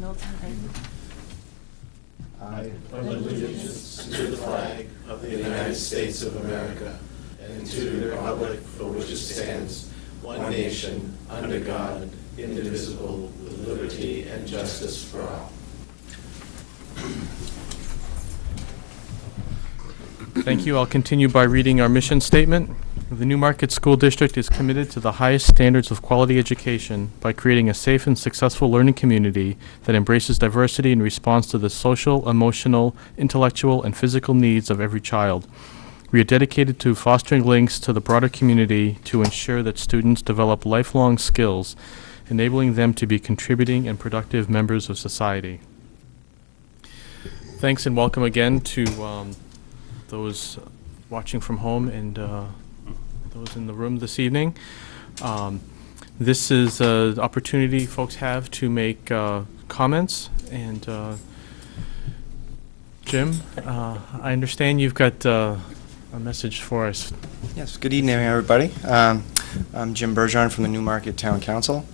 final time. I pledge allegiance to the flag of the United States of America and to the republic for which it stands, one nation, under God, indivisible, with liberty and justice for all. Thank you. I'll continue by reading our mission statement. The Newmarket School District is committed to the highest standards of quality education by creating a safe and successful learning community that embraces diversity and responds to the social, emotional, intellectual, and physical needs of every child. We are dedicated to fostering links to the broader community to ensure that students develop lifelong skills, enabling them to be contributing and productive members of society. Thanks and welcome again to those watching from home and those in the room this evening. This is an opportunity folks have to make comments. And Jim, I understand you've got a message for us. Yes, good evening, everybody. I'm Jim Bergeron from the Newmarket Town Council,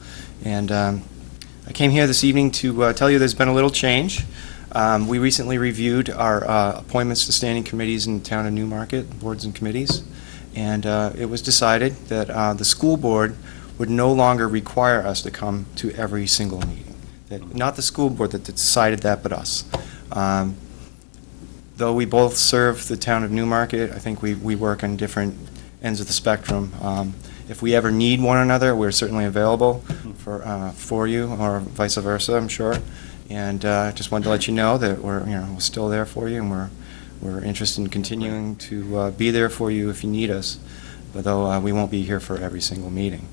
and I came here this evening to tell you there's been a little change. We recently reviewed our appointments to standing committees in the town of Newmarket, boards and committees, and it was decided that the school board would no longer require us to come to every single meeting. That, not the school board that decided that, but us. Though we both serve the town of Newmarket, I think we work on different ends of the spectrum. If we ever need one another, we're certainly available for you, or vice versa, I'm sure. And just wanted to let you know that we're still there for you, and we're interested in continuing to be there for you if you need us, although we won't be here for every single meeting.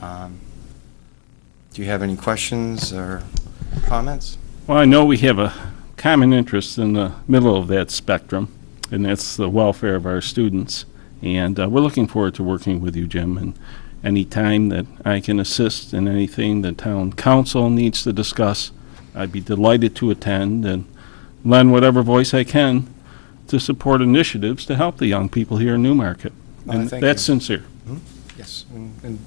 Do you have any questions or comments? Well, I know we have a common interest in the middle of that spectrum, and that's the welfare of our students. And we're looking forward to working with you, Jim, and any time that I can assist in anything the town council needs to discuss, I'd be delighted to attend and lend whatever voice I can to support initiatives to help the young people here in Newmarket. And that's sincere. Mm-hmm. Yes, and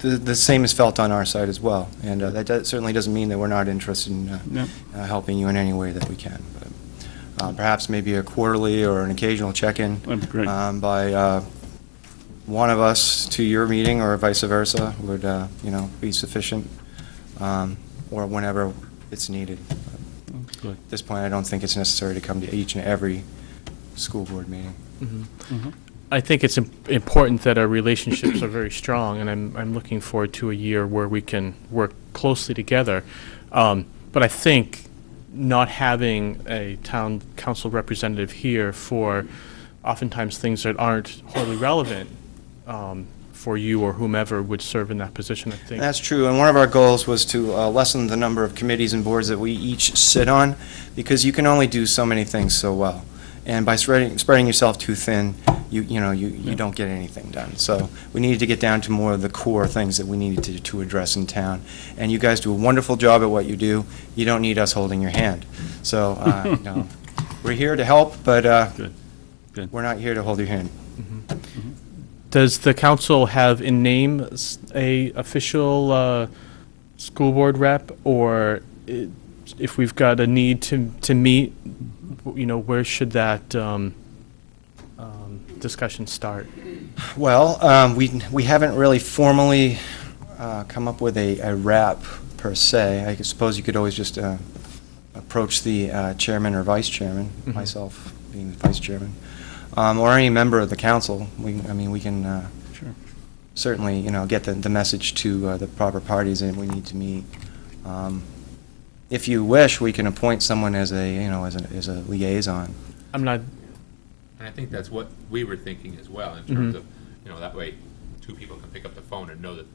the same is felt on our side as well. And that certainly doesn't mean that we're not interested in helping you in any way that we can. But perhaps maybe a quarterly or an occasional check-in by one of us to your meeting or vice versa would be sufficient. Or whenever it's needed. At this point, I don't think it's necessary to come to each and every school board meeting. Mm-hmm. Mm-hmm. I think it's important that our relationships are very strong, and I'm looking forward to a year where we can work closely together. But I think not having a town council representative here for oftentimes things that aren't wholly relevant for you or whomever would serve in that position, I think. That's true, and one of our goals was to lessen the number of committees and boards that we each sit on, because you can only do so many things so well. And by spreading yourself too thin, you don't get anything done. So we needed to get down to more of the core things that we needed to address in town. And you guys do a wonderful job at what you do. You don't need us holding your hand. So we're here to help, but Good. We're not here to hold your hand. Mm-hmm. Mm-hmm. Does the council have in name a official school board rep, or if we've got a need to meet, where should that discussion start? Well, we haven't really formally come up with a rep per se. I suppose you could always just approach the chairman or vice chairman, mm-hmm. myself being the vice chairman. Or any member of the council. We can sure. certainly, get the message to the proper parties that we need to meet. If you wish, we can appoint someone as a liaison. I'm not. And I think that's what we were thinking as well, in terms of, that way two people can pick up the phone and know that,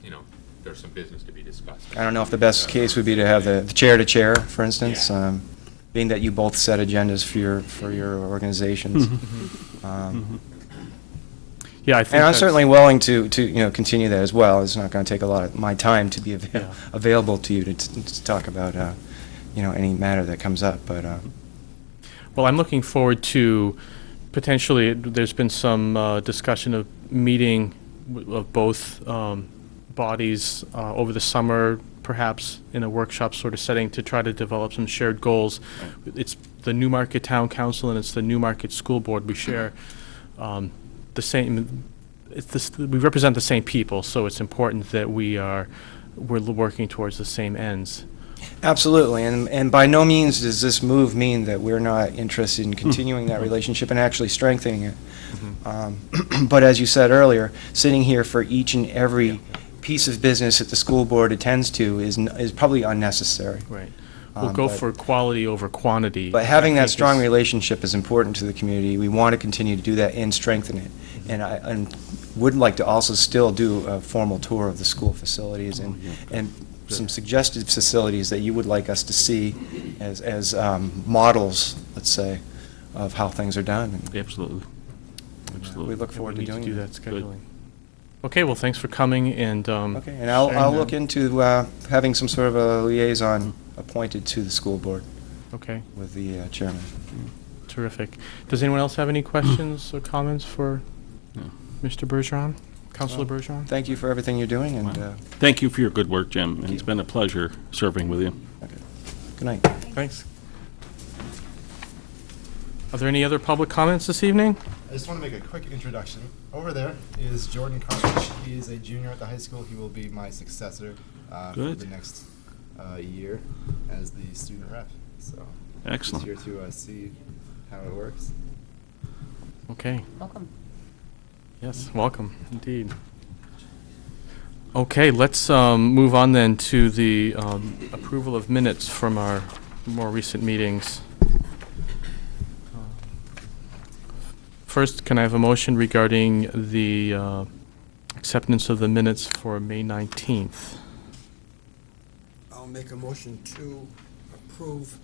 there's some business to be discussed. I don't know if the best case would be to have the chair to chair, for instance. Yeah. Being that you both set agendas for your organizations. Mm-hmm. Yeah, I think. And I'm certainly willing to continue that as well. It's not going to take a lot of my time to be available to you to talk about any matter that comes up. But well, I'm looking forward to potentially. There's been some discussion of meeting of both bodies over the summer, perhaps in a workshop sort of setting, to try to develop some shared goals. It's the Newmarket Town Council and it's the Newmarket School Board. We share the same, we represent the same people, so it's important that we're working towards the same ends. Absolutely, and by no means does this move mean that we're not interested in continuing that relationship and actually strengthening it. But as you said earlier, sitting here for each and every piece of business that the school board attends to is probably unnecessary. Right. We'll go for quality over quantity. But having I that think strong is- relationship is important to the community. We want to continue to do that and strengthen it. And I would like to also still do a formal tour of the school facilities and some suggested facilities that you would like us to see as models, let's say, of how things are done. And Absolutely. we Absolutely. look Yeah, forward we to need doing to do that. that scheduling. Okay, well, thanks for coming and Okay, and I'll sharing look that. into having some sort of a liaison appointed to the school board Okay, with the chairman. terrific. Does anyone else have any questions or comments for No. Mr. Bergeron, Councilor Well, Bergeron? Thank you for everything you're doing, and Thank you for your good work, Jim, and it's been a pleasure serving with you. good night. Thanks. Are there any other public comments this evening? I just want to make a quick introduction. Over there is Jordan Cartridge. He is a junior at the high school. He will be my successor for Good. the next year as the student rep. So Excellent. just here to see how it works. Okay, Welcome. yes, welcome, indeed. Okay, let's move on then to the approval of minutes from our more recent meetings. First, can I have a motion regarding the acceptance of the minutes for May 19th? I'll make a motion to approve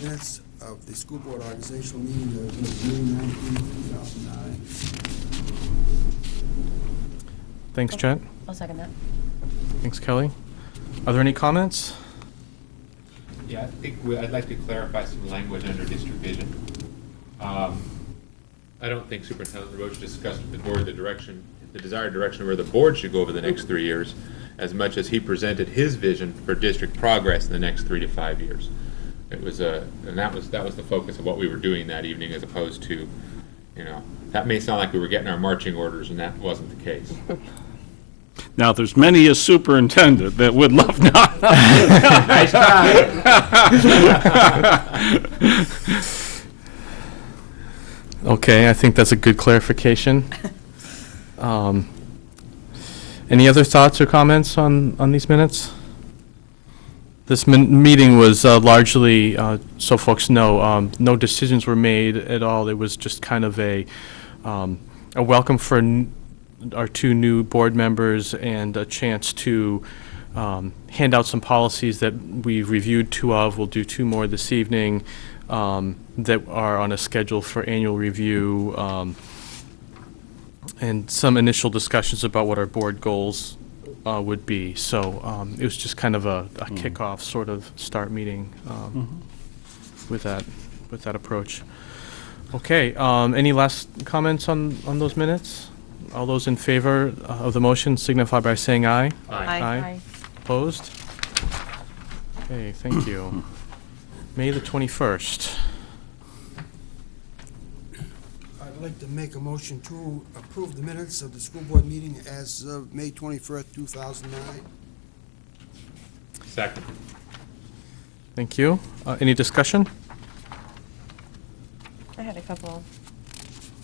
minutes of the school board organizational meeting of May 19, 2009. Thanks, Chet. I'll second that. Thanks, Kelly. Are there any comments? Yeah, I think I'd like to clarify some language under district vision. I don't think Superintendent Roach discussed with the board the desired direction where the board should go over the next 3 years, as much as he presented his vision for district progress in the next 3 to 5 years. It was and that was the focus of what we were doing that evening, as opposed to, that may sound like we were getting our marching orders, and that wasn't the case. Now, there's many a superintendent that would love not. Nice try. Okay, I think that's a good clarification. Any other thoughts or comments on these minutes? This meeting was largely, so folks know, no decisions were made at all. It was just kind of a welcome for our two new board members and a chance to hand out some policies that we've reviewed 2 of. We'll do 2 more this evening that are on a schedule for annual review, and some initial discussions about what our board goals would be. So it was just kind of a kickoff sort of start meeting with that approach. Okay, any last comments on those minutes? All those in favor of the motion signify by saying aye. Aye. Opposed? Okay, thank you. May the 21st. I'd like to make a motion to approve the minutes of the school board meeting as of May 21st, 2009. Second. Thank you. Any discussion? I had a couple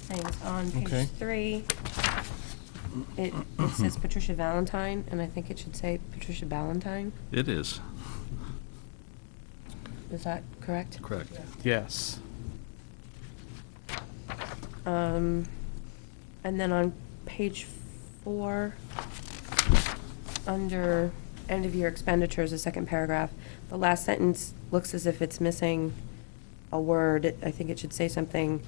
things. On Okay. page 3, it says Patricia Valentine, and I think it should say Patricia Ballantyne. It is. Is that correct? Correct. Yes. And then on page 4, under end-of-year expenditures, the second paragraph, the last sentence looks as if it's missing a word. I think it should say something.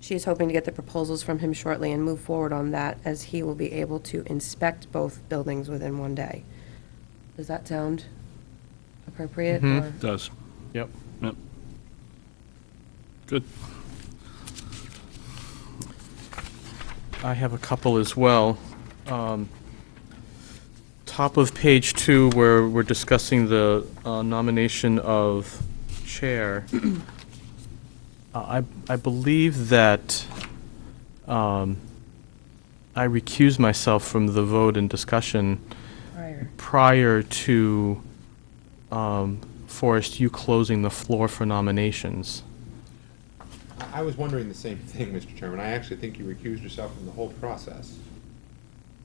She is hoping to get the proposals from him shortly and move forward on that, as he will be able to inspect both buildings within 1 day. Does that sound appropriate? Mhm. Or? It does. Yep. Yep. Good. I have a couple as well. top of page 2, where we're discussing the nomination of chair, I believe that I recused myself from the vote and discussion prior to Forrest, you closing the floor for nominations. I was wondering the same thing, Mr. Chairman. I actually think you recused yourself from the whole process.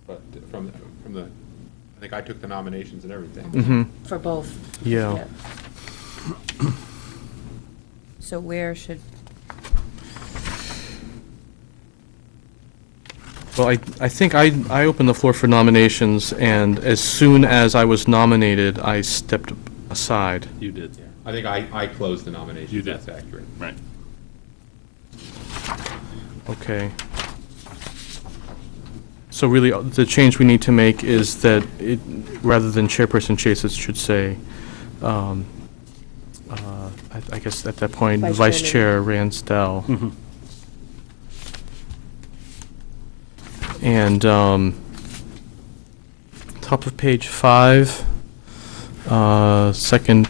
But from the, I think I took the nominations and everything. Mm-hmm. For both. Yeah. So where should, Well, I think I opened the floor for nominations, and as soon as I was nominated, I stepped aside. You did. Yeah. I think I closed the nominations. You did. That's accurate. Right. Okay. So really, the change we need to make is that it, rather than Chairperson Chase, it should say, I guess at that point, Vice Vice Chairman. Chair Ransdell. Mhm. And top of page 5, second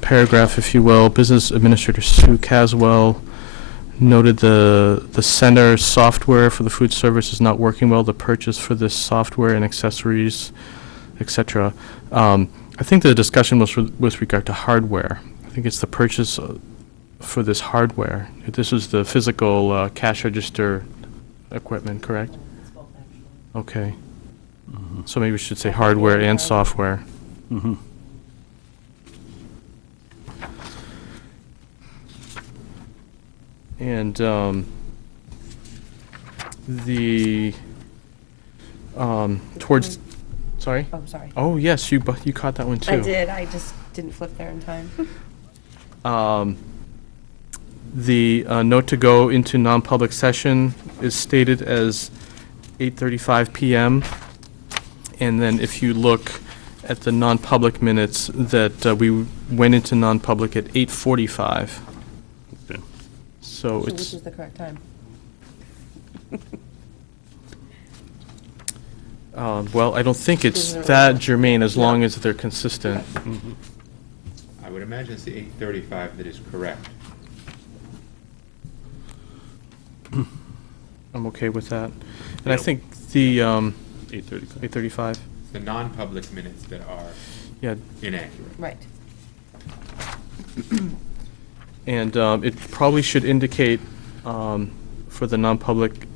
paragraph, if you will, Business Administrator Sue Caswell noted the center software for the food service is not working well, the purchase for this software and accessories, etc. I think the discussion was with regard to hardware. I think it's the purchase for this hardware. This is the physical cash register equipment, correct? Okay. So maybe we should say hardware and software. Mm-hmm. And the towards, sorry? oh, sorry. Oh, yes, you caught that one too. I did, I just didn't flip there in time. The note to go into non-public session is stated as 8:35 PM. And then if you look at the non-public minutes, that we went into non-public at 8:45. Okay. So So which it's, is the correct time? well, I don't think it's Isn't it that really? germane as Yeah. long as they're consistent. Mhm. I would imagine it's the 8:35 that is correct. I'm okay with that. And I Yep. think the 8:35. 8:35, The non-public minutes that are yeah, inaccurate. Right. and it probably should indicate for the non-public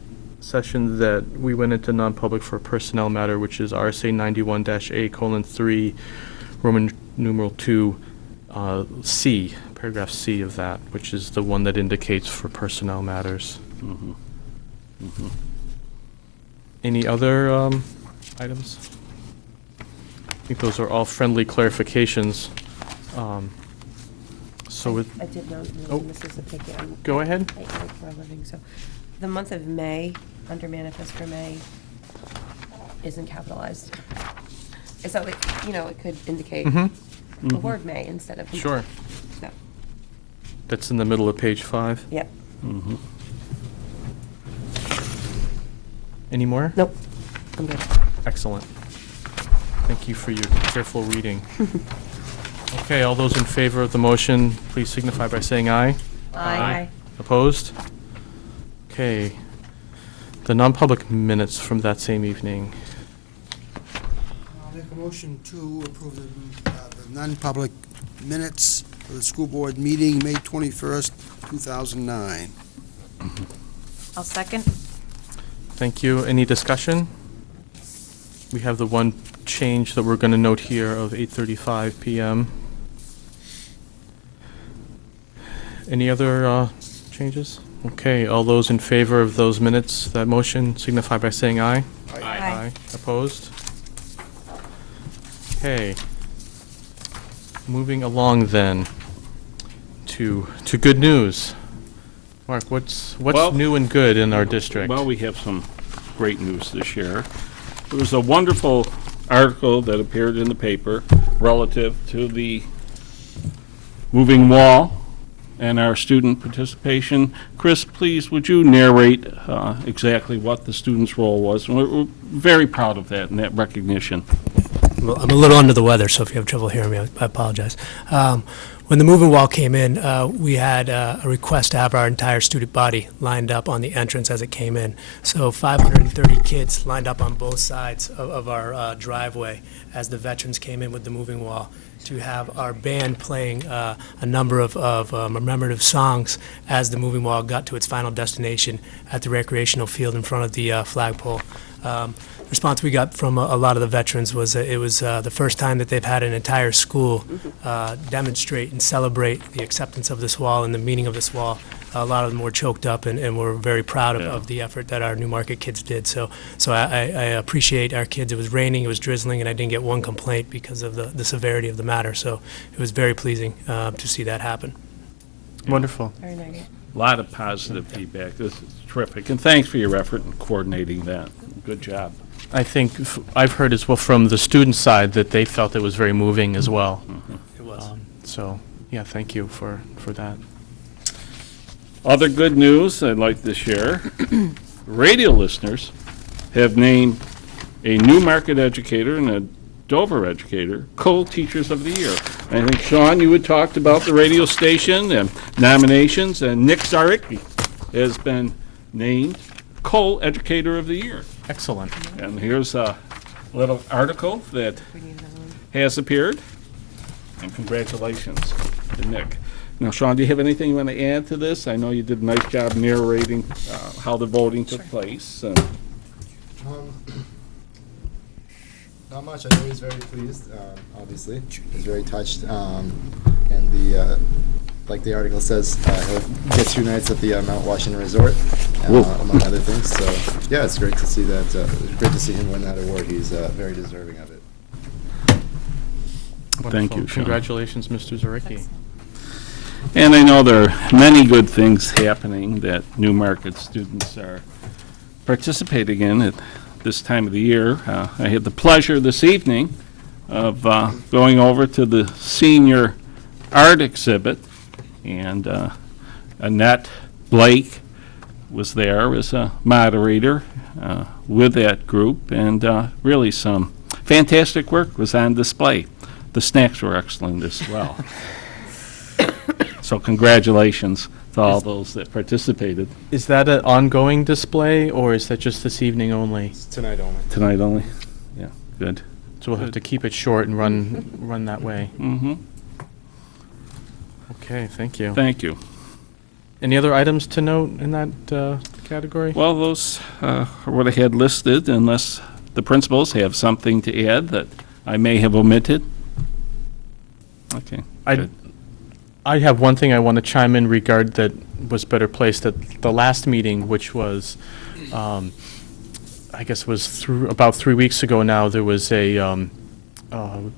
session that we went into non-public for a personnel matter, which is RSA 91-A:3, Roman numeral 2, C, paragraph C of that, which is the one that indicates for personnel matters. Mhm. Mhm. Any other items? I think those are all friendly clarifications. So with, I did note, Oh. and this is a picky, go ahead. I work for a living, so the month of May, under manifest for May, isn't capitalized. So it, it could indicate Mhm. the Mhm. word May instead of. Sure. No. That's in the middle of page 5. Yep. Mhm. Any more? Nope. I'm good. Excellent. Thank you for your careful reading. Okay, all those in favor of the motion, please signify by saying aye. Aye. Opposed? Okay. The non-public minutes from that same evening. I'll make a motion to approve the non-public minutes for the school board meeting, May 21st, 2009. I'll second. Thank you. Any discussion? We have the one change that we're going to note here of 8:35 PM. Any other changes? Okay, all those in favor of those minutes, that motion, signify by saying aye. Aye. Opposed? Okay. Moving along then to good news. Mark, what's Well- new and good in our district? Well, we have some great news to share. There was a wonderful article that appeared in the paper relative to the moving wall and our student participation. Chris, please, would you narrate exactly what the students' role was? We're very proud of that and that recognition. Well, I'm a little under the weather, so if you have trouble hearing me, I apologize. When the moving wall came in, we had a request to have our entire student body lined up on the entrance as it came in. So 530 kids lined up on both sides of our driveway as the veterans came in with the moving wall, to have our band playing a number of commemorative songs as the moving wall got to its final destination at the recreational field in front of the flagpole. Response we got from a lot of the veterans was it was the first time that they've had an entire school demonstrate and celebrate the acceptance of this wall and the meaning of this wall. A lot of them were choked up and were very proud of the effort that our Newmarket kids did. So I appreciate our kids. It was raining, it was drizzling, and I didn't get one complaint because of the severity of the matter. So it was very pleasing to see that happen. Wonderful. Very nice. A lot of positive feedback. This is terrific. And thanks for your effort in coordinating that. Good job. I think I've heard as well from the student side that they felt it was very moving as well. It was. So, yeah, thank you for that. Other good news I'd like to share. Radio listeners have named a Newmarket educator and a Dover educator co-teachers of the year. I think, Sean, you had talked about the radio station and nominations, and Nick Zaricki has been named co-educator of the year. Excellent. And here's a little article that has appeared, and congratulations to Nick. Now, Sean, do you have anything you want to add to this? I know you did a nice job narrating how the voting took place. Not much. I know he's very pleased, obviously. He's very touched. And the, like the article says, he'll get 2 nights at the Mount Washington Resort, among other things. So, yeah, it's great to see that. It's great to see him win that award. He's very deserving of it. Wonderful. Thank you, Sean. Congratulations, Mr. Zaricki. And I know there are many good things happening that Newmarket students are participating in at this time of the year. I had the pleasure this evening of going over to the senior art exhibit, and Annette Blake was there as a moderator with that group, and really some fantastic work was on display. The snacks were excellent as well. So congratulations to all those that participated. Is that an ongoing display, or is that just this evening only? It's tonight only. Tonight only? Yeah, good. So we'll have to keep it short and run that way. Mm-hmm. Okay, thank you. Thank you. Any other items to note in that category? Well, those are what I had listed, unless the principals have something to add that I may have omitted. Okay, good. I have one thing I want to chime in regard that was better placed at the last meeting, which was, I guess was about 3 weeks ago now. There was a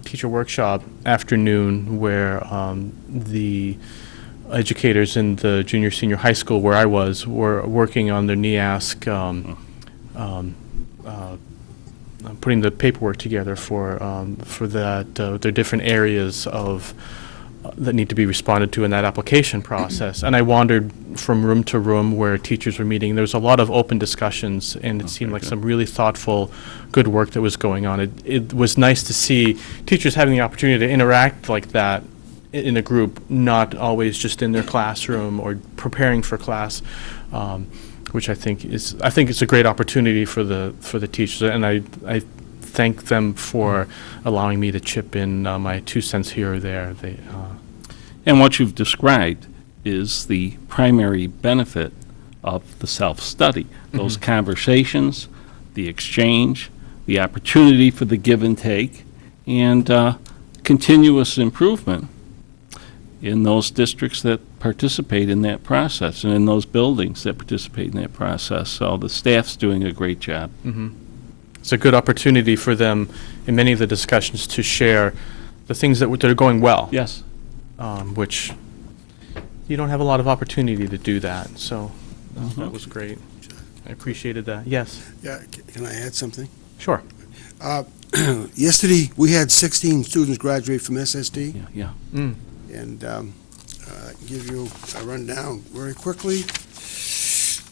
teacher workshop afternoon where the educators in the junior senior high school where I was were working on their NEASC, putting the paperwork together for that their different areas of that need to be responded to in that application process. And I wandered from room to room where teachers were meeting. There was a lot of open discussions, and it seemed like some really thoughtful, good work that was going on. It was nice to see teachers having the opportunity to interact like that in a group, not always just in their classroom or preparing for class, which I think it's a great opportunity for the teachers. And I thank them for allowing me to chip in my 2 cents here or there. And what you've described is the primary benefit of the self-study. Those conversations, the exchange, the opportunity for the give and take, and continuous improvement in those districts that participate in that process and in those buildings that participate in that process. So the staff's doing a great job. Mm-hmm. It's a good opportunity for them in many of the discussions to share the things that are going well. Yes. Which you don't have a lot of opportunity to do that. So that was great. I appreciated that. Yes. Yeah, can I add something? Sure. Yesterday, we had 16 students graduate from SSD. Yeah. And, give you a rundown very quickly.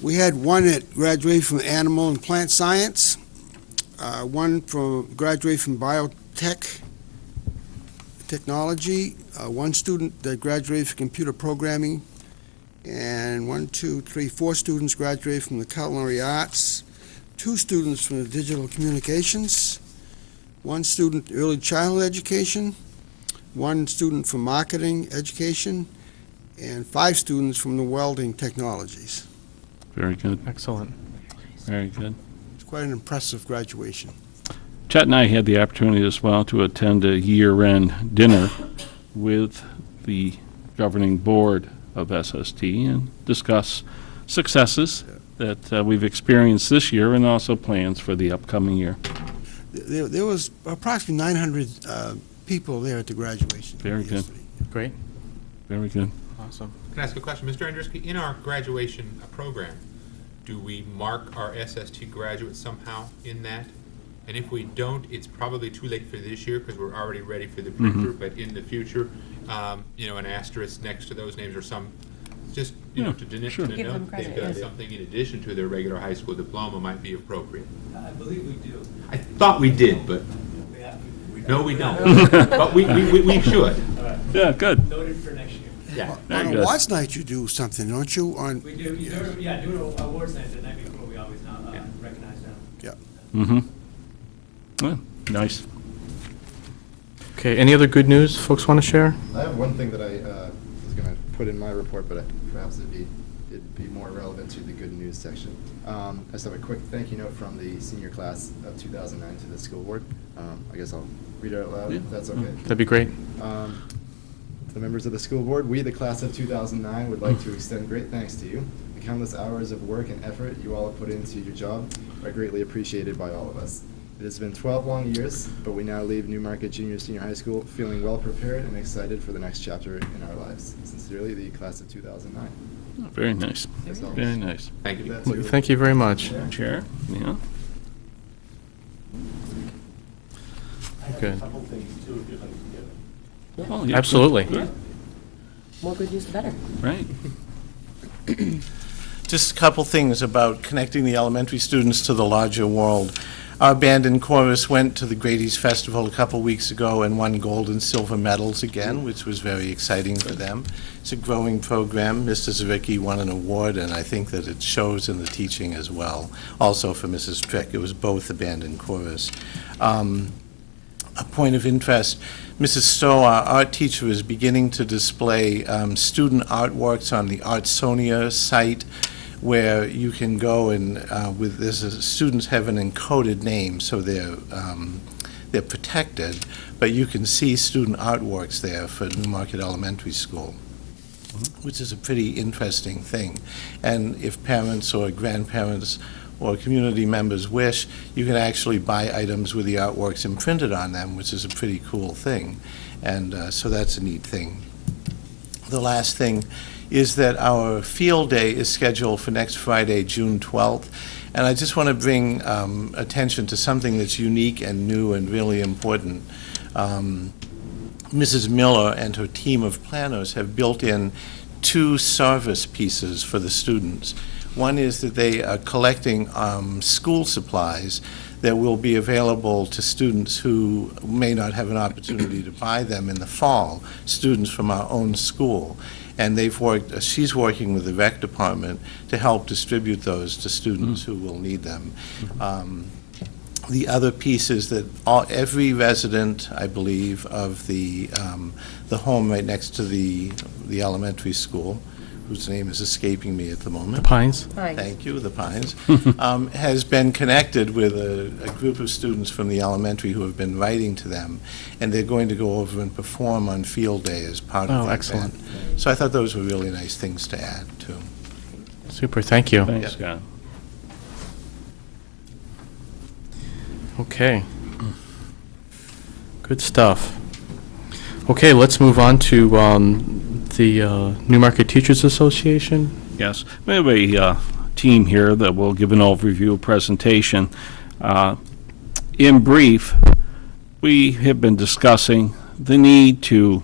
We had one that graduated from animal and plant science, one graduated from biotech technology, one student that graduated from computer programming, and 4 students graduated from the culinary arts, 2 students from the digital communications, 1 student early childhood education, 1 student from marketing education, and 5 students from the welding technologies. Very good. Excellent. Very good. It's quite an impressive graduation. Chet and I had the opportunity as well to attend a year-end dinner with the governing board of SST and discuss successes that we've experienced this year and also plans for the upcoming year. There was approximately 900 people there at the graduation. Very good. yesterday. Great. Very good. Awesome. Can I ask a question? Mr. Andruski, in our graduation program, do we mark our SST graduates somehow in that? And if we don't, it's probably too late for this year because we're already ready for the future. But in the future, an asterisk next to those names or some, just, Yeah, to sure. denote Give them they've credit, got yeah. something in addition to their regular high school diploma might be appropriate. I believe we do. I thought we did, but We no, we don't. But we should. Yeah, good. Noted for next year. Yeah. Very On good. awards night, you do something, don't you? We do, do an awards night the night before, we always recognize them. Mm-hmm. Yeah, nice. Okay, any other good news folks want to share? I have one thing that I was going to put in my report, but perhaps it'd be more relevant to the good news section. I just have a quick thank you note from the senior class of 2009 to the school board. I guess I'll read it out loud, if that's okay. That'd be great. To the members of the school board, we, the class of 2009, would like to extend great thanks to you. The countless hours of work and effort you all have put into your job are greatly appreciated by all of us. It has been 12 long years, but we now leave Newmarket Junior Senior High School feeling well prepared and excited for the next chapter in our lives. Sincerely, the class of 2009. Very nice. That's all. Very nice. Thank you. That's Well, your- thank you very much. Yeah. Chair? Yeah. Good. Oh, yeah, Absolutely. good. More good news, the better. Right. Just a couple things about connecting the elementary students to the larger world. Our band and chorus went to the Grady's Festival a couple weeks ago and won gold and silver medals again, which was very exciting for them. It's a growing program. Mr. Zawicki won an award, and I think that it shows in the teaching as well. Also for Mrs. Trick, it was both the band and chorus. A point of interest, Mrs. Stowe, our art teacher, is beginning to display student artworks on the Artsonia site, where you can go and students have an encoded name, so they're protected, but you can see student artworks there for Newmarket Elementary School, which is a pretty interesting thing. And if parents or grandparents or community members wish, you can actually buy items with the artworks imprinted on them, which is a pretty cool thing. And so that's a neat thing. The last thing is that our field day is scheduled for next Friday, June 12th. And I just want to bring attention to something that's unique and new and really important. Mrs. Miller and her team of planners have built in 2 service pieces for the students. One is that they are collecting school supplies that will be available to students who may not have an opportunity to buy them in the fall, students from our own school. And she's working with the rec department to help distribute those to students who will need them. The other piece is that every resident, I believe, of the home right next to the elementary school, whose name is escaping me at the moment. The Pines? Pines. Thank you, the Pines, has been connected with a group of students from the elementary who have been writing to them, and they're going to go over and perform on field day as part of Oh, the excellent. event. So I thought those were really nice things to add, too. Super, thank you. Thanks, Scott. Okay. Good stuff. Okay, let's move on to the Newmarket Teachers Association. Yes, we have a team here that will give an overview presentation. In brief, we have been discussing the need to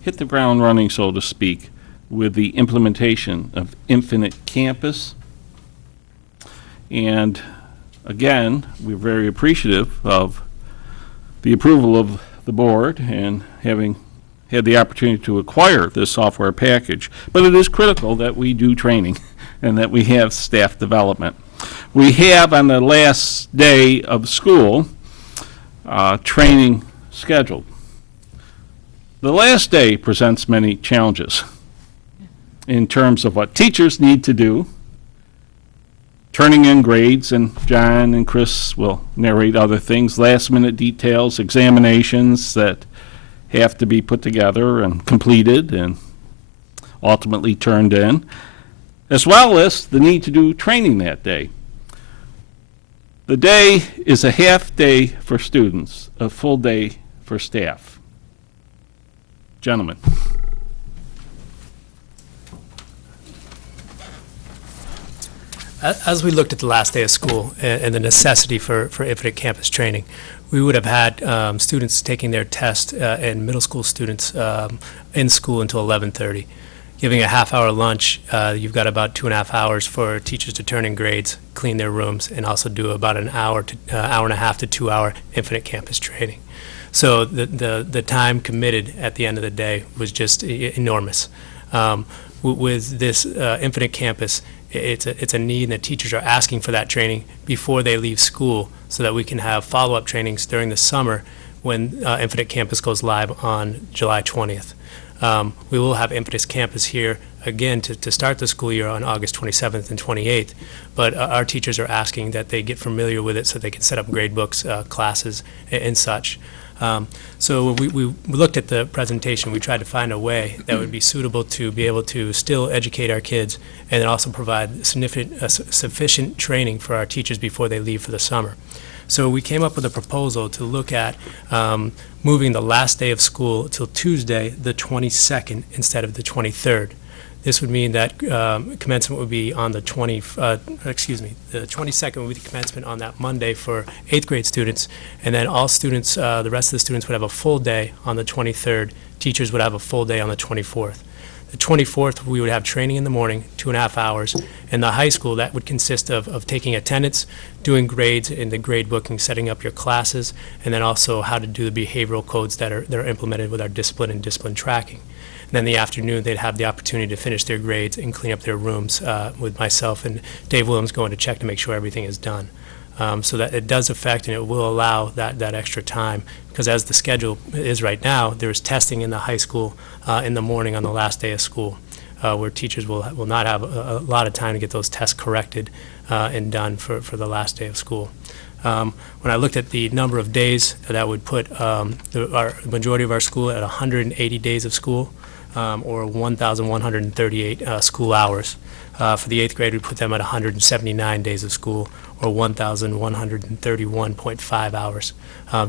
hit the ground running, so to speak, with the implementation of Infinite Campus. And again, we're very appreciative of the approval of the board and having had the opportunity to acquire this software package. But it is critical that we do training and that we have staff development. We have on the last day of school training scheduled. The last day presents many challenges in terms of what teachers need to do, turning in grades, and John and Chris will narrate other things, last-minute details, examinations that have to be put together and completed and ultimately turned in, as well as the need to do training that day. The day is a half day for students, a full day for staff. Gentlemen. As we looked at the last day of school and the necessity for Infinite Campus training, we would have had students taking their test and middle school students in school until 11:30. Giving a half-hour lunch, you've got about 2.5 hours for teachers to turn in grades, clean their rooms, and also do about an hour to hour and a half to 2 hour Infinite Campus training. So the time committed at the end of the day was just enormous. With this Infinite Campus, it's a need, and the teachers are asking for that training before they leave school so that we can have follow-up trainings during the summer when Infinite Campus goes live on July 20th. We will have Infinite Campus here again to start the school year on August 27th and 28th, but our teachers are asking that they get familiar with it so they can set up grade books, classes, and such. So when we looked at the presentation, we tried to find a way that would be suitable to be able to still educate our kids and then also provide sufficient training for our teachers before they leave for the summer. So we came up with a proposal to look at moving the last day of school till Tuesday, the 22nd, instead of the 23rd. This would mean that commencement would be on the the 22nd would be the commencement on that Monday for 8th grade students, and then all students, the rest of the students would have a full day on the 23rd. Teachers would have a full day on the 24th. The 24th, we would have training in the morning, 2.5 hours. In the high school, that would consist of taking attendance, doing grades in the grade booking, setting up your classes, and then also how to do the behavioral codes that are implemented with our discipline and discipline tracking. And then in the afternoon, they'd have the opportunity to finish their grades and clean up their rooms with myself and Dave Williams going to check to make sure everything is done. So that it does affect and it will allow that extra time, because as the schedule is right now, there's testing in the high school in the morning on the last day of school, where teachers will not have a lot of time to get those tests corrected and done for the last day of school. When I looked at the number of days, that would put our majority of our school at 180 days of school, or 1,138 school hours. For the 8th grade, we put them at 179 days of school, or 1,131.5 hours.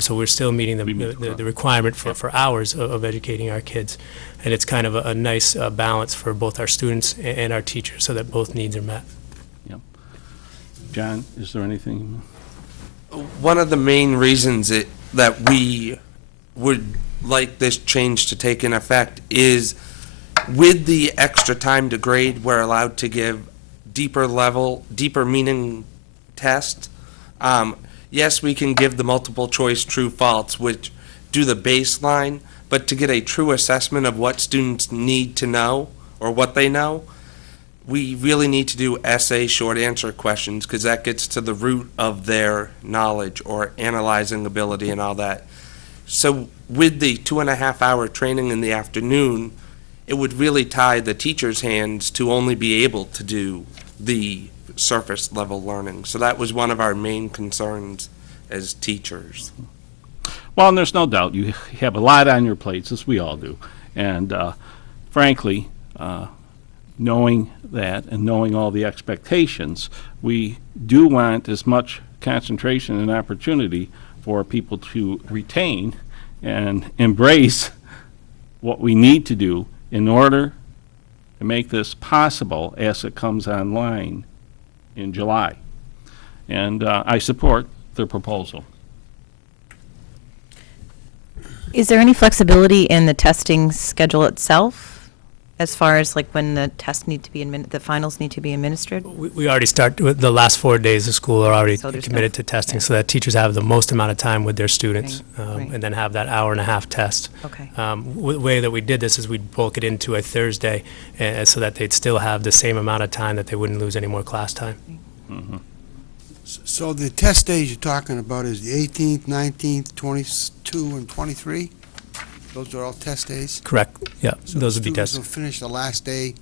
So we're still meeting the requirement for hours of educating our kids. And it's kind of a nice balance for both our students and our teachers so that both needs are met. Yep. John, is there anything? One of the main reasons that we would like this change to take in effect is with the extra time to grade, we're allowed to give deeper meaning tests. Yes, we can give the multiple choice true false, which do the baseline, but to get a true assessment of what students need to know or what they know, we really need to do essay short answer questions, because that gets to the root of their knowledge or analyzing ability and all that. So with the 2.5 hour training in the afternoon, it would really tie the teacher's hands to only be able to do the surface level learning. So that was one of our main concerns as teachers. Well, and there's no doubt you have a lot on your plates, as we all do. And frankly, knowing that and knowing all the expectations, we do want as much concentration and opportunity for people to retain and embrace what we need to do in order to make this possible as it comes online in July. And I support the proposal. Is there any flexibility in the testing schedule itself as far as like when the tests need to be, the finals need to be administered? We already start, with the last 4 days of school are already So there's committed no- to testing, yeah. so that teachers have the most amount of time with their students, Right. and then have that hour-and-a-half test. Okay. The way that we did this is we'd bulk it into a Thursday, so that they'd still have the same amount of time, that they wouldn't lose any more class time. So the test days you're talking about is the 18th, 19th, 22, and 23? Those are all test days? Correct, yeah, So those would be students tests. will finish the last day.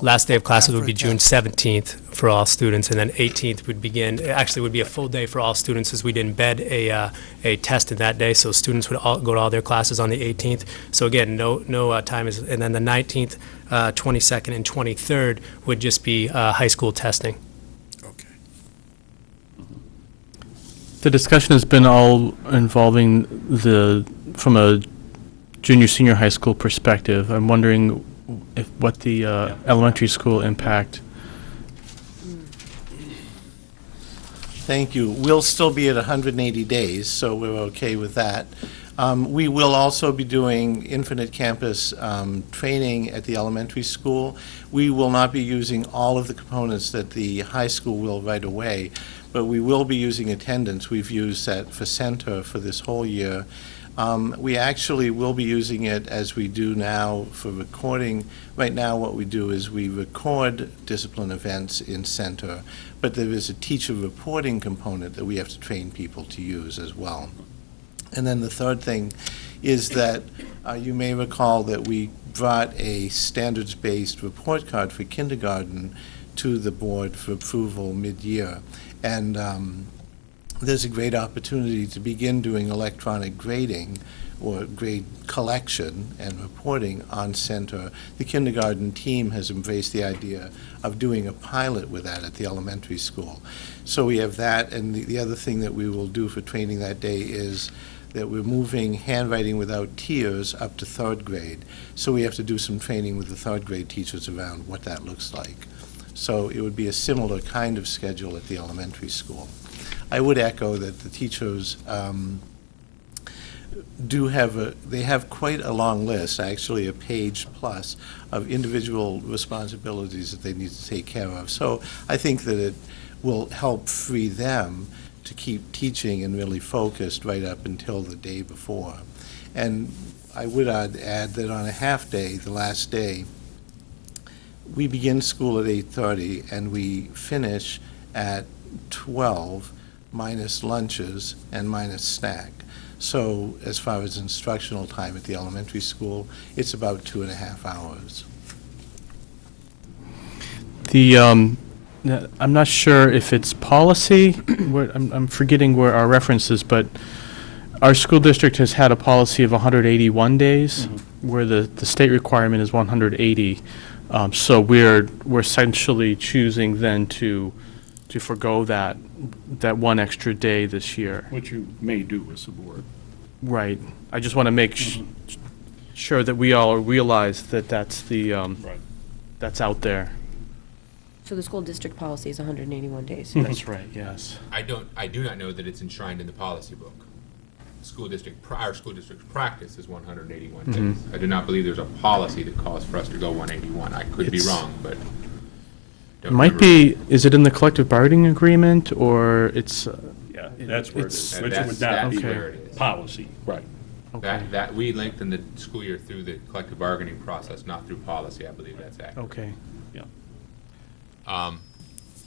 Last day of classes would after be a June test. 17th for all students, and then 18th would begin, actually would be a full day for all students, as we'd embed a test in that day, so students would all go to all their classes on the 18th. So again, no time is, and then the 19th, 22nd, and 23rd would just be high school testing. Okay. The discussion has been all involving from a junior, senior high school perspective. I'm wondering what the elementary school impact. Thank you. We'll still be at 180 days, so we're okay with that. We will also be doing Infinite Campus training at the elementary school. We will not be using all of the components that the high school will right away, but we will be using attendance. We've used that for Center for this whole year. We actually will be using it as we do now for recording. Right now, what we do is we record discipline events in Center, but there is a teacher reporting component that we have to train people to use as well. And then the third thing is that you may recall that we brought a standards-based report card for kindergarten to the board for approval mid-year. And there's a great opportunity to begin doing electronic grading or grade collection and reporting on Center. The kindergarten team has embraced the idea of doing a pilot with that at the elementary school. So we have that, and the other thing that we will do for training that day is that we're moving handwriting without tears up to third grade. So we have to do some training with the third grade teachers around what that looks like. So it would be a similar kind of schedule at the elementary school. I would echo that the teachers they have quite a long list, actually a page plus, of individual responsibilities that they need to take care of. So I think that it will help free them to keep teaching and really focused right up until the day before. And I would add that on a half day, the last day, we begin school at 8:30 and we finish at 12, minus lunches and minus snack. So as far as instructional time at the elementary school, it's about 2.5 hours. I'm not sure if it's policy. I'm forgetting where our reference is, but our school district has had a policy of 181 days, where the state requirement is 180. So we're essentially choosing then to forgo that one extra day this year. Which you may do as a board. Right. I just want to make sure that we all realize that that's that's out there. So the school district policy is 181 days. That's right, yes. I do not know that it's enshrined in the policy book. Our school district's practice is 181 days. I do not believe there's a policy that calls for us to go 181. I could be wrong, but It might be, is it in the collective bargaining agreement, or it's? Yeah, that's where it is, it's- which would not That's be where it is. policy, right. Okay. That we lengthen the school year through the collective bargaining process, not through policy. I believe that's accurate. Okay.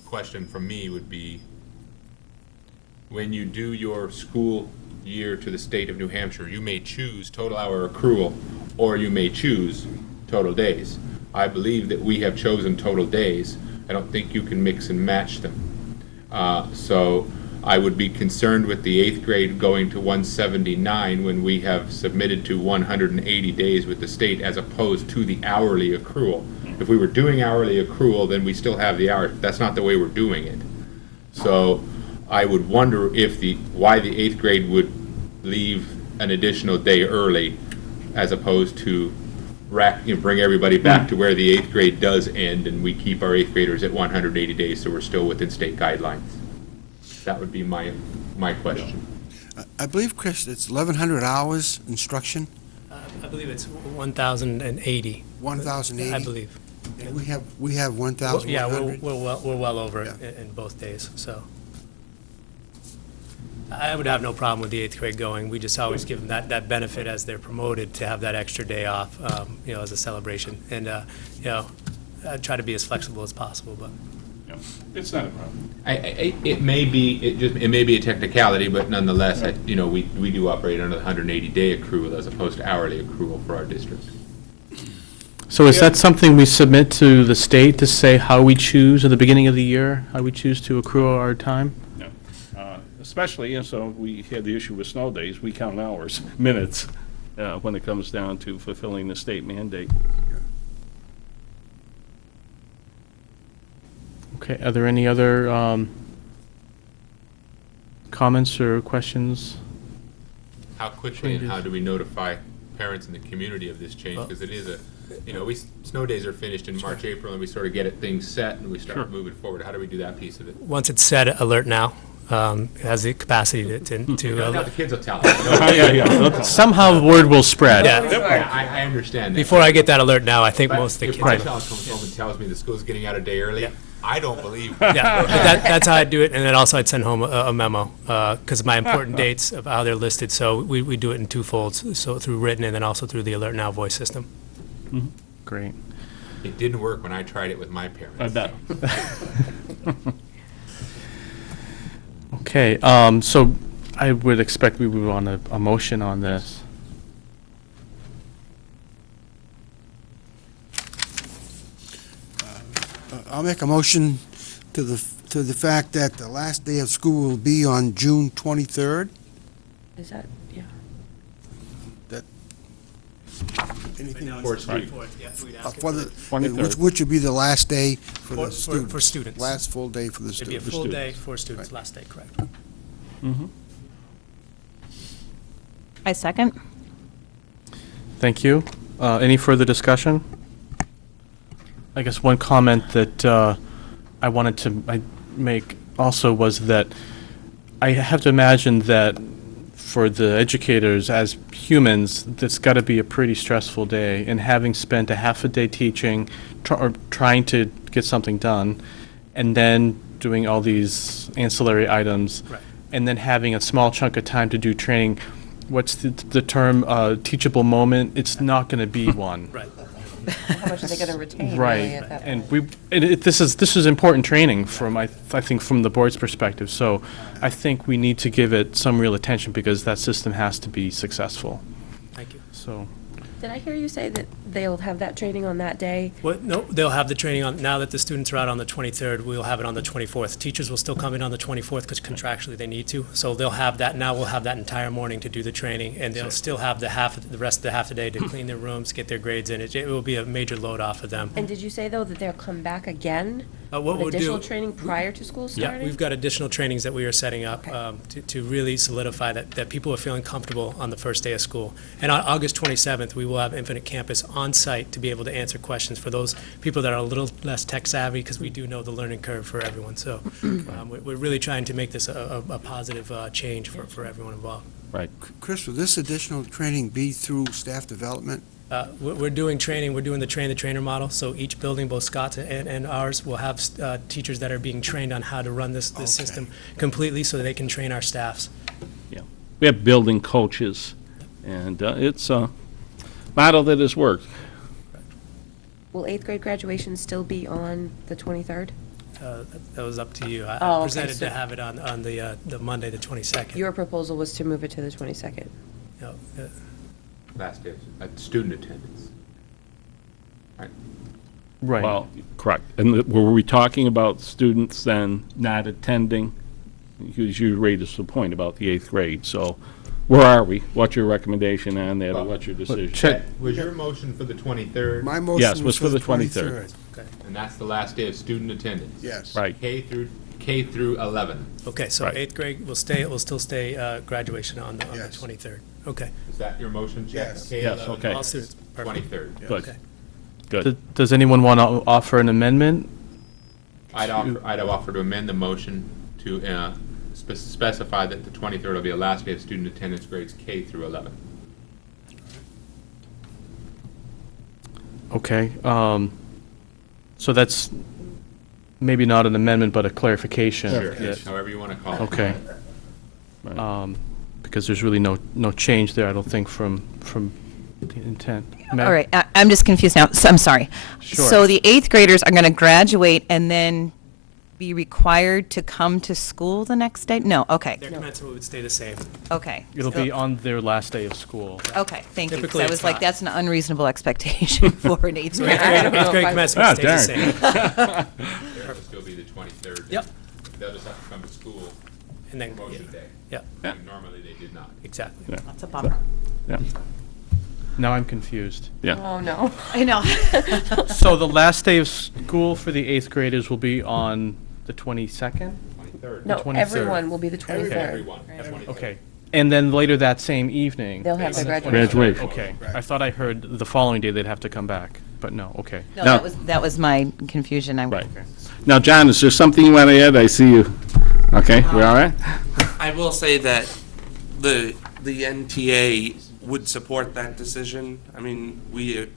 Question from me would be, when you do your school year to the state of New Hampshire, you may choose total hour accrual, or you may choose total days. I believe that we have chosen total days. I don't think you can mix and match them. So I would be concerned with the 8th grade going to 179 when we have submitted to 180 days with the state, as opposed to the hourly accrual. If we were doing hourly accrual, then we still have the hours. That's not the way we're doing it. So I would wonder why the 8th grade would leave an additional day early, as opposed to bring everybody back to where the 8th grade does end, and we keep our 8th graders at 180 days, so we're still within state guidelines. That would be my question. I believe, Chris, it's 1,100 hours instruction. I believe it's 1,080. 1,080? I believe. And we have 1,100? Yeah, we're well over it Yeah. in both days, so. I would have no problem with the 8th grade going. We just always give them that benefit as they're promoted to have that extra day off, as a celebration. And, I try to be as flexible as possible, but. Yeah, it's not a problem. It may be a technicality, but nonetheless, we do operate under the 180-day accrual as opposed to hourly accrual for our district. So is that something we submit to the state to say how we choose at the beginning of the year, how we choose to accrue our time? No. Especially, so we had the issue with snow days, we count hours, minutes, when it comes down to fulfilling the state mandate. Okay, are there any other comments or questions? How quickly and how do we notify parents in the community of this change? Because it is snow days are finished in March, April, and we sort of get things set and we start moving forward. How do we do that piece of it? Once it's set, alert now. It has the capacity to Now the kids will tell us. Somehow word will spread. Yeah. I understand that. Before I get that alert now, I think most of the If kids. my know. child comes home and tells me the school's getting out a day early, Yeah. I don't believe it. Yeah, that's how I do it, and then also I'd send home a memo, because my important dates of how they're listed, so we do it in two folds, so through written and then also through the Alert Now voice system. Great. It didn't work when I tried it with my parents. I bet. Okay, so I would expect we would want a motion on this. I'll make a motion to the fact that the last day of school will be on June 23rd. Is that, yeah. Anything For students. for the, 23rd. which would be the last day for the For students? students. Last full day for the It'd be a students. full day students. for students, last day, correct. I second. Thank you. Any further discussion? I guess one comment that I wanted to make also was that I have to imagine that for the educators as humans, that's got to be a pretty stressful day. And having spent a half a day teaching or trying to get something done, and then doing all these ancillary items, Right. and then having a small chunk of time to do training, what's the term, teachable moment? It's not going to be one. Right. How much are they going to retain really Right, at that and point? this is important training from, I think, from the board's perspective, so I think we need to give it some real attention because that system has to be successful, Thank you. so. Did I hear you say that they'll have that training on that day? What, no, they'll have the training on, now that the students are out on the 23rd, we'll have it on the 24th. Teachers will still come in on the 24th because contractually they need to. So they'll have that, now we'll have that entire morning to do the training, and they'll still have the rest of the half a day to clean their rooms, get their grades in. It will be a major load off of them. And did you say, though, that they'll come back again? What we'll With do. additional training prior to school Yeah, starting? we've got additional trainings that we are setting up to really solidify that people are feeling comfortable on the first day of school. And on August 27th, we will have Infinite Campus on site to be able to answer questions for those people that are a little less tech savvy, because we do know the learning curve for everyone. So we're really trying to make this a positive change for everyone involved. Right. Chris, will this additional training be through staff development? We're doing training, we're doing the train-the-trainer model, so each building, both Scott's and ours, will have teachers that are being trained on how to run this system completely so that they can train our staffs. Yeah. We have building coaches, and it's a model that has worked. Will 8th grade graduation still be on the 23rd? That was up to you. Oh, I okay, presented so- to have it on the Monday, the 22nd. Your proposal was to move it to the 22nd. No, Last day of student attendance. Right. Well, correct. And were we talking about students then not attending? Because you raised the point about the 8th grade. So where are we? What's your recommendation on that, or what's your decision? Chet- Was your motion for the 23rd? My motion Yes, was for the 23rd. And that's the last day of student attendance? Yes. Right. K through 11. Okay, so Right. 8th grade will still stay graduation on the Yes. 23rd. Okay. Is that your motion, Chet? Yes. Yes, K11, okay. All students, perfect. 23rd. Good, Okay. good. Does anyone want to offer an amendment? I'd offer to amend the motion to specify that the 23rd will be the last day of student attendance grades K through 11. Okay, so that's maybe not an amendment, but a clarification. Sure, that- however you want to call it. Okay. Because there's really no change there, I don't think, from the intent. All right, I'm just confused now. So, I'm sorry. Sure. So the 8th graders are going to graduate and then be required to come to school the next day? No, okay, Their commencement would stay the same. okay. It'll So- be on their last day of school. Okay, thank you. 'Cause Typically I it's was like, not. that's an unreasonable expectation for an 8th So grader. I don't know eighth if grade I- commencement Ah, stays the darn. same. It'll still be the 23rd. Yep. They'll just have to come to school And then, promotion day. yeah, Like normally they did not. exactly. Yeah. That's a bummer. Yeah. Now I'm confused. Yeah. Oh, no. I know. So the last day of school for the 8th graders will be on the 22nd? 23rd. No, 23rd. everyone will be the 23rd. Everyone. Okay. And then later that same evening? They'll have their on the graduation. 23rd. Okay. I thought I heard the following day they'd have to come back, but no, okay. No, Now- that was my confusion. Right. Now, John, is there something you want to add? I see you. Okay, we all right? I will say that the NTA would support that decision. I mean, we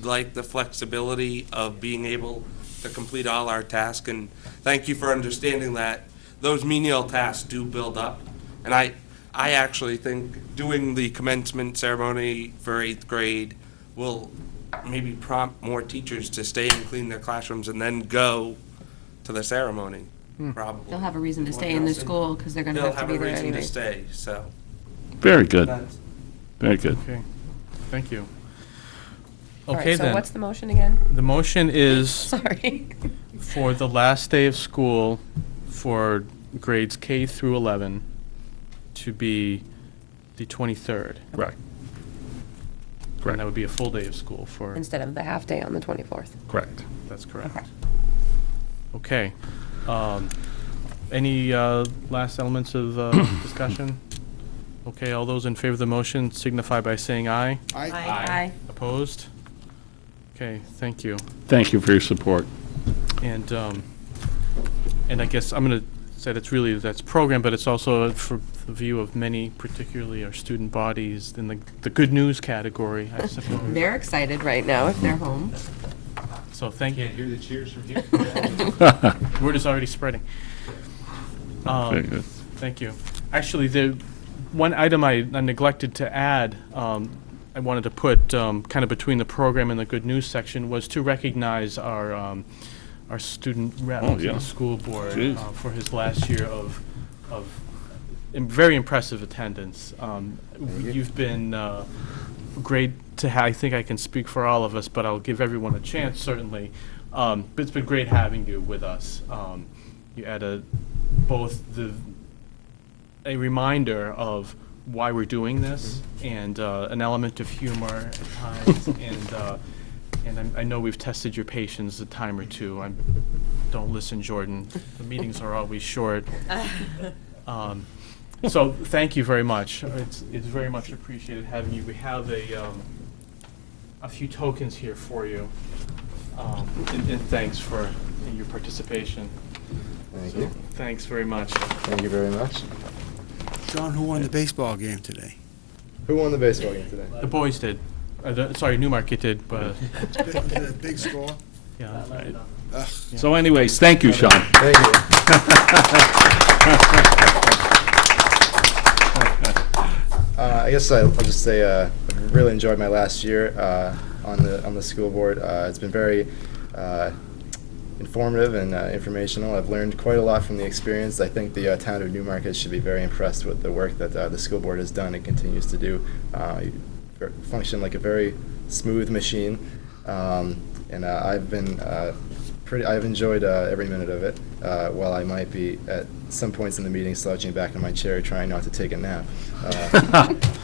like the flexibility of being able to complete all our tasks, and thank you for understanding that those menial tasks do build up. And I actually think doing the commencement ceremony for 8th grade will maybe prompt more teachers to stay and clean their classrooms and then go to the ceremony, probably. They'll have a reason to stay in their school because they're going to They'll have to have be a there reason to anyway. stay, so. Very good. that's- Very good. Okay, thank you. All Okay right, so then, what's the motion again? the motion is Sorry. for the last day of school for grades K through 11 to be the 23rd. Right. And that would be a full day of school for, Instead of the half day on the 24th. Correct. that's correct. Okay. Any last elements of discussion? Okay, all those in favor of the motion signify by saying aye. Aye. Opposed? Okay, thank you. Thank you for your support. And I guess I'm going to say that's program, but it's also for the view of many, particularly our student bodies in the good news category, I suppose. They're excited right now if they're home. So thank you. Can't hear the cheers from here. Word is already spreading. Very good. Thank you. Actually, the one item I neglected to add, I wanted to put kind of between the program and the good news section, was to recognize our student rep Oh, to yeah. the school board Jeez. for his last year of very impressive attendance. You've been great to have. I think I can speak for all of us, but I'll give everyone a chance, certainly. But it's been great having you with us. You add both a reminder of why we're doing this and an element of humor at times. And I know we've tested your patience a time or two. Don't listen, Jordan. The meetings are always short. So thank you very much. It's very much appreciated having you. We have a few tokens here for you. And thanks for your participation. Thank So, you. Thanks very much. Thank you very much. John, who won the baseball game today? Who won the baseball game today? The boys did. Sorry, Newmarket did, but Was it a big score? yeah. Ugh. So anyways, thank you, Sean. Thank you. I guess I'll just say I really enjoyed my last year on the school board. It's been very informative and informational. I've learned quite a lot from the experience. I think the town of Newmarket should be very impressed with the work that the school board has done and continues to do. You function like a very smooth machine, and I've been I've enjoyed every minute of it. While I might be at some points in the meeting slouching back in my chair trying not to take a nap,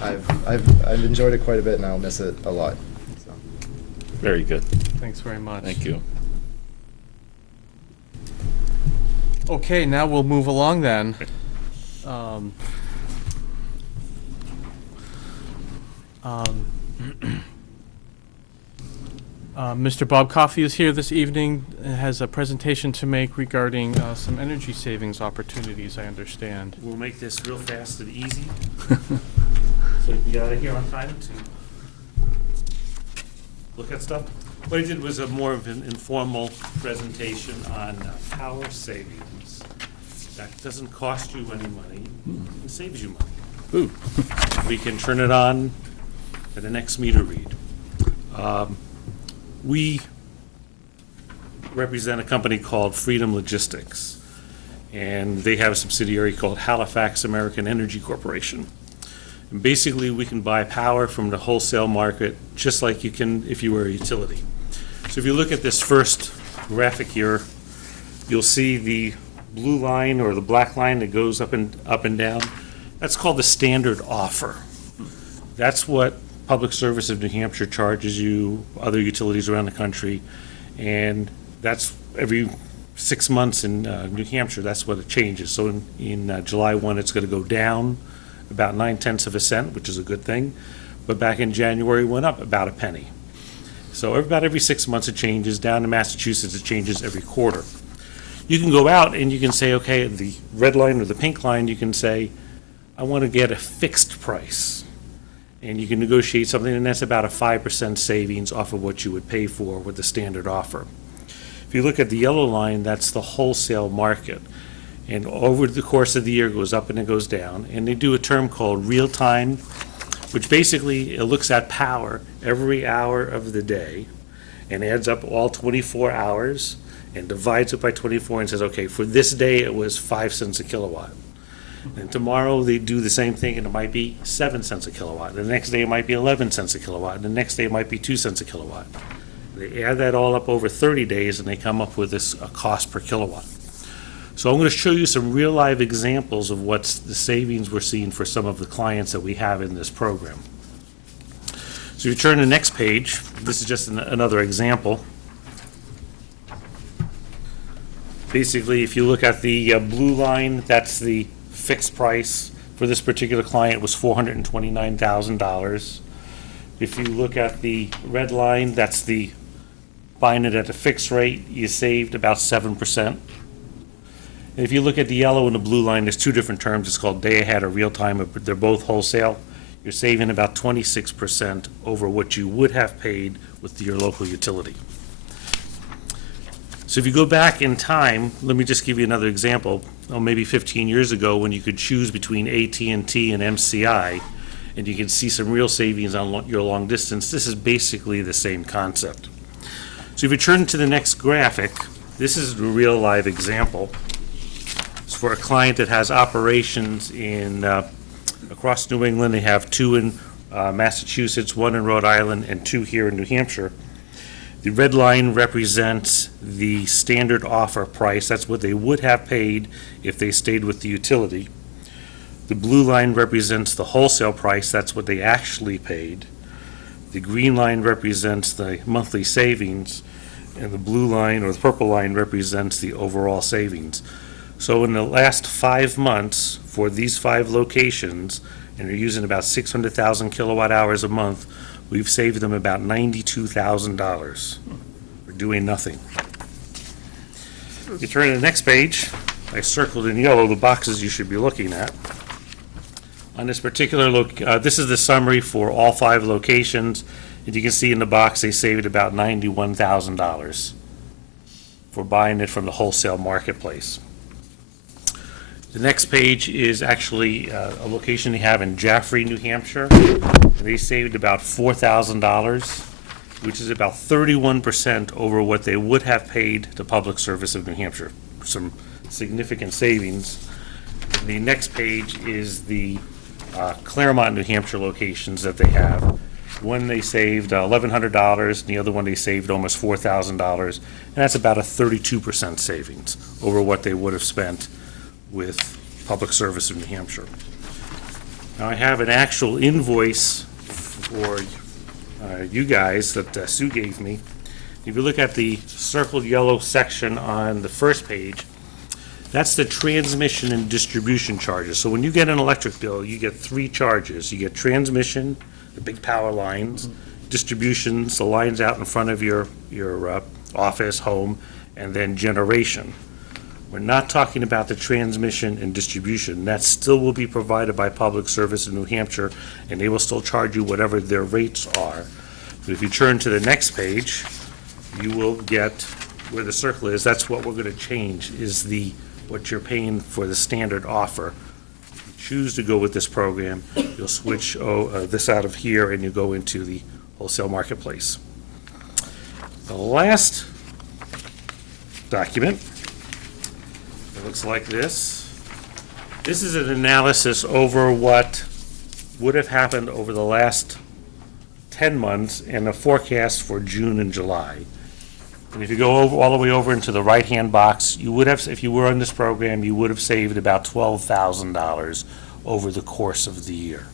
I've enjoyed it quite a bit, and I'll miss it a lot. So. Very good. Thanks very much. Thank you. Okay, now we'll move along then. Mr. Bob Coffey is here this evening and has a presentation to make regarding some energy savings opportunities, I understand. We'll make this real fast and easy, so you can get out of here on time to look at stuff. What I did was a more of an informal presentation on power savings. That doesn't cost you any money, it saves you money. Ooh. We can turn it on at the next meter read. We represent a company called Freedom Logistics, and they have a subsidiary called Halifax American Energy Corporation. And basically, we can buy power from the wholesale market just like you can if you were a utility. So if you look at this first graphic here, you'll see the blue line or the black line that goes up and down. That's called the standard offer. That's what Public Service of New Hampshire charges you, other utilities around the country, and that's every 6 months in New Hampshire, that's what it changes. So in July 1, it's going to go down about 9/10 of a cent, which is a good thing, but back in January, it went up about a penny. So about every 6 months it changes. Down in Massachusetts, it changes every quarter. You can go out and you can say, okay, the red line or the pink line, you can say, I want to get a fixed price. And you can negotiate something, and that's about a 5% savings off of what you would pay for with the standard offer. If you look at the yellow line, that's the wholesale market. And over the course of the year, it goes up and it goes down. And they do a term called real time, which basically it looks at power every hour of the day and adds up all 24 hours and divides it by 24 and says, okay, for this day it was 5 cents a kilowatt. And tomorrow they do the same thing and it might be 7 cents a kilowatt. The next day it might be 11 cents a kilowatt. And the next day it might be 2 cents a kilowatt. They add that all up over 30 days and they come up with a cost per kilowatt. So I'm going to show you some real live examples of what's the savings we're seeing for some of the clients that we have in this program. So if you turn to the next page, this is just another example. Basically, if you look at the blue line, that's the fixed price for this particular client was $429,000. If you look at the red line, that's the buying it at a fixed rate, you saved about 7%. And if you look at the yellow and the blue line, there's two different terms. It's called day ahead or real time, but they're both wholesale. You're saving about 26% over what you would have paid with your local utility. So if you go back in time, let me just give you another example. Maybe 15 years ago when you could choose between AT&T and MCI, and you can see some real savings on your long distance. This is basically the same concept. So if you turn to the next graphic, this is a real live example. It's for a client that has operations in across New England. They have 2 in Massachusetts, 1 in Rhode Island, and 2 here in New Hampshire. The red line represents the standard offer price. That's what they would have paid if they stayed with the utility. The blue line represents the wholesale price. That's what they actually paid. The green line represents the monthly savings, and the blue line or the purple line represents the overall savings. So in the last 5 months for these 5 locations, and they're using about 600,000 kilowatt hours a month, we've saved them about $92,000 for doing nothing. You turn to the next page, I circled in yellow the boxes you should be looking at. On this particular this is the summary for all 5 locations, and you can see in the box they saved about $91,000 for buying it from the wholesale marketplace. The next page is actually a location they have in Jaffrey, New Hampshire. They saved about $4,000, which is about 31% over what they would have paid the Public Service of New Hampshire. Some significant savings. The next page is the Claremont, New Hampshire locations that they have. One they saved $1,100, and the other one they saved almost $4,000, and that's about a 32% savings over what they would have spent with Public Service of New Hampshire. Now I have an actual invoice for you guys that Sue gave me. If you look at the circled yellow section on the first page, that's the transmission and distribution charges. So when you get an electric bill, you get 3 charges. You get transmission, the big power lines, distributions, the lines out in front of your office, home, and then generation. We're not talking about the transmission and distribution. That still will be provided by Public Service in New Hampshire, and they will still charge you whatever their rates are. But if you turn to the next page, you will get, where the circle is, that's what we're gonna change, is what you're paying for the standard offer. If you choose to go with this program, you'll switch this out of here and you go into the wholesale marketplace. The last document, it looks like this. This is an analysis over what would have happened over the last 10 months and a forecast for June and July. And if you go all the way over into the right-hand box, you would have, if you were on this program, you would have saved about $12,000 over the course of the year.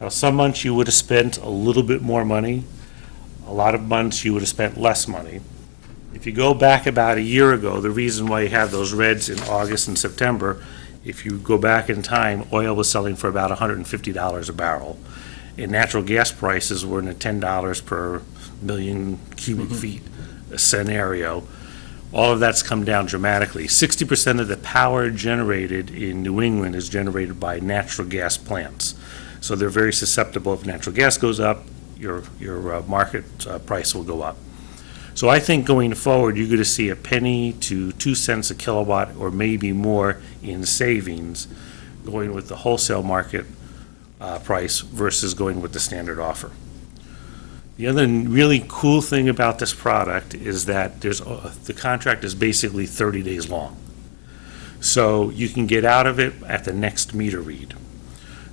Now, some months you would have spent a little bit more money. A lot of months you would have spent less money. If you go back about a year ago, the reason why you have those reds in August and September, if you go back in time, oil was selling for about $150 a barrel. And natural gas prices were in the $10 per million cubic feet scenario. All of that's come down dramatically. 60% of the power generated in New England is generated by natural gas plants. So they're very susceptible. If natural gas goes up, your market price will go up. So I think going forward, you're going to see a penny to 2 cents a kilowatt or maybe more in savings going with the wholesale market price versus going with the standard offer. The other really cool thing about this product is that the contract is basically 30 days long. So you can get out of it at the next meter read.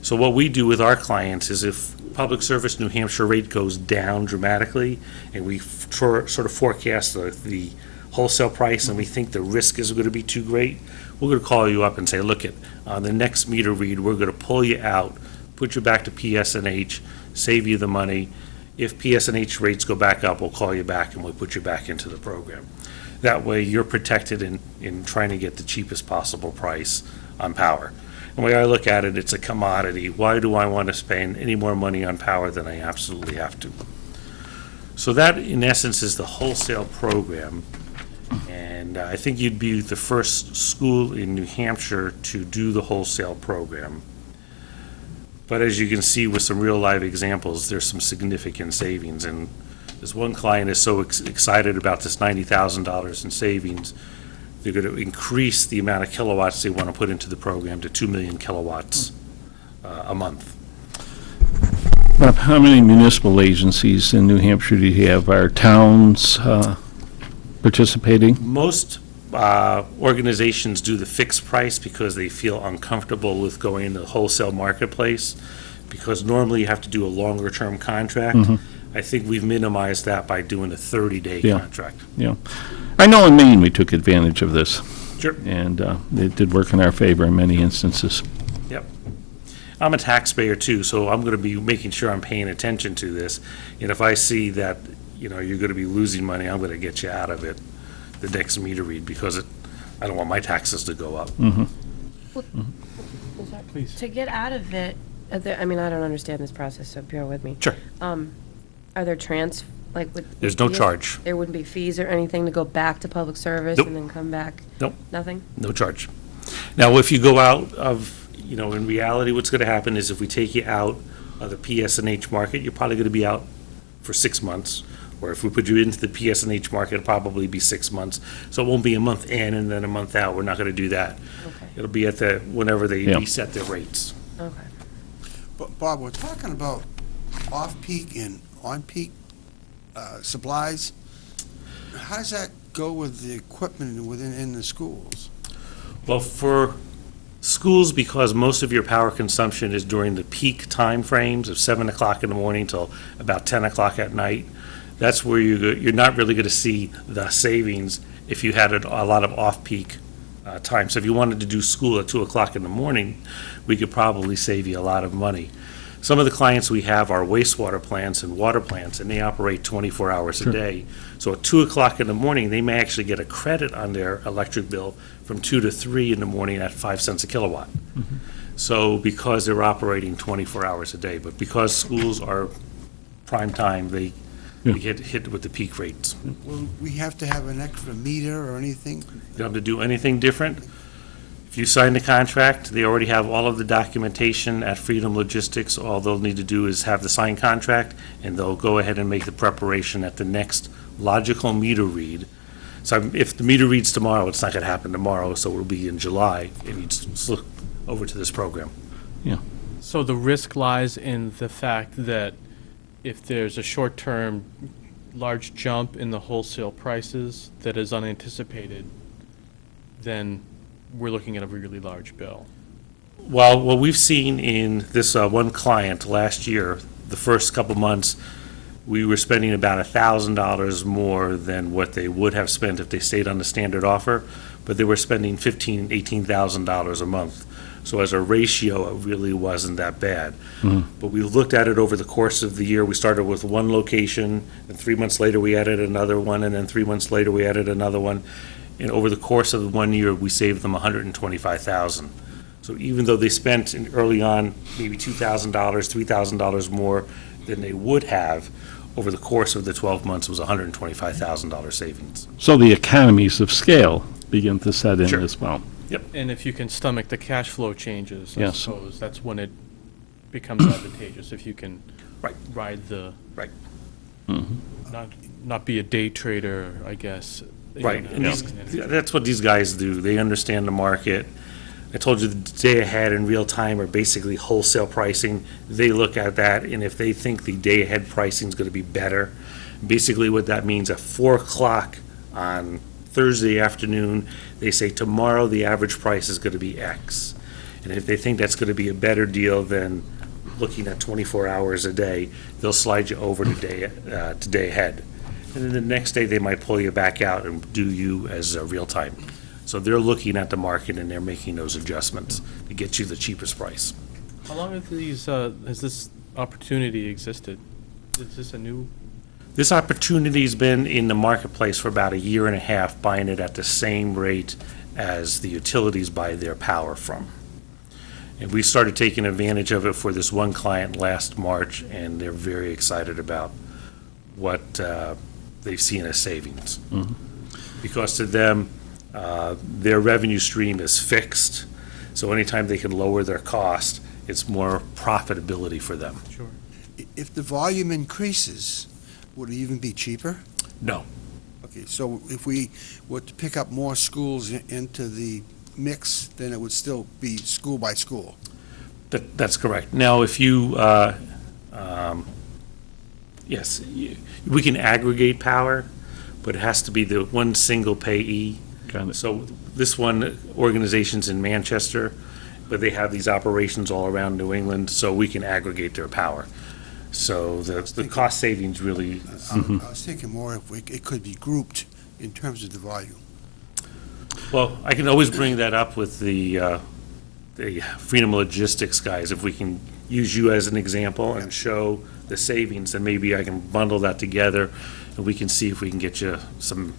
So what we do with our clients is if Public Service New Hampshire rate goes down dramatically and we sort of forecast the wholesale price and we think the risk is going to be too great, we're going to call you up and say, look, on the next meter read, we're going to pull you out, put you back to PSNH, save you the money. If PSNH rates go back up, we'll call you back and we'll put you back into the program. That way you're protected in trying to get the cheapest possible price on power. And the way I look at it, it's a commodity. Why do I want to spend any more money on power than I absolutely have to? So that, in essence, is the wholesale program. And I think you'd be the first school in New Hampshire to do the wholesale program. But as you can see with some real live examples, there's some significant savings. And this one client is so excited about this $90,000 in savings, they're going to increase the amount of kilowatts they want to put into the program to 2 million kilowatts a month. Bob, how many municipal agencies in New Hampshire do you have? Are towns participating? Most organizations do the fixed price because they feel uncomfortable with going into the wholesale marketplace, because normally you have to do a longer-term contract. I think we've minimized that by doing a 30-day contract. Yeah. I know in Maine we took advantage of this. Sure. And it did work in our favor in many instances. Yep. I'm a taxpayer too, so I'm going to be making sure I'm paying attention to this. And if I see that, you're going to be losing money, I'm going to get you out of it the next meter read, because I don't want my taxes to go up. Please. To get out of it, I mean, I don't understand this process, so bear with me. Sure. Are there There's no charge. There wouldn't be fees or anything to go back to public service Nope. and then come back? Nope. Nothing? No charge. Now, if you go out of, in reality, what's going to happen is if we take you out of the PSNH market, you're probably going to be out for 6 months. Or if we put you into the PSNH market, it'll probably be 6 months. So it won't be a month in and then a month out. We're not going to do that. Okay. It'll be at whenever they reset their rates. Okay. But Bob, we're talking about off-peak and on-peak supplies. How does that go with the equipment in the schools? Well, for schools, because most of your power consumption is during the peak time frames of 7 o'clock in the morning till about 10 o'clock at night, that's where you're not really going to see the savings if you had a lot of off-peak time. So if you wanted to do school at 2 o'clock in the morning, we could probably save you a lot of money. Some of the clients we have are wastewater plants and water plants, and they operate 24 hours a day. So at 2 o'clock in the morning, they may actually get a credit on their electric bill from 2 to 3 in the morning at 5 cents a kilowatt. So because they're operating 24 hours a day, but because schools are prime time, they get hit with the peak rates. Will we have to have an extra meter or anything? You don't have to do anything different. If you sign the contract, they already have all of the documentation at Freedom Logistics. All they'll need to do is have the signed contract, and they'll go ahead and make the preparation at the next logical meter read. So if the meter reads tomorrow, it's not going to happen tomorrow, so it'll be in July, and you just look over to this program. So the risk lies in the fact that if there's a short-term large jump in the wholesale prices that is unanticipated, then we're looking at a really large bill. Well, what we've seen in this one client last year, the first couple months, we were spending about $1,000 more than what they would have spent if they stayed on the standard offer, but they were spending $15,000, $18,000 a month. So as a ratio, it really wasn't that bad. But we looked at it over the course of the year. We started with one location, and 3 months later we added another one, and then 3 months later we added another one. And over the course of 1 year, we saved them $125,000. So even though they spent early on maybe $2,000, $3,000 more than they would have, over the course of the 12 months was $125,000 savings. So the economies of scale begin to set in as well. And if you can stomach the cash flow changes, I Yes. suppose, that's when it becomes advantageous, if you can ride the, not be a day trader, I guess. Right, and that's what these guys do. They understand the market. I told you the day ahead and real time are basically wholesale pricing. They look at that, and if they think the day ahead pricing is going to be better, basically what that means at 4 o'clock on Thursday afternoon, they say tomorrow the average price is going to be X. And if they think that's going to be a better deal than looking at 24 hours a day, they'll slide you over to day ahead. And then the next day, they might pull you back out and do you as real time. So they're looking at the market and they're making those adjustments to get you the cheapest price. How long have has this opportunity existed? Is this a new? This opportunity's been in the marketplace for about 1.5 years, buying it at the same rate as the utilities buy their power from. And we started taking advantage of it for this one client last March, and they're very excited about what they've seen as savings. Because to them, their revenue stream is fixed, so anytime they can lower their cost, it's more profitability for them. Sure. If the volume increases, would it even be cheaper? No. Okay, so if we were to pick up more schools into the mix, then it would still be school by school? That's correct. Now, if you, yes, we can aggregate power, but it has to be the one single payee. Got it. So this one organization's in Manchester, but they have these operations all around New England, so we can aggregate their power. So the cost savings really, I was thinking more if it could be grouped in terms of the volume. well, I can always bring that up with the Freedom Logistics guys. If we can use you as an example and show the savings, then maybe I can bundle that together and we can see if we can get you some.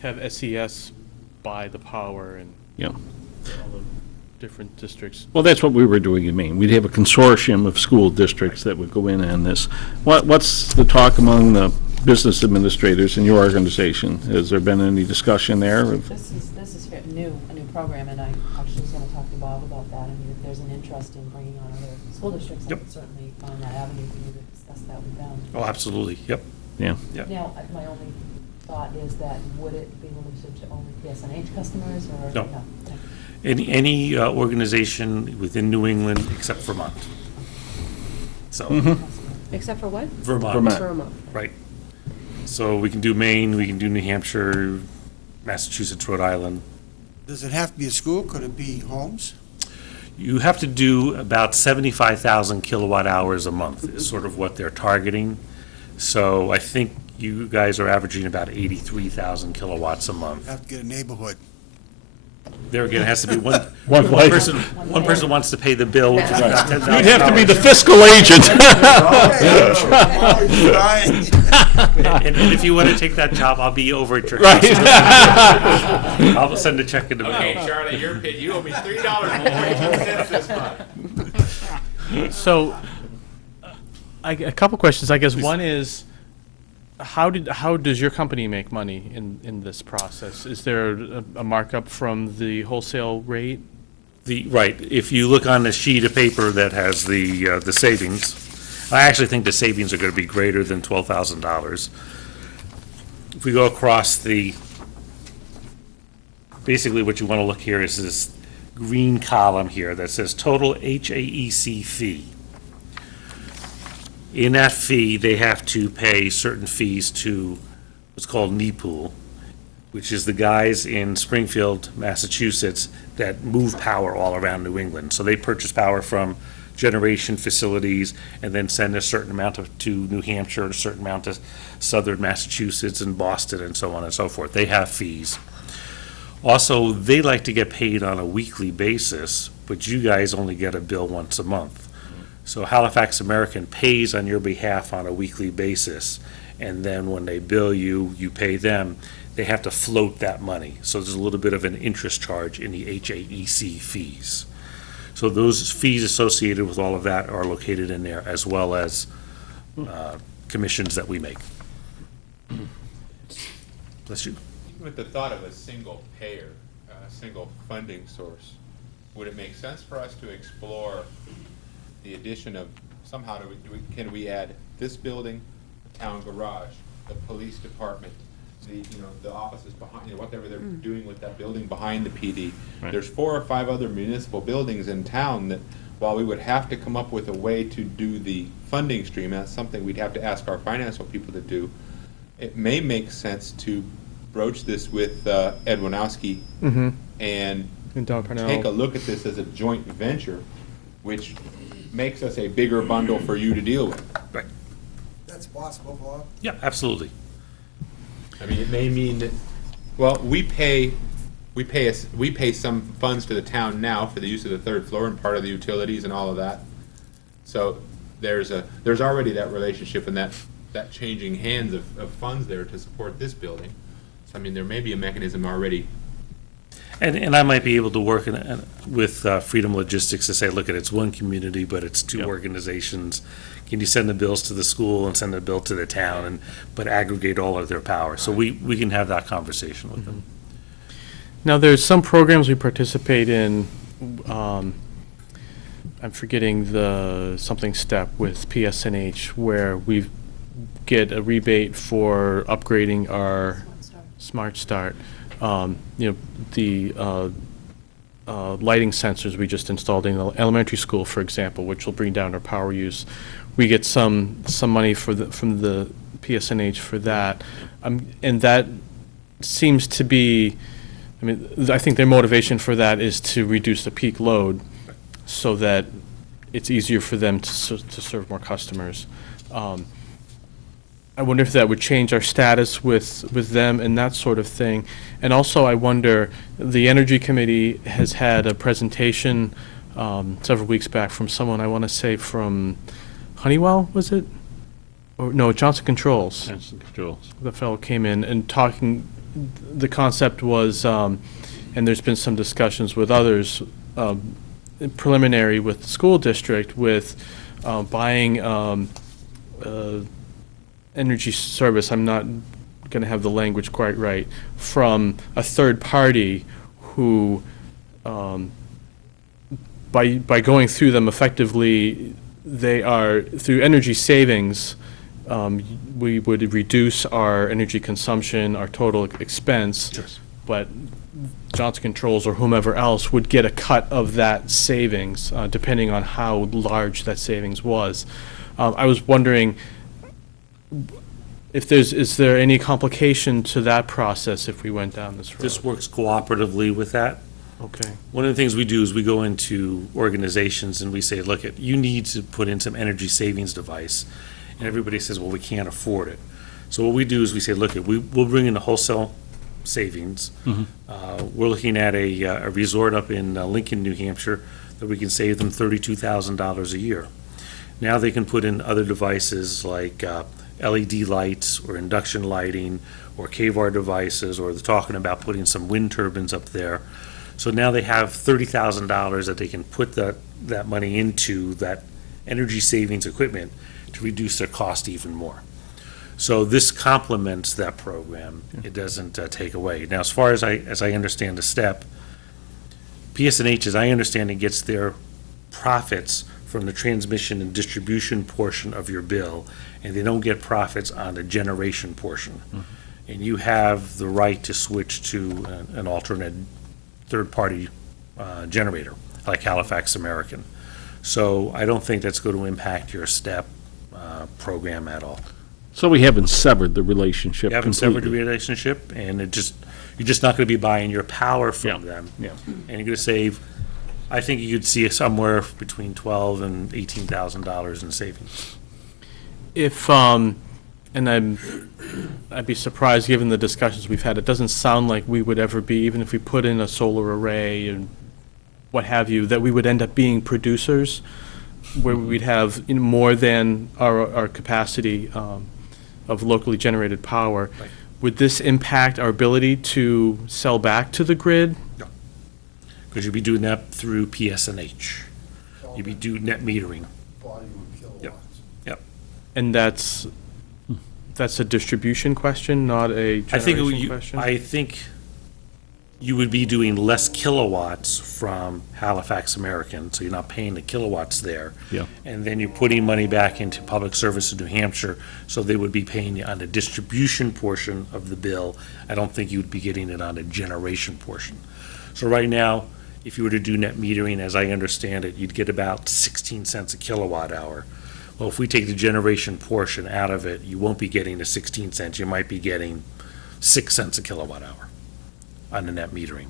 Have SES buy the power and Yeah. all the different districts. Well, that's what we were doing in Maine. We'd have a consortium of school districts that would go in on this. What's the talk among the business administrators in your organization? Has there been any discussion there? This is a new program, and I actually was going to talk to Bob about that. I mean, if there's an interest in bringing on other school districts, I Yep. could certainly find that avenue for you to discuss that with them. Oh, absolutely, yep. Yeah. Yep. Now, my only thought is that would it be limited to only PSNH customers, or? No. Okay. Any organization within New England except Vermont. So, Except for what? Vermont. Vermont. Right. So we can do Maine, we can do New Hampshire, Massachusetts, Rhode Island. Does it have to be a school? Could it be homes? You have to do about 75,000 kilowatt hours a month is sort of what they're targeting. So I think you guys are averaging about 83,000 kilowatts a month. Have to get a neighborhood. There again, it has to be one place. one person wants to pay the bill, which is about $10,000. You'd have to be the fiscal agent. And if you want to take that job, I'll be over at your house. Right. I'll send a check in the mail. Okay, Charlotte, you're paid. You owe me $3.42 this month. So, a couple questions, I guess. One is, how does your company make money in this process? Is there a markup from the wholesale rate? Right, if you look on the sheet of paper that has the savings, I actually think the savings are going to be greater than $12,000. if we go across basically what you want to look here is this green column here that says total HAEC fee. In that fee, they have to pay certain fees to what's called NEPOOL, which is the guys in Springfield, Massachusetts, that move power all around New England. So they purchase power from generation facilities and then send a certain amount to New Hampshire, a certain amount to southern Massachusetts and Boston and so on and so forth. They have fees. Also, they like to get paid on a weekly basis, but you guys only get a bill once a month. So Halifax American pays on your behalf on a weekly basis, and then when they bill you, you pay them. They have to float that money. So there's a little bit of an interest charge in the HAEC fees. So those fees associated with all of that are located in there, as well as commissions that we make. Bless you. With the thought of a single payer, a single funding source, would it make sense for us to explore the addition of, somehow, can we add this building, the town garage, the police department, the offices behind, whatever they're doing with that building behind the PD. Right. There's 4 or 5 other municipal buildings in town that, while we would have to come up with a way to do the funding stream, that's something we'd have to ask our financial people to do, it may make sense to broach this with Ed Winowski and Don Parnell. take a look at this as a joint venture, which makes us a bigger bundle for you to deal with. Right. That's possible, Bob. Yeah, absolutely. I mean, it may mean that, well, we pay some funds to the town now for the use of the 3rd floor and part of the utilities and all of that. So there's already that relationship and that changing hands of funds there to support this building. So, I mean, there may be a mechanism already. And I might be able to work with Freedom Logistics to say, look, it's one community, but it's 2 organizations. Can you send the bills to the school and send the bill to the town, but aggregate all of their power? So we can have that conversation with them. Now, there's some programs we participate in, I'm forgetting the something step with PSNH, where we get a rebate for upgrading our Smart Start. The lighting sensors we just installed in the elementary school, for example, which will bring down our power use. We get some money from the PSNH for that, and that seems to be, I mean, I think their motivation for that is to reduce the peak load, so that it's easier for them to serve more customers. I wonder if that would change our status with them and that sort of thing. And also, I wonder, the Energy Committee has had a presentation several weeks back from someone, I want to say from Honeywell, was it? Or no, Johnson Controls. Johnson Controls. The fellow came in and talking, the concept was, and there's been some discussions with others, preliminary with the school district, with buying energy service, I'm not going to have the language quite right, from a third party who, by going through them effectively, they are, through energy savings, we would reduce our energy consumption, our total expense, Yes. but Johnson Controls or whomever else would get a cut of that savings, depending on how large that savings was. I was wondering, if is there any complication to that process if we went down this road? This works cooperatively with that. Okay. One of the things we do is we go into organizations and we say, look, you need to put in some energy savings device. And everybody says, well, we can't afford it. So what we do is we say, look, we'll bring in the wholesale savings. We're looking at a resort up in Lincoln, New Hampshire, that we can save them $32,000 a year. Now they can put in other devices like LED lights or induction lighting or KVAR devices, or they're talking about putting some wind turbines up there. So now they have $30,000 that they can put that money into that energy savings equipment to reduce their cost even more. So this complements that program. It doesn't take away. Now, as far as I understand the step, PSNH, as I understand it, gets their profits from the transmission and distribution portion of your bill, and they don't get profits on the generation portion. and you have the right to switch to an alternate third-party generator, like Halifax American. So I don't think that's going to impact your STEP program at all. So we haven't severed the relationship You haven't severed the completely. relationship, and you're just not going to be buying your power from them. Yeah. And you're going to save, I think you could see somewhere between $12,000 and $18,000 in savings. If, and I'd be surprised, given the discussions we've had, it doesn't sound like we would ever be, even if we put in a solar array and what have you, that we would end up being producers, where we'd have more than our capacity of locally generated power. Right. Would this impact our ability to sell back to the grid? No. Because you'd be doing that through PSNH. You'd be doing net metering. Yep. Yep. And that's a distribution question, not a I think generation question? I think you would be doing less kilowatts from Halifax American, so you're not paying the kilowatts there. Yeah. And then you're putting money back into public service in New Hampshire, so they would be paying you on the distribution portion of the bill. I don't think you would be getting it on the generation portion. So right now, if you were to do net metering, as I understand it, you'd get about 16 cents a kilowatt hour. Well, if we take the generation portion out of it, you won't be getting the 16 cents, you might be getting 6 cents a kilowatt hour on the net metering.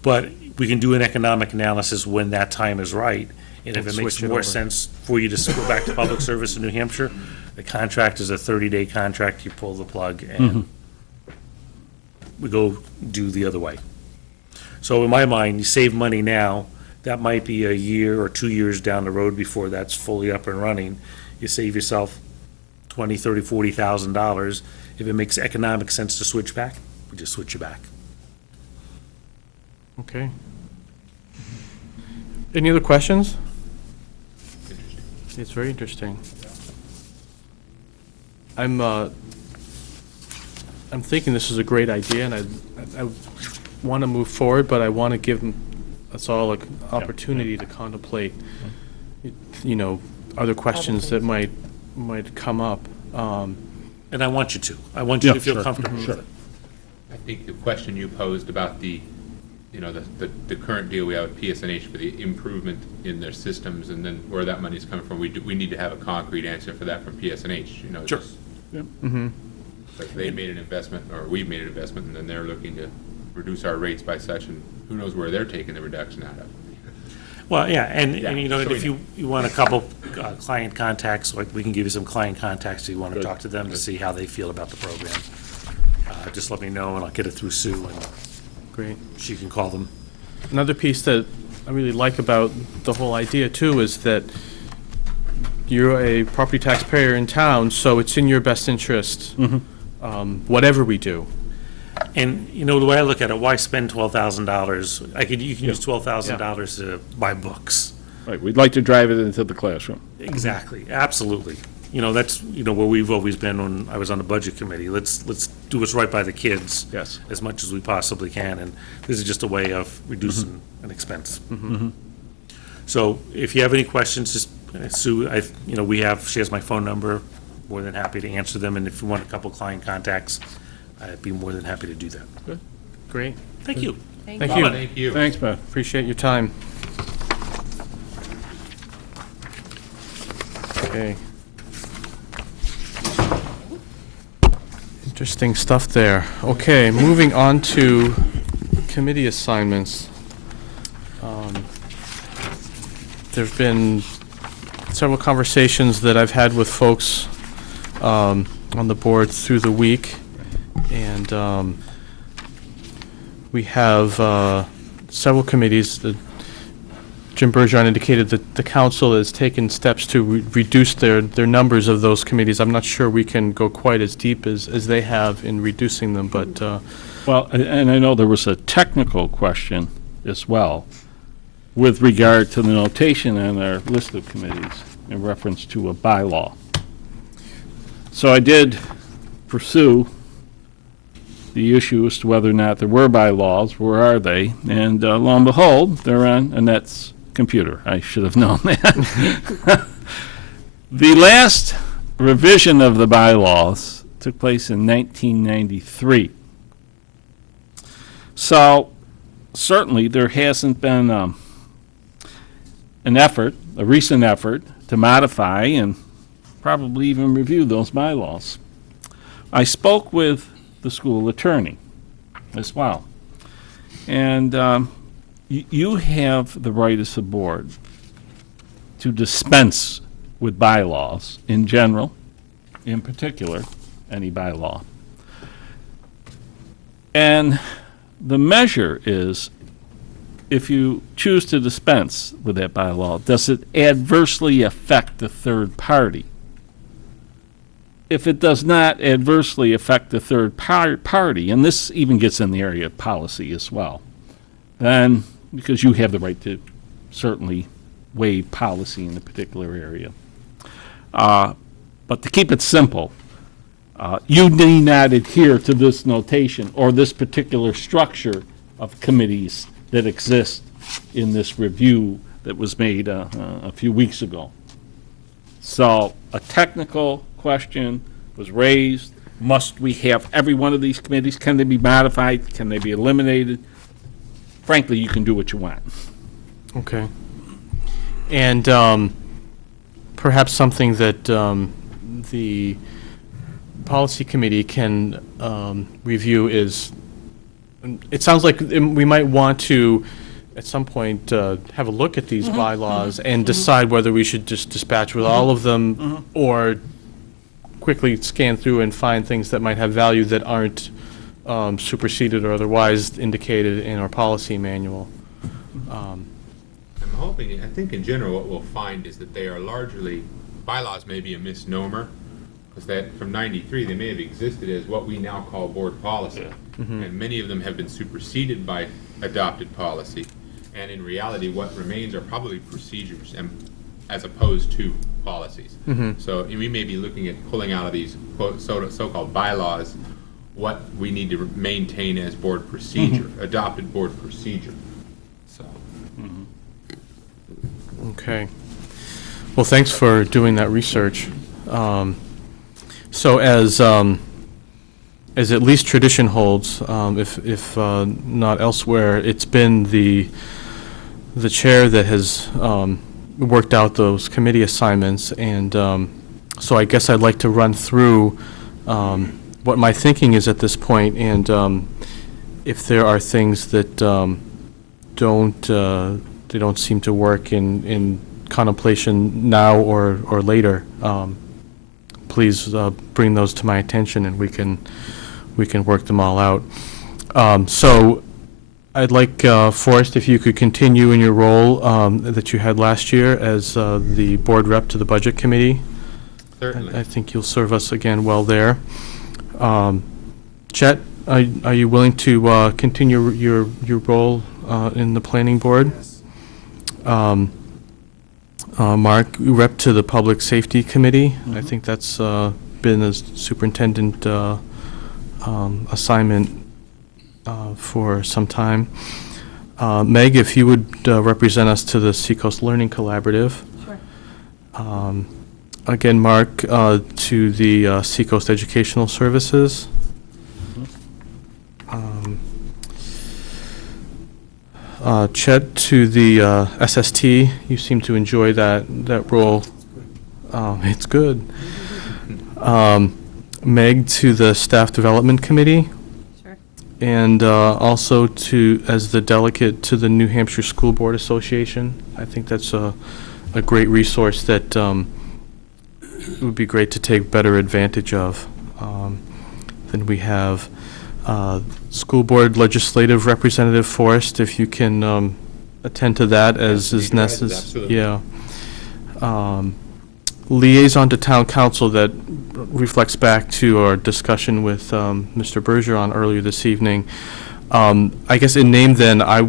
But we can do an economic analysis when that time is right, and if And it makes switch it more over. sense for you to go back to public service in New Hampshire, the contract is a 30-day contract, you pull the plug, and we go do the other way. So in my mind, you save money now, that might be a year or 2 years down the road before that's fully up and running. You save yourself $20,000, $30,000, $40,000. If it makes economic sense to switch back, we just switch you back. Okay. Any other questions? It's very interesting. I'm thinking this is a great idea, and I want to move forward, but I want to give us all an opportunity to contemplate, other questions that might come up. And I want you to. I want you to feel comfortable with it. I think the question you posed about the current deal we have with PSNH for the improvement in their systems, and then where that money's coming from, we need to have a concrete answer for that from PSNH, Sure. just Mm-hmm. like they made an investment, or we've made an investment, and then they're looking to reduce our rates by such, and who knows where they're taking the reduction out of. Well, yeah, and so if you want a couple client contacts, like, we can give you some client contacts if you want to talk to them to see how they feel about the program. Just let me know, and I'll get it through Sue, and Great. she can call them. Another piece that I really like about the whole idea too is that you're a property taxpayer in town, so it's in your best interest, whatever we do. And, the way I look at it, why spend $12,000? You can use $12,000 to buy books. Right, we'd like to drive it into the classroom. Exactly, absolutely. That's, where we've always been when I was on the budget committee. Let's do what's right by the kids. Yes. As much as we possibly can, and this is just a way of reducing an expense. So if you have any questions, just, Sue, she has my phone number, more than happy to answer them, and if you want a couple client contacts, I'd be more than happy to do that. Great. Thank you. Thank you. Thank you. Thanks, Beth. Appreciate your time. Okay. Interesting stuff there. Okay, moving on to committee assignments. There've been several conversations that I've had with folks on the board through the week, and we have several committees that Jim Bergeron indicated that the council has taken steps to reduce their numbers of those committees. I'm not sure we can go quite as deep as they have in reducing them, but Well, and I know there was a technical question as well with regard to the notation on our list of committees in reference to a bylaw. So I did pursue the issue as to whether or not there were bylaws, where are they? And lo and behold, they're on Annette's computer. I should have known that. The last revision of the bylaws took place in 1993. So certainly there hasn't been a recent effort to modify and probably even review those bylaws. I spoke with the school attorney as well. And you have the right as a board to dispense with bylaws in general, in particular, any bylaw. And the measure is, if you choose to dispense with that bylaw, does it adversely affect the third party? If it does not adversely affect the third party, and this even gets in the area of policy as well, then, because you have the right to certainly waive policy in a particular area. But to keep it simple, you need not adhere to this notation or this particular structure of committees that exist in this review that was made a few weeks ago. So a technical question was raised. Must we have every one of these committees? Can they be modified? Can they be eliminated? Frankly, you can do what you want. Okay. And perhaps something that the policy committee can review is, it sounds like we might want to, at some point, have a look at these bylaws and decide whether we should just dispatch with all of them or quickly scan through and find things that might have value that aren't superseded or otherwise indicated in our policy manual. I'm hoping, I think in general what we'll find is that they are largely, bylaws may be a misnomer, because that from '93 they may have existed as what we now call board policy. And many of them have been superseded by adopted policy. And in reality, what remains are probably procedures as opposed to policies. So we may be looking at pulling out of these so-called bylaws what we need to maintain as board procedure, adopted board procedure. So. Okay. Well, thanks for doing that research. So as at least tradition holds, if not elsewhere, it's been the chair that has worked out those committee assignments, and so I guess I'd like to run through what my thinking is at this point, and if there are things that they don't seem to work in contemplation now or later, please bring those to my attention, and we can work them all out. So I'd like, Forrest, if you could continue in your role that you had last year as the board rep to the Budget Committee. Certainly. I think you'll serve us again well there. Chet, are you willing to continue your role in the Planning Board? Mark, rep to the Public Safety Committee. I think that's been a superintendent assignment for some time. Meg, if you would represent us to the Seacoast Learning Collaborative. Sure. Again, Mark, to the Seacoast Educational Services. Chet, to the SST. You seem to enjoy that role. It's good. Meg, to the Staff Development Committee. Sure. And also as the delegate to the New Hampshire School Board Association. I think that's a great resource that it would be great to take better advantage of. Then we have School Board Legislative Representative Forrest, if you can attend to that as is necessary. Yeah. Liaison to Town Council, that reflects back to our discussion with Mr. Bergeron earlier this evening. I guess in name then, I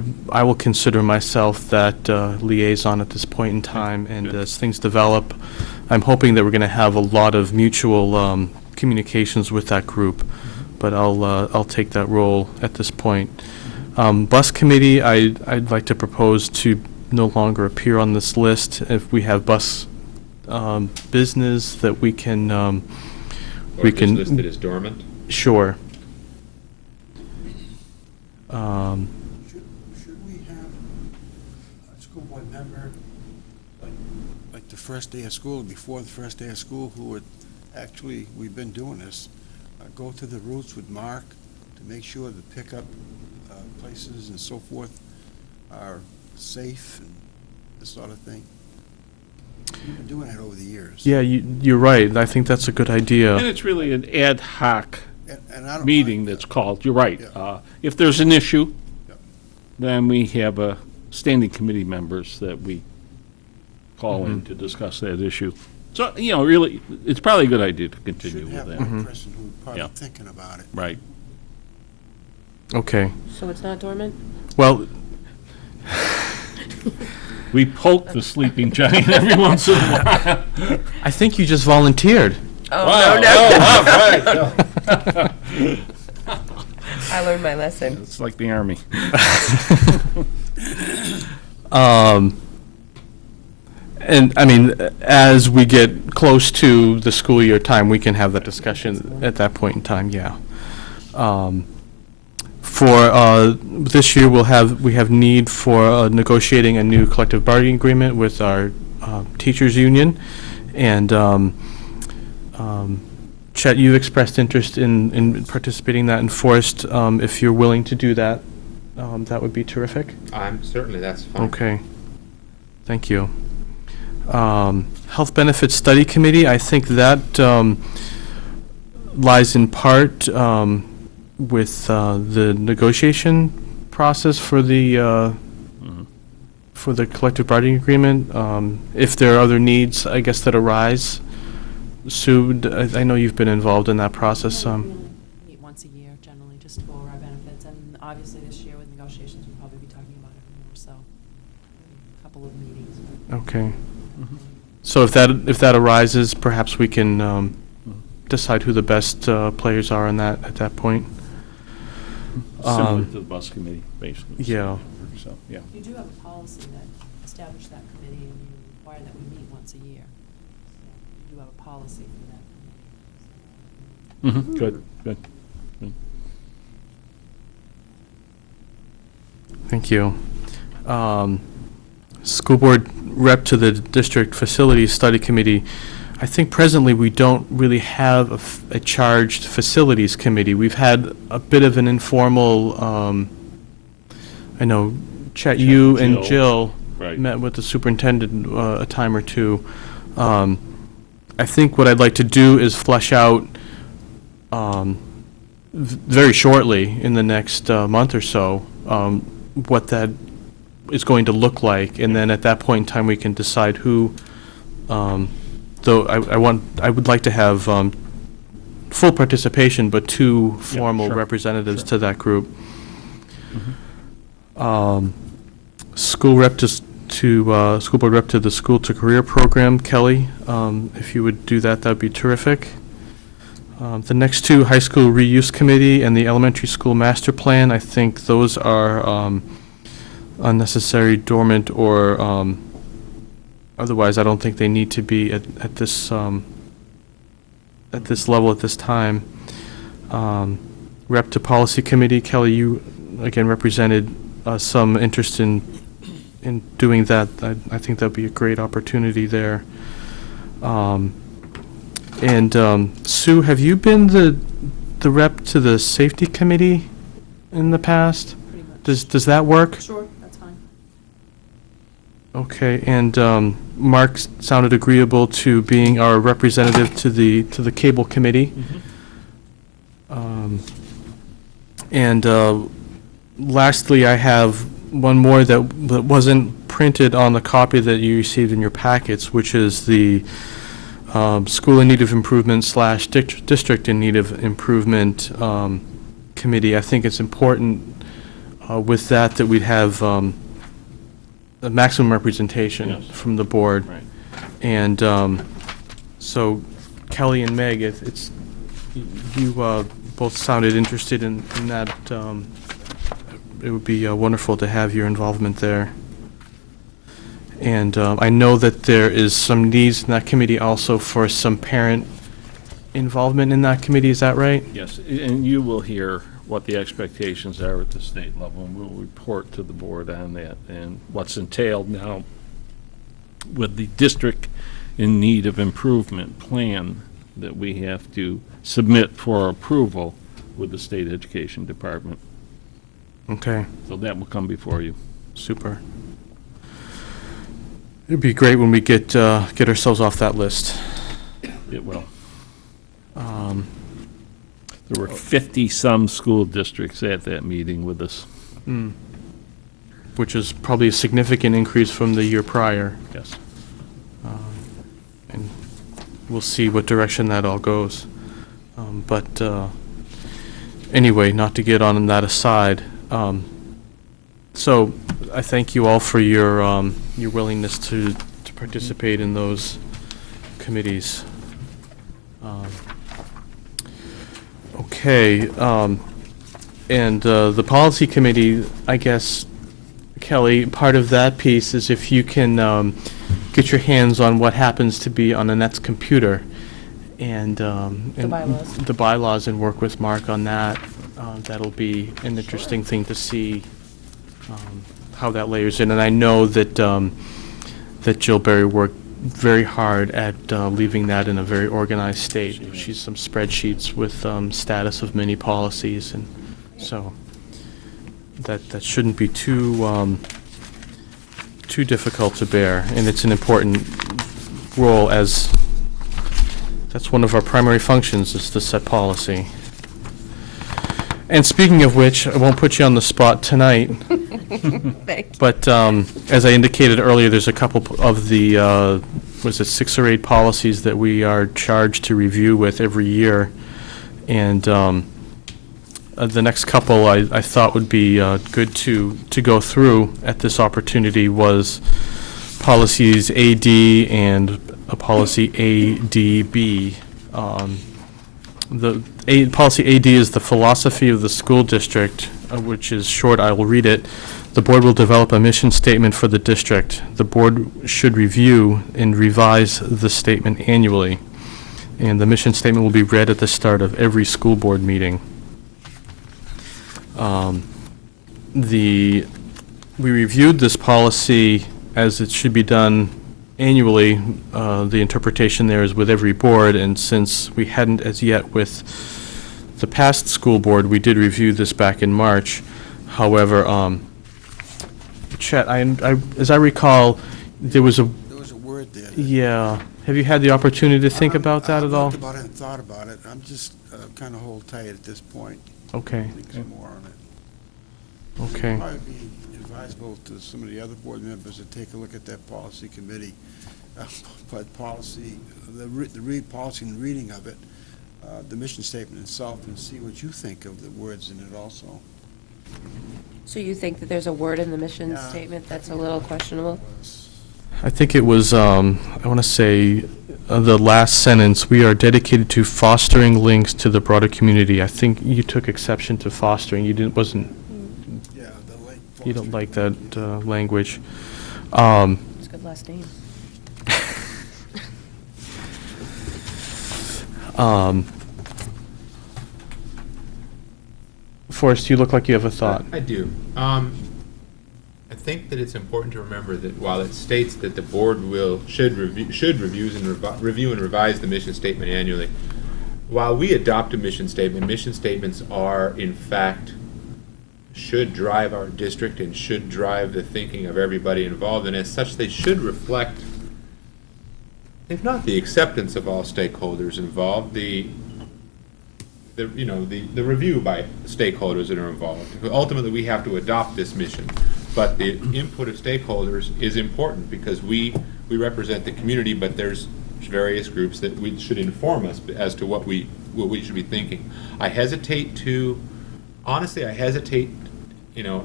will consider myself that liaison at this point in time, and as things develop, I'm hoping that we're going to have a lot of mutual communications with that group, but I'll take that role at this point. Bus Committee, I'd like to propose to no longer appear on this list. If we have bus business that we can Or we just can. listed as dormant? Sure. Should we have a school board member, like the first day of school, before the first day of school, who would, actually, we've been doing this, go to the routes with Mark to make sure the pickup places and so forth are safe and this sort of thing? We've been doing that over the years. Yeah, you're right. I think that's a good idea. And it's really an ad hoc And I don't meeting mind that's that. called, you're right. Yeah. If there's an issue, Yep. then we have standing committee members that we call in to discuss that issue. So, really, it's probably a good idea to continue Should with have that. one person who's probably Yeah. thinking about it. Right. Okay. So it's not dormant? Well, We poke the sleeping giant every once in a while. I think you just volunteered. Oh, I learned my lesson. It's like the Army. And I mean, as we get close to the school year time, we can have that discussion at that point in time, yeah. For this year, we have need for negotiating a new collective bargaining agreement with our teachers union. And Chet, you expressed interest in participating in that, and Forrest, if you're willing to do that, that would be terrific. Certainly, that's fine. Okay, thank you. Health Benefits Study Committee, I think that lies in part with the negotiation process for the collective bargaining agreement. If there are other needs, I guess, that arise, Sue, I know you've been involved in that process. We meet once a year generally, just to go over our benefits, and obviously this year with negotiations, we'll probably be talking about it more, so a couple of meetings. Okay. So if that arises, perhaps we can decide who the best players are in that at that point. Similar to the bus committee, basically. Yeah. So, yeah. You do have a policy that established that committee, and you require that we meet once a year. So you do have a policy for that committee. Good, good. Thank you. School board rep to the district facilities study committee. I think presently we don't really have a charged facilities committee. We've had a bit of an informal, I know, Chet, you and Jill Right. met with the superintendent a time or two. I think what I'd like to do is flesh out very shortly in the next month or so what that is going to look like, and then at that point in time we can decide who. Though I would like to have full participation, but two formal sure, representatives sure. to that group. School rep to school board rep to the school to career program, Kelly. If you would do that, that'd be terrific. The next two, high school reuse committee and the elementary school master plan, I think those are unnecessary, dormant, or otherwise I don't think they need to be at this level at this time. Rep to policy committee, Kelly, you again represented some interest in doing that. I think that'd be a great opportunity there. And Sue, have you been the rep to the safety committee in the past? Pretty much. Does that work? Sure, that's fine. Okay, and Mark sounded agreeable to being our representative to the cable committee. And lastly, I have one more that wasn't printed on the copy that you received in your packets, which is the School in Need of Improvement / District in Need of Improvement Committee. I think it's important with that we'd have a maximum representation Yes. from the board. Right. And so Kelly and Meg, you both sounded interested in that. It would be wonderful to have your involvement there. And I know that there is some needs in that committee also for some parent involvement in that committee, is that right? Yes, and you will hear what the expectations are at the state level, and we'll report to the board on that and what's entailed now with the district in need of improvement plan that we have to submit for approval with the state education department. Okay, So that will come before you. super. It'd be great when we get ourselves off that list. It will. Um, There were 50-some school districts at that meeting with us. which is probably a significant increase from the year prior. Yes. And we'll see what direction that all goes. But anyway, not to get on that aside. So I thank you all for your willingness to participate in those committees. Okay, and the policy committee, I guess, Kelly, part of that piece is if you can get your hands on what happens to be on Annette's computer and bylaws. the bylaws and work with Mark on that. That'll be an interesting thing to see how that layers in. And I know that that Jill Berry worked very hard at leaving that in a very organized state. She's some spreadsheets with status of many policies, and so that shouldn't be too difficult to bear. And it's an important role, as that's one of our primary functions, is to set policy. And speaking of which, I won't put you on the spot tonight. But as I indicated earlier, there's a couple of the, was it 6 or 8 policies that we are charged to review with every year. And the next couple I thought would be good to go through at this opportunity was policies AD and policy ADB. Policy AD is the philosophy of the school district, which is short. I will read it. The board will develop a mission statement for the district. The board should review and revise the statement annually. And the mission statement will be read at the start of every school board meeting. We reviewed this policy as it should be done annually. The interpretation there is with every board, and since we hadn't as yet with the past school board, we did review this back in March. However, Chet, as I recall, there was a word there. Yeah. Have you had the opportunity to think about that at all? I've looked about it and thought about it. I'm just kind of hold tight at this point. Okay. Think some more on it. Okay. Probably be advisable to some of the other board members to take a look at that policy committee. But policy, the policy and reading of it, the mission statement itself, and see what you think of the words in it also. So you think that there's a word in the mission Yeah. statement that's a little questionable? I think it was, I want to say, the last sentence, we are dedicated to fostering links to the broader community. I think you took exception to fostering. You wasn't, Yeah, the late. you don't like that language. It's a good last name. Forrest, you look like you have a thought. I do. I think that it's important to remember that while it states that the board should review and revise the mission statement annually, while we adopt a mission statements are in fact should drive our district and should drive the thinking of everybody involved, and as such they should reflect, if not the acceptance of all stakeholders involved, the review by stakeholders that are involved. Ultimately, we have to adopt this mission, but the input of stakeholders is important because we represent the community, but there's various groups that we should inform us as to what we should be thinking. Honestly, I hesitate.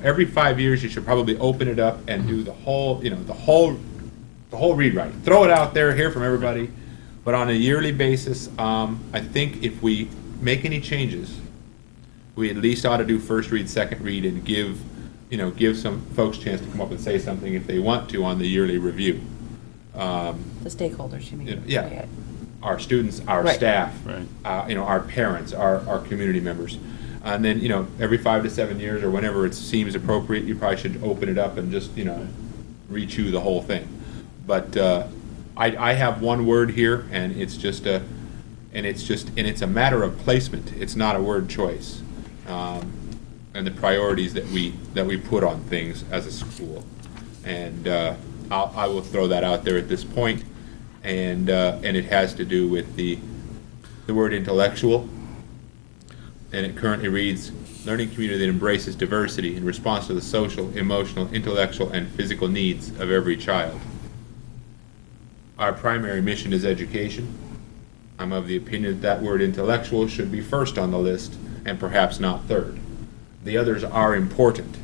Every 5 years you should probably open it up and do the whole rewrite. Throw it out there, hear from everybody. But on a yearly basis, I think if we make any changes, we at least ought to do first read, second read, and give some folks a chance to come up and say something if they want to on the yearly review. The stakeholders, you mean? Yeah. our students, our Right. staff, Right. our parents, our community members. And then, every 5 to 7 years or whenever it seems appropriate, you probably should open it up and just, re-chew the whole thing. But I have one word here, and it's a matter of placement. It's not a word choice. And the priorities that we put on things as a school. And I will throw that out there at this point. And it has to do with the word intellectual. And it currently reads, learning community that embraces diversity in response to the social, emotional, intellectual, and physical needs of every child. Our primary mission is education. I'm of the opinion that word intellectual should be first on the list and perhaps not third. The others are important.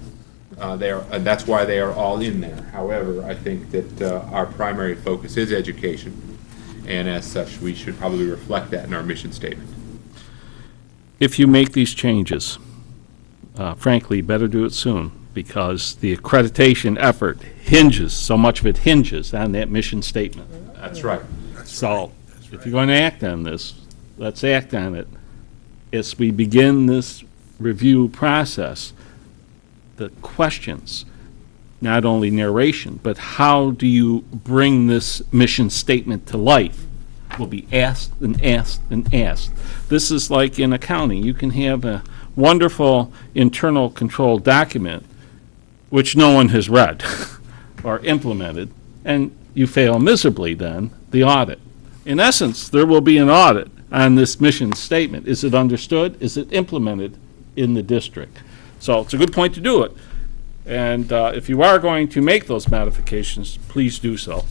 And that's why they are all in there. However, I think that our primary focus is education, and as such, we should probably reflect that in our mission statement. If you make these changes, frankly, better do it soon, because the accreditation effort so much of it hinges on that mission statement. That's right. So, if you're going to act on this, let's act on it. As we begin this review process, the questions, not only narration, but how do you bring this mission statement to life, will be asked and asked and asked. This is like in accounting. You can have a wonderful internal control document which no one has read or implemented, and you fail miserably then, the audit. In essence, there will be an audit on this mission statement. Is it understood? Is it implemented in the district? So it's a good point to do it. And if you are going to make those modifications, please do so.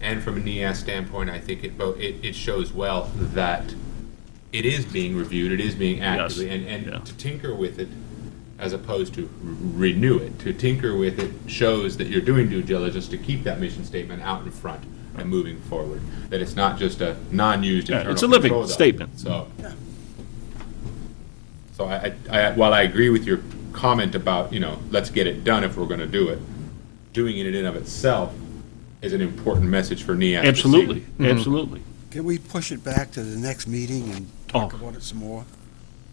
And from a NEAS standpoint, I think it shows well that it is being reviewed, it is being actively, and to tinker with it as opposed to renew it. To tinker with it shows that you're doing due diligence to keep that mission statement out in front and moving forward. That it's not just a non-used internal it's a living control statement. document. So I while I agree with your comment about, let's get it done if we're going to do it, doing it in and of itself is an important message for NEAS. Absolutely, absolutely. Can we push it back to the next meeting and talk about it some more?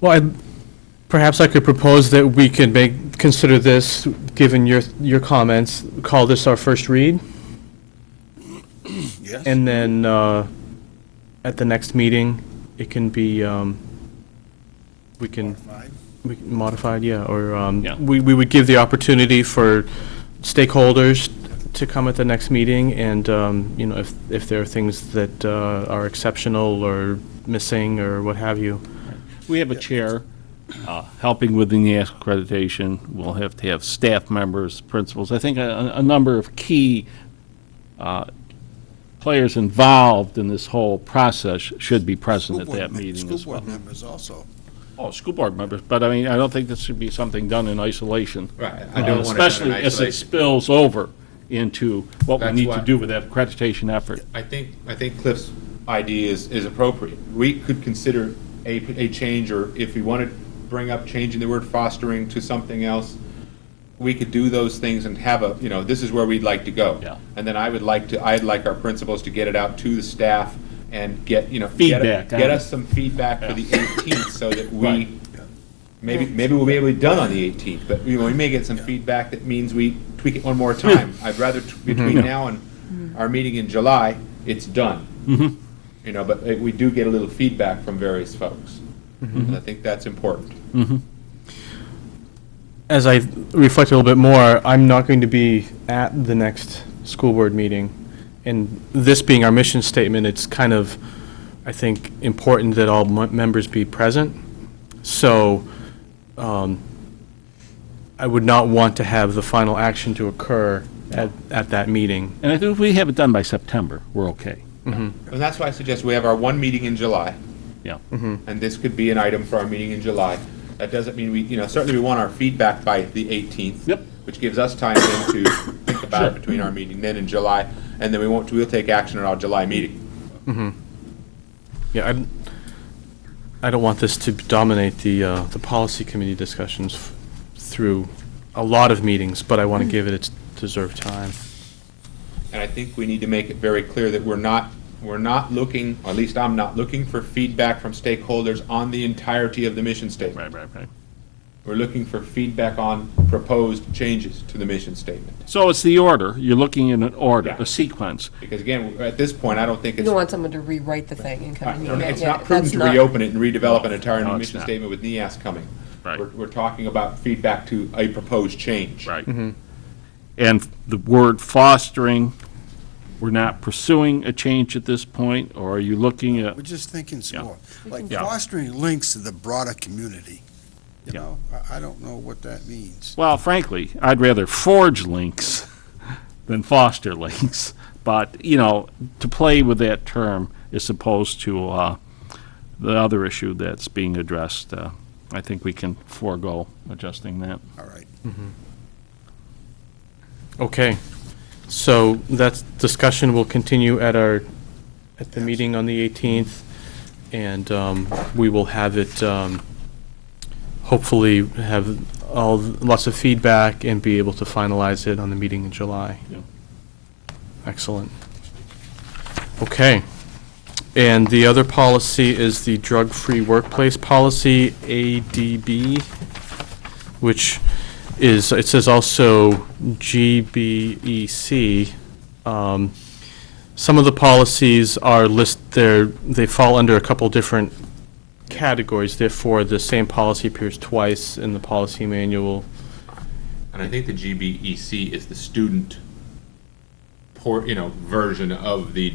Well, perhaps I could propose that we could consider this, given your comments, call this our first read, Yes. and then at the next meeting, it can be, we can modified, yeah, or we would give the opportunity for stakeholders to come at the next meeting, and if there are things that are exceptional or missing or what have you. We have a chair helping with the NEAS accreditation. We'll have to have staff members, principals. I think a number of key players involved in this whole process should be present at that meeting as well. School board members also. Oh, school board members, but I mean, I don't think this should be something done in isolation. Right. I don't want it done in especially as it isolation. spills over into what we That's need why- to do with that accreditation effort. I think Cliff's idea is appropriate. We could consider a change, or if we want to bring up changing the word fostering to something else, we could do those things and have this is where we'd like to go. Yeah. And then I'd like our principals to get it out to the staff and get, Feedback, get us some feedback for the 18th so that we, Right. maybe we'll be able to be done on the 18th, but we may get some feedback that means we tweak it one more time. I'd rather between now and our meeting in July, it's done. But we do get a little feedback from various folks. And I think that's important. As I reflect a little bit more, I'm not going to be at the next school board meeting. And this being our mission statement, it's kind of, I think, important that all members be present. So I would not want to have the final action to occur at that meeting. And I think if we have it done by September, we're okay. And that's why I suggest we have our one meeting in July. Yeah. And this could be an item for our meeting in July. That doesn't mean certainly we want our feedback by the 18th. Yep. Which gives us time then to think about it between our meeting then in July, and then we'll take action at our July meeting. Yeah, I don't want this to dominate the policy committee discussions through a lot of meetings, but I want to give it its deserved time. And I think we need to make it very clear that we're we're not looking, or at least I'm not looking for feedback from stakeholders on the entirety of the mission statement. Right. We're looking for feedback on proposed changes to the mission statement. So it's the order. You're looking in an order, Yeah. a sequence. Because again, at this point, I don't think You it's, don't want someone to rewrite the thing and come in here. it's Yeah, not prudent that's to not- reopen it and redevelop an entire No, new it's mission not. statement with NEAS coming. Right. We're talking about feedback to a proposed change. Right. And the word fostering, we're not pursuing a change at this point, or are you looking at? We're just thinking small. Like Yeah. fostering links to the broader community. You Yeah. know, I don't know what that means. Well, frankly, I'd rather forge links than foster links. But, you know, to play with that term as opposed to the other issue that's being addressed, I think we can forego adjusting that. All right. Okay, so that discussion will continue at the meeting on the 18th, and we will have it, hopefully have lots of feedback and be able to finalize it on the meeting in July. Yeah. Excellent. Okay. And the other policy is the drug-free workplace policy, ADB, which is, it says also GBEC. Some of the policies are they fall under a couple different categories, therefore the same policy appears twice in the policy manual. And I think the GBEC is the student version of the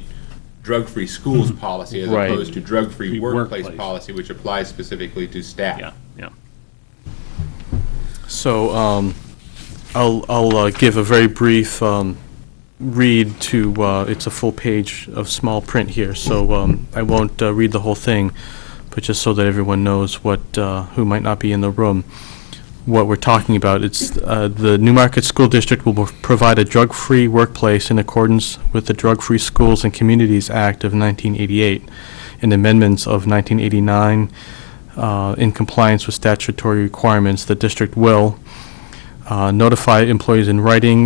drug-free schools policy as Right. opposed to drug-free workplace Workplace. policy, which applies specifically to staff. Yeah. So I'll give a very brief read to, it's a full page of small print here, so I won't read the whole thing, but just so that everyone knows who might not be in the room, what we're talking about. It's the Newmarket School District will provide a drug-free workplace in accordance with the Drug-Free Schools and Communities Act of 1988 and amendments of 1989. In compliance with statutory requirements, the district will notify employees in writing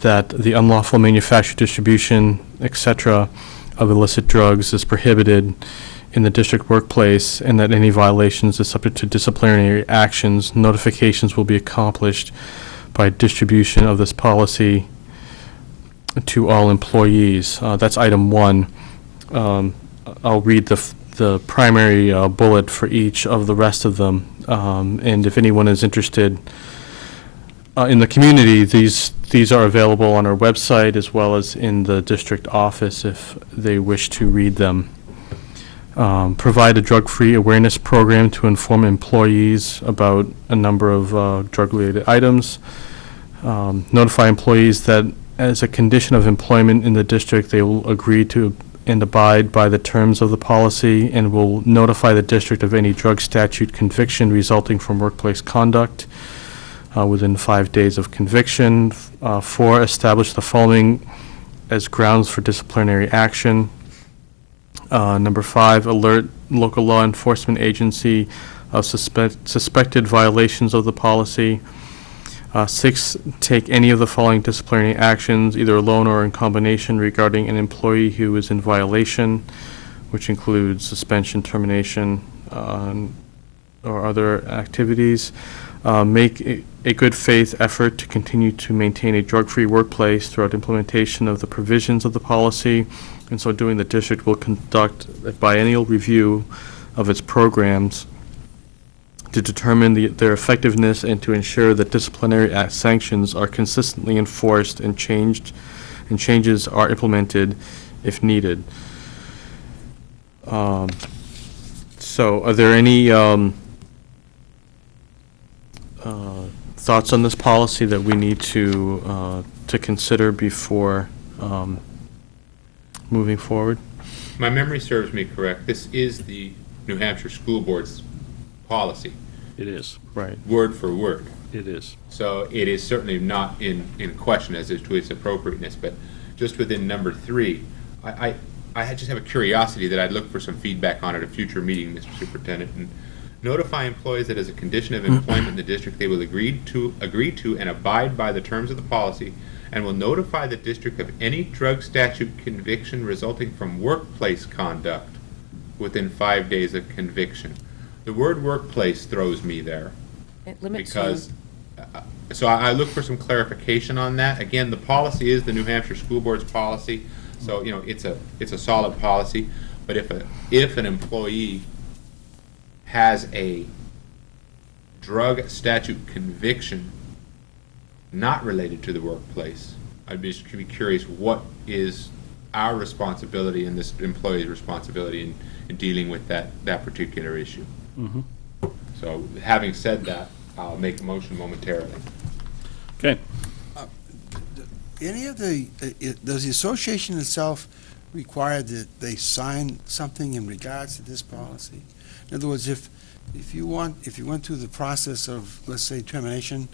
that the unlawful manufacture, distribution, etc. of illicit drugs is prohibited in the district workplace, and that any violations is subject to disciplinary actions. Notifications will be accomplished by distribution of this policy to all employees. That's item 1. I'll read the primary bullet for each of the rest of them, and if anyone is interested in the community, these are available on our website as well as in the district office if they wish to read them. Provide a drug-free awareness program to inform employees about a number of drug-related items. Notify employees that as a condition of employment in the district, they will agree to and abide by the terms of the policy, and will notify the district of any drug statute conviction resulting from workplace conduct within 5 days of conviction. 4, establish the following as grounds for disciplinary action. Number 5, alert local law enforcement agency of suspected violations of the policy. 6, take any of the following disciplinary actions, either alone or in combination, regarding an employee who is in violation, which includes suspension, termination, or other activities. Make a good faith effort to continue to maintain a drug-free workplace throughout implementation of the provisions of the policy. In so doing, the district will conduct a biennial review of its programs to determine their effectiveness and to ensure that disciplinary sanctions are consistently enforced and changes are implemented if needed. So are there any thoughts on this policy that we need to consider before moving forward? My memory serves me correct, this is the New Hampshire School Board's policy, It is. Right. word for word. It is. So it is certainly not in question as to its appropriateness, but just within number 3, I just have a curiosity that I'd look for some feedback on at a future meeting, Mr. Superintendent. And notify employees that as a condition of employment in the district, they will agree to and abide by the terms of the policy and will notify the district of any drug statute conviction resulting from workplace conduct within 5 days of conviction. The word workplace throws me there. It limits Because, so I look for some clarification on that. Again, the policy is the New Hampshire School Board's policy, so, it's a solid policy. But if an employee has a drug statute conviction not related to the workplace, I'd be curious, what is our responsibility and this employee's responsibility in dealing with that particular issue? So, having said that, I'll make a motion momentarily. Okay. Any of does the association itself require that they sign something in regards to this policy? In other words, if you went through the process of, let's say, termination,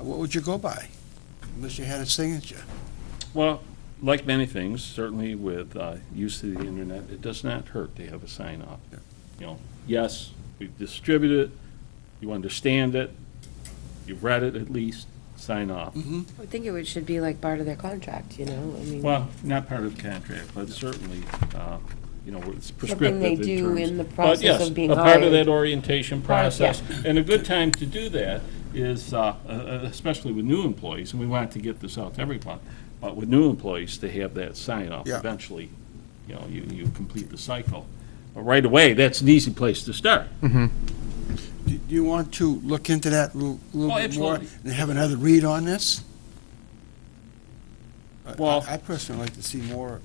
what would you go by, unless you had a signature? Well, like many things, certainly with use of the internet, it does not hurt to have a sign off. Yes, we've distributed it, you understand it, you've read it at least, sign off. Mm-hmm. I would think should be like part of their contract, I mean. Well, not part of the contract, but certainly, it's prescriptive Something they in do terms- in the But process yes, of being a part of hired. that orientation process. yeah. And a good time to do that is, especially with new employees, and we want to get this out to everyone, but with new employees, to have that sign off. Yeah. Eventually, you complete the cycle. But right away, that's an easy place to start. Do you want to look into that a little bit more absolutely. and have another read on this? Well- I personally like to see more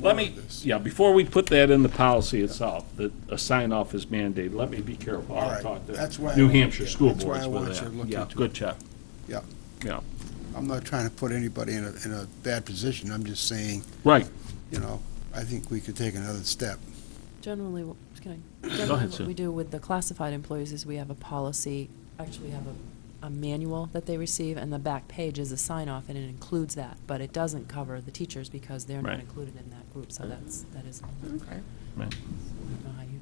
Let of me, this. before we put that in the policy itself, that a sign-off is mandated, let me be careful. All I'll right. talk That's to why I New want- Hampshire yeah, school that's why boards I with want you that. to look Yeah, into good check. Yeah, Yeah, I'm not trying to put anybody in a bad position, I'm just saying, right. I think we could take another step. Generally, ahead, what Sue. we do with the classified employees is we have a policy, actually we have a manual that they receive, and the back page is a sign-off, and it includes that, but it doesn't cover the teachers because they're not Right. included in that group, so that is. Okay. Right. I don't know how you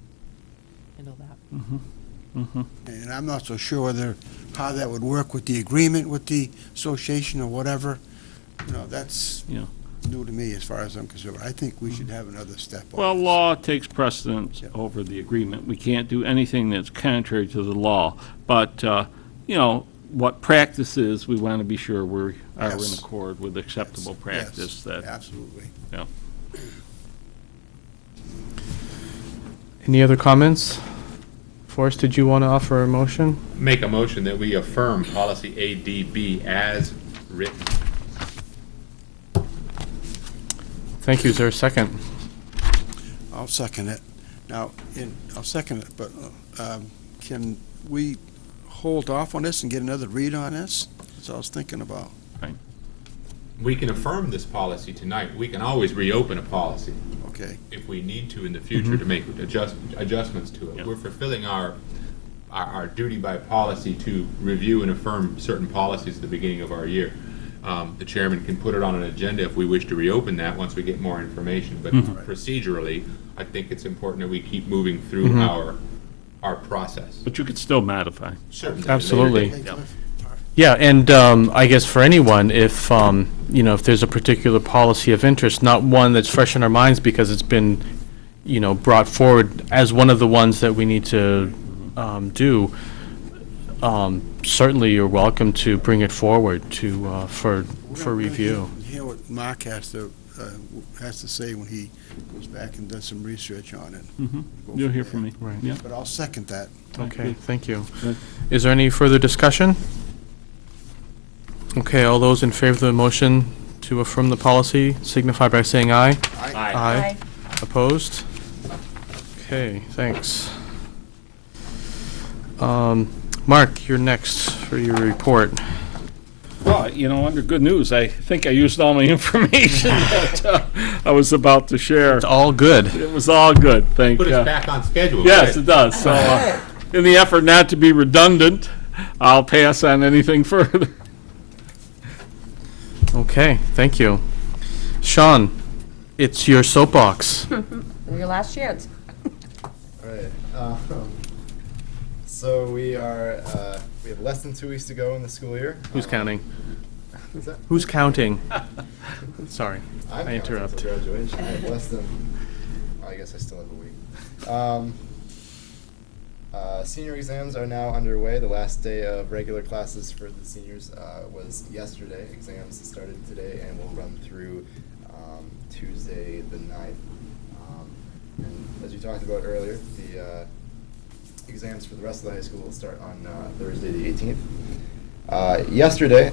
handle that. And I'm not so sure how that would work with the agreement with the association or whatever. That's Yeah. new to me as far as I'm concerned. I think we should have another step on Well, this. law takes precedence Yeah. over the agreement. We can't do anything that's contrary to the law. But, what practice is, we want to be sure we are in Yes. accord with acceptable Yes, practice that, absolutely. yeah. Any other comments? Forrest, did you want to offer a motion? Make a motion that we affirm policy ADB as written. Thank you. Is there a second? I'll second it. Now, I'll second it, but can we hold off on this and get another read on this? That's what I was thinking about. We can affirm this policy tonight. We can always reopen a policy Okay. if we need to in the future to make adjustments to it. Yeah. We're fulfilling our duty by policy to review and affirm certain policies at the beginning of our year. The chairman can put it on an agenda if we wish to reopen that once we get more information. But procedurally, I think it's important that we keep moving through our process. But you could still modify. Certainly. Absolutely. Hey, Cliff. Yeah, and I guess for anyone, if, if there's a particular policy of interest, not one that's fresh in our minds because it's been, brought forward as one of the ones that we need to do, certainly you're welcome to bring it forward to, for review. Hear what Mark has to say when he goes back and does some research on it. Go You'll from hear there. from me. Right. Yeah. But I'll second that. Okay, thank you. Good. Is there any further discussion? Okay, all those in favor of the motion to affirm the policy signify by saying aye. Aye. Opposed? Okay, thanks. Mark, you're next for your report. Well, under good news, I think I used all my information that I was about to share. It's all good. It was all good, thank you. Put us back on schedule. Yes, Good. it does. So, in the effort not to be redundant, I'll pass on anything further. Okay, thank you. Sean, it's your soapbox. Your last chance. All right. So we have less than 2 weeks to go in the school year. Who's counting? Is that- Who's counting? Sorry, I'm I counting till interrupt. graduation. I have less than, I guess I still have a week. Senior exams are now underway. The last day of regular classes for the seniors was yesterday. Exams started today and will run through Tuesday the 9th. And as you talked about earlier, the exams for the rest of the high school will start on Thursday the 18th. Yesterday,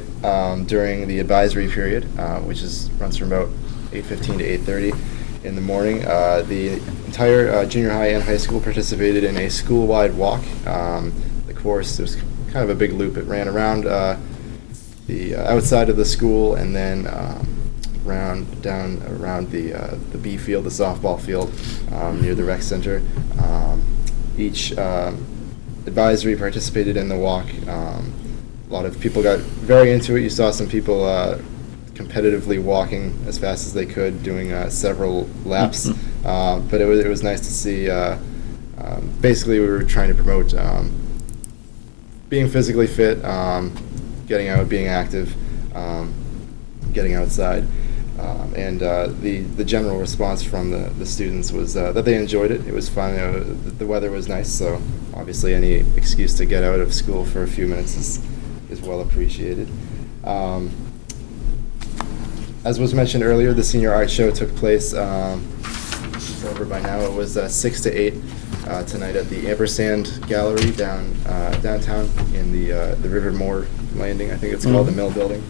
during the advisory period, which runs from about 8:15 to 8:30 in the morning, the entire junior high and high school participated in a school-wide walk. The course, it was kind of a big loop. It ran around the outside of the school and then down around the B field, the softball field near the rec center. Each advisory participated in the walk. A lot of people got very into it. You saw some people competitively walking as fast as they could, doing several laps. But it was nice to see. Basically, we were trying to promote being physically fit, getting out, being active, getting outside. And the general response from the students was that they enjoyed it. It was fun. The weather was nice, so obviously any excuse to get out of school for a few minutes is well appreciated. As was mentioned earlier, the senior art show took place. It's over by now. It was 6 to 8 tonight at the Ampersand Gallery downtown in the Rivermore Landing. I think it's called the Mill Building.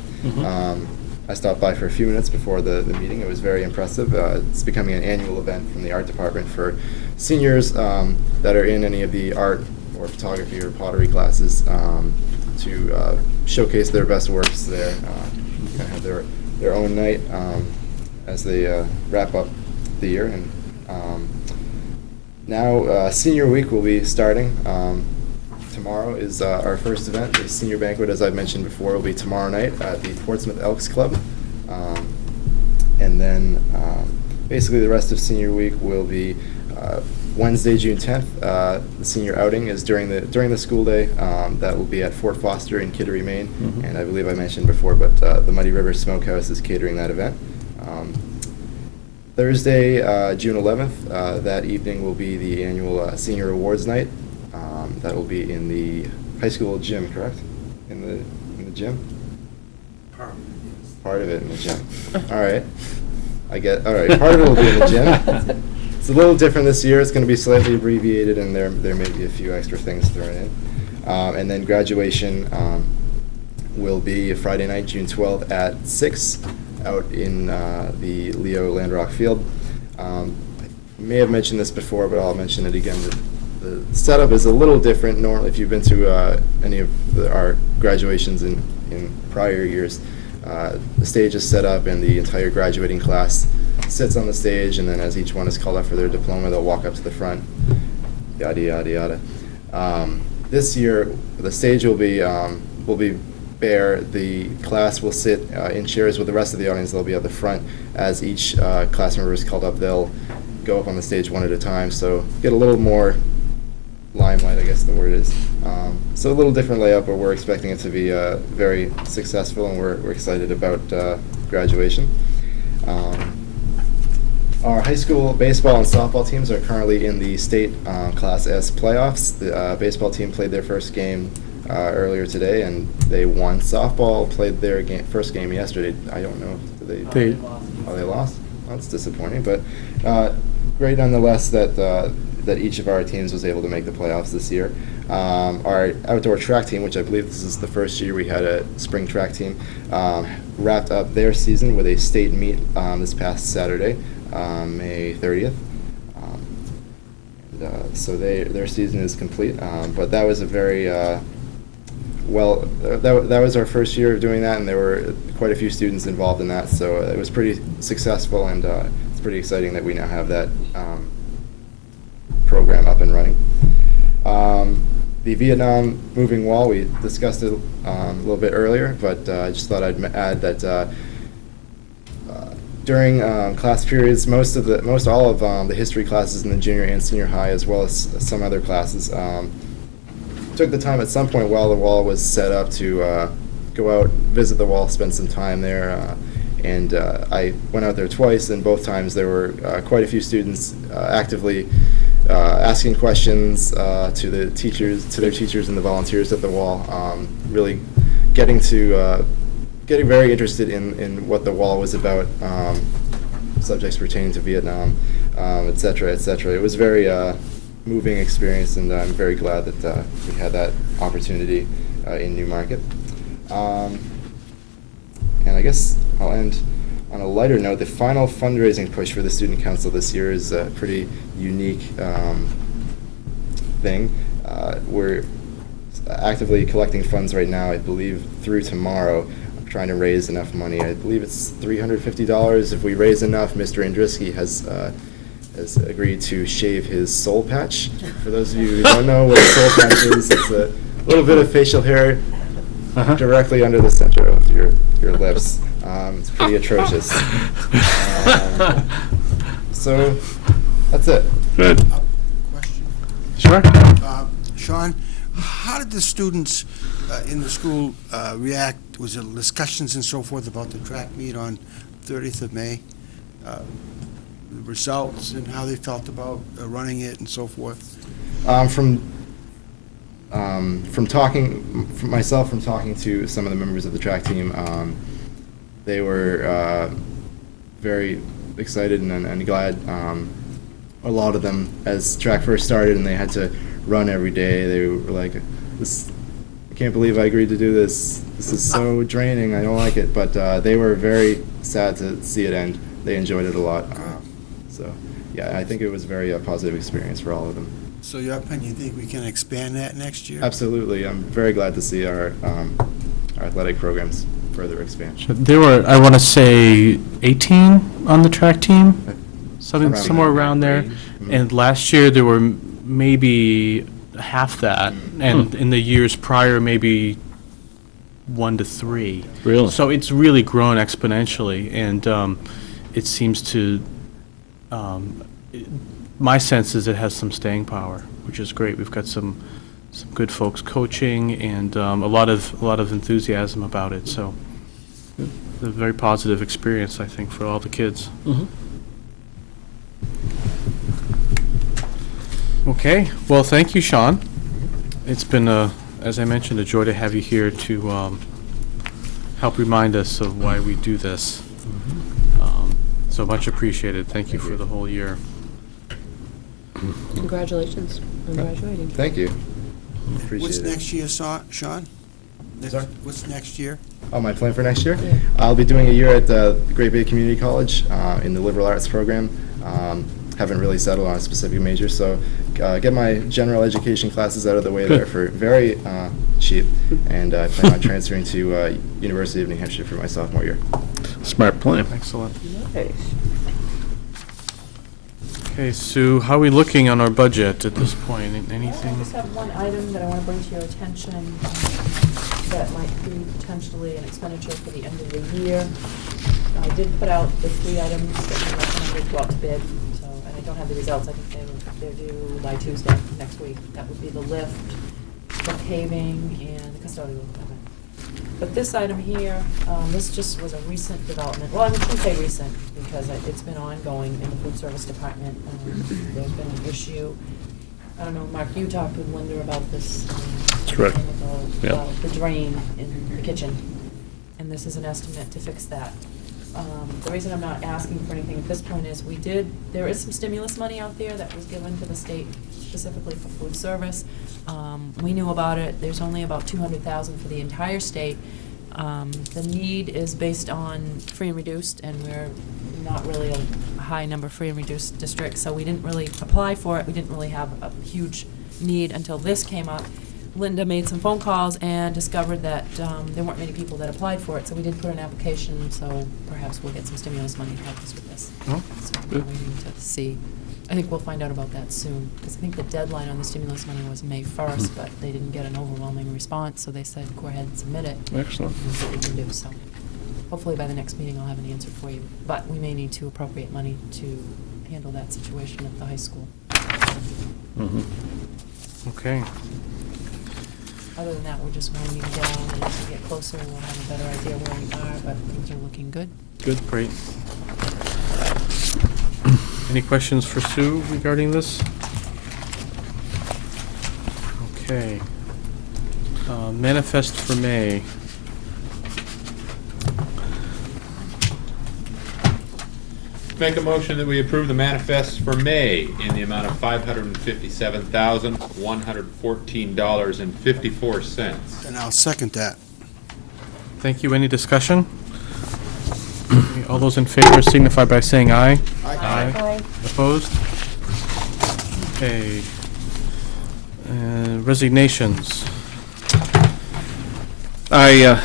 I stopped by for a few minutes before the meeting. It was very impressive. It's becoming an annual event from the art department for seniors that are in any of the art or photography or pottery classes to showcase their best works there. Kind of have their own night as they wrap up the year. And now Senior Week will be starting. Tomorrow is our first event. The senior banquet, as I mentioned before, will be tomorrow night at the Portsmouth Elks Club. And then basically the rest of Senior Week will be Wednesday, June 10th. The senior outing is during the school day. That will be at Fort Foster in Kittery, Maine. And I believe I mentioned before, but the Muddy River Smokehouse is catering that event. Thursday, June 11th, that evening will be the annual Senior Awards Night. That will be in the high school gym, correct? In the gym? Part of it in the gym. All right. All right, part of it will be in the gym. It's a little different this year. It's going to be slightly abbreviated, and there may be a few extra things thrown in. And then graduation will be Friday night, June 12th at 6 out in the Leo Landrock Field. I may have mentioned this before, but I'll mention it again. The setup is a little different. Normally, if you've been to any of our graduations in prior years, the stage is set up and the entire graduating class sits on the stage, and then as each one is called up for their diploma, they'll walk up to the front, yada, yada, yada. This year, the stage will be bare. The class will sit in chairs with the rest of the audience. They'll be at the front. As each class member is called up, they'll go up on the stage one at a time, so get a little more limelight, I guess the word is. So a little different layout, but we're expecting it to be very successful, and we're excited about graduation. Our high school baseball and softball teams are currently in the state Class S playoffs. The baseball team played their first game earlier today, and they won. Softball played their first game yesterday. I don't know. They lost? Well, that's disappointing, but great nonetheless that each of our teams was able to make the playoffs this year. Our outdoor track team, which I believe this is the first year we had a spring track team, wrapped up their season with a state meet this past Saturday, May 30th. So their season is complete. But that was a very that was our first year of doing that, and there were quite a few students involved in that. So it was pretty successful, and it's pretty exciting that we now have that program up and running. The Vietnam moving wall, we discussed it a little bit earlier, but I just thought I'd add that during class periods, most all of the history classes in the junior and senior high, as well as some other classes, took the time at some point while the wall was set up to go out, visit the wall, spend some time there. And I went out there twice, and both times there were quite a few students actively asking questions to the teachers, to their teachers and the volunteers at the wall. Really getting very interested in what the wall was about, subjects pertaining to Vietnam, et cetera, et cetera. It was a very moving experience, and I'm very glad that we had that opportunity in Newmarket. And I guess I'll end on a lighter note. The final fundraising push for the Student Council this year is a pretty unique thing. We're actively collecting funds right now, I believe, through tomorrow. I'm trying to raise enough money. I believe it's $350. If we raise enough, Mr. Andriski has agreed to shave his soul patch. For those of you who don't know what a soul patch is, it's a little bit of facial hair directly under the center of your lips. It's pretty atrocious. So that's it. Good. Question. Sure. Sean, how did the students in the school react? Was there discussions and so forth about the track meet on 30th of May? The results and how they felt about running it and so forth? From talking to some of the members of the track team, they were very excited and glad. A lot of them, as track first started and they had to run every day, they were like, "This, I can't believe I agreed to do this. This is so draining. I don't like it." But they were very sad to see it end. They enjoyed it a lot. So, yeah, I think it was a very positive experience for all of them. So your opinion, you think we can expand that next year? Absolutely. I'm very glad to see our athletic programs further expand. There were, I want to say, 18 on the track team, somewhere around there. Mm-hmm. And last year, there were maybe half that, and in the years prior, maybe 1 to 3. Really? So it's really grown exponentially, and it seems to, my sense is it has some staying power, which is great. We've got some good folks coaching, and a lot of enthusiasm about it. So a very positive experience, I think, for all the kids. Okay. Well, thank you, Sean. It's been, as I mentioned, a joy to have you here to help remind us of why we do this. So much appreciated. Thank you for the whole year. Congratulations on graduating. Thank you. Appreciate What's it. next year, Sean? Sorry? What's next year? Oh, my plan for next year? Yeah. I'll be doing a year at Great Bay Community College in the liberal arts program. Haven't really settled on a specific major, so get my general education classes out of the way there for very cheap, and I plan on transferring to University of New Hampshire for my sophomore year. Smart plan. Excellent. Nice. Okay, Sue, how are we looking on our budget at this point? Anything? I just have one item that I want to bring to your attention that might be potentially an expenditure for the end of the year. I did put out the 3 items that we recommended go out to bid, so, and I don't have the results. I think they're due by Tuesday next week. That would be the lift, the paving, and the custodial equipment. But this item here, this just was a recent development. Well, I shouldn't say recent, because it's been ongoing in the food service department. There's been an issue. I don't know, Mark, you talked with Linda about this. That's correct. Yeah. The drain in the kitchen, and this is an estimate to fix that. The reason I'm not asking for anything at this point is there is some stimulus money out there that was given to the state specifically for food service. We knew about it. There's only about $200,000 for the entire state. The need is based on free and reduced, and we're not really a high number of free and reduced districts, so we didn't really apply for it. We didn't really have a huge need until this came up. Linda made some phone calls and discovered that there weren't many people that applied for it, so we did put an application, so perhaps we'll get some stimulus money to help us with this. Oh, So good. we're waiting to see. I think we'll find out about that soon, because I think the deadline on the stimulus money was May 1st, but they didn't get an overwhelming response, so they said, go ahead and submit it. Excellent. And that's what we can do, so hopefully by the next meeting I'll have an answer for you. But we may need to appropriate money to handle that situation at the high school. Okay. Other than that, we're just winding down, and as we get closer, we'll have a better idea where we are, but things are looking good. Good, great. Any questions for Sue regarding this? Okay. Manifest for May. Make a motion that we approve the manifest for May in the amount of $557,114.54. And I'll second that. Thank you. Any discussion? Okay, all those in favor signify by saying aye. Aye. Opposed? Okay. Resignations. I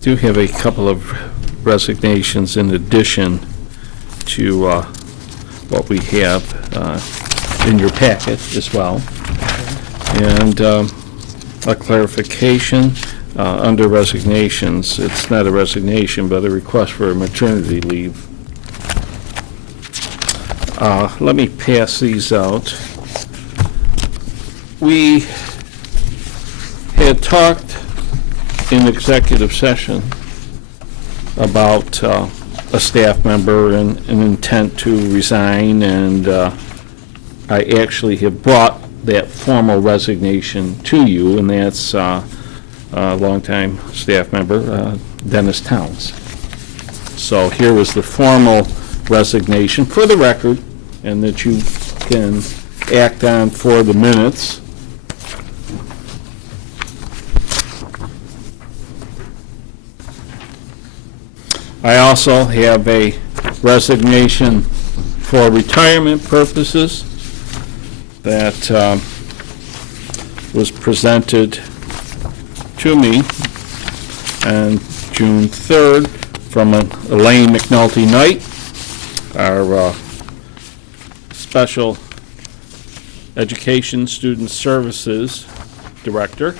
do have a couple of resignations in addition to what we have in your packet as well. And a clarification under resignations. It's not a resignation, but a request for a maternity leave. Let me pass these out. We had talked in executive session about a staff member and an intent to resign, and I actually have brought that formal resignation to you, and that's a longtime staff member, Dennis Towns. So here was the formal resignation for the record, and that you can act on for the minutes. I also have a resignation for retirement purposes that was presented to me on June 3rd from Elaine McNulty Knight, our Special Education Student Services Director.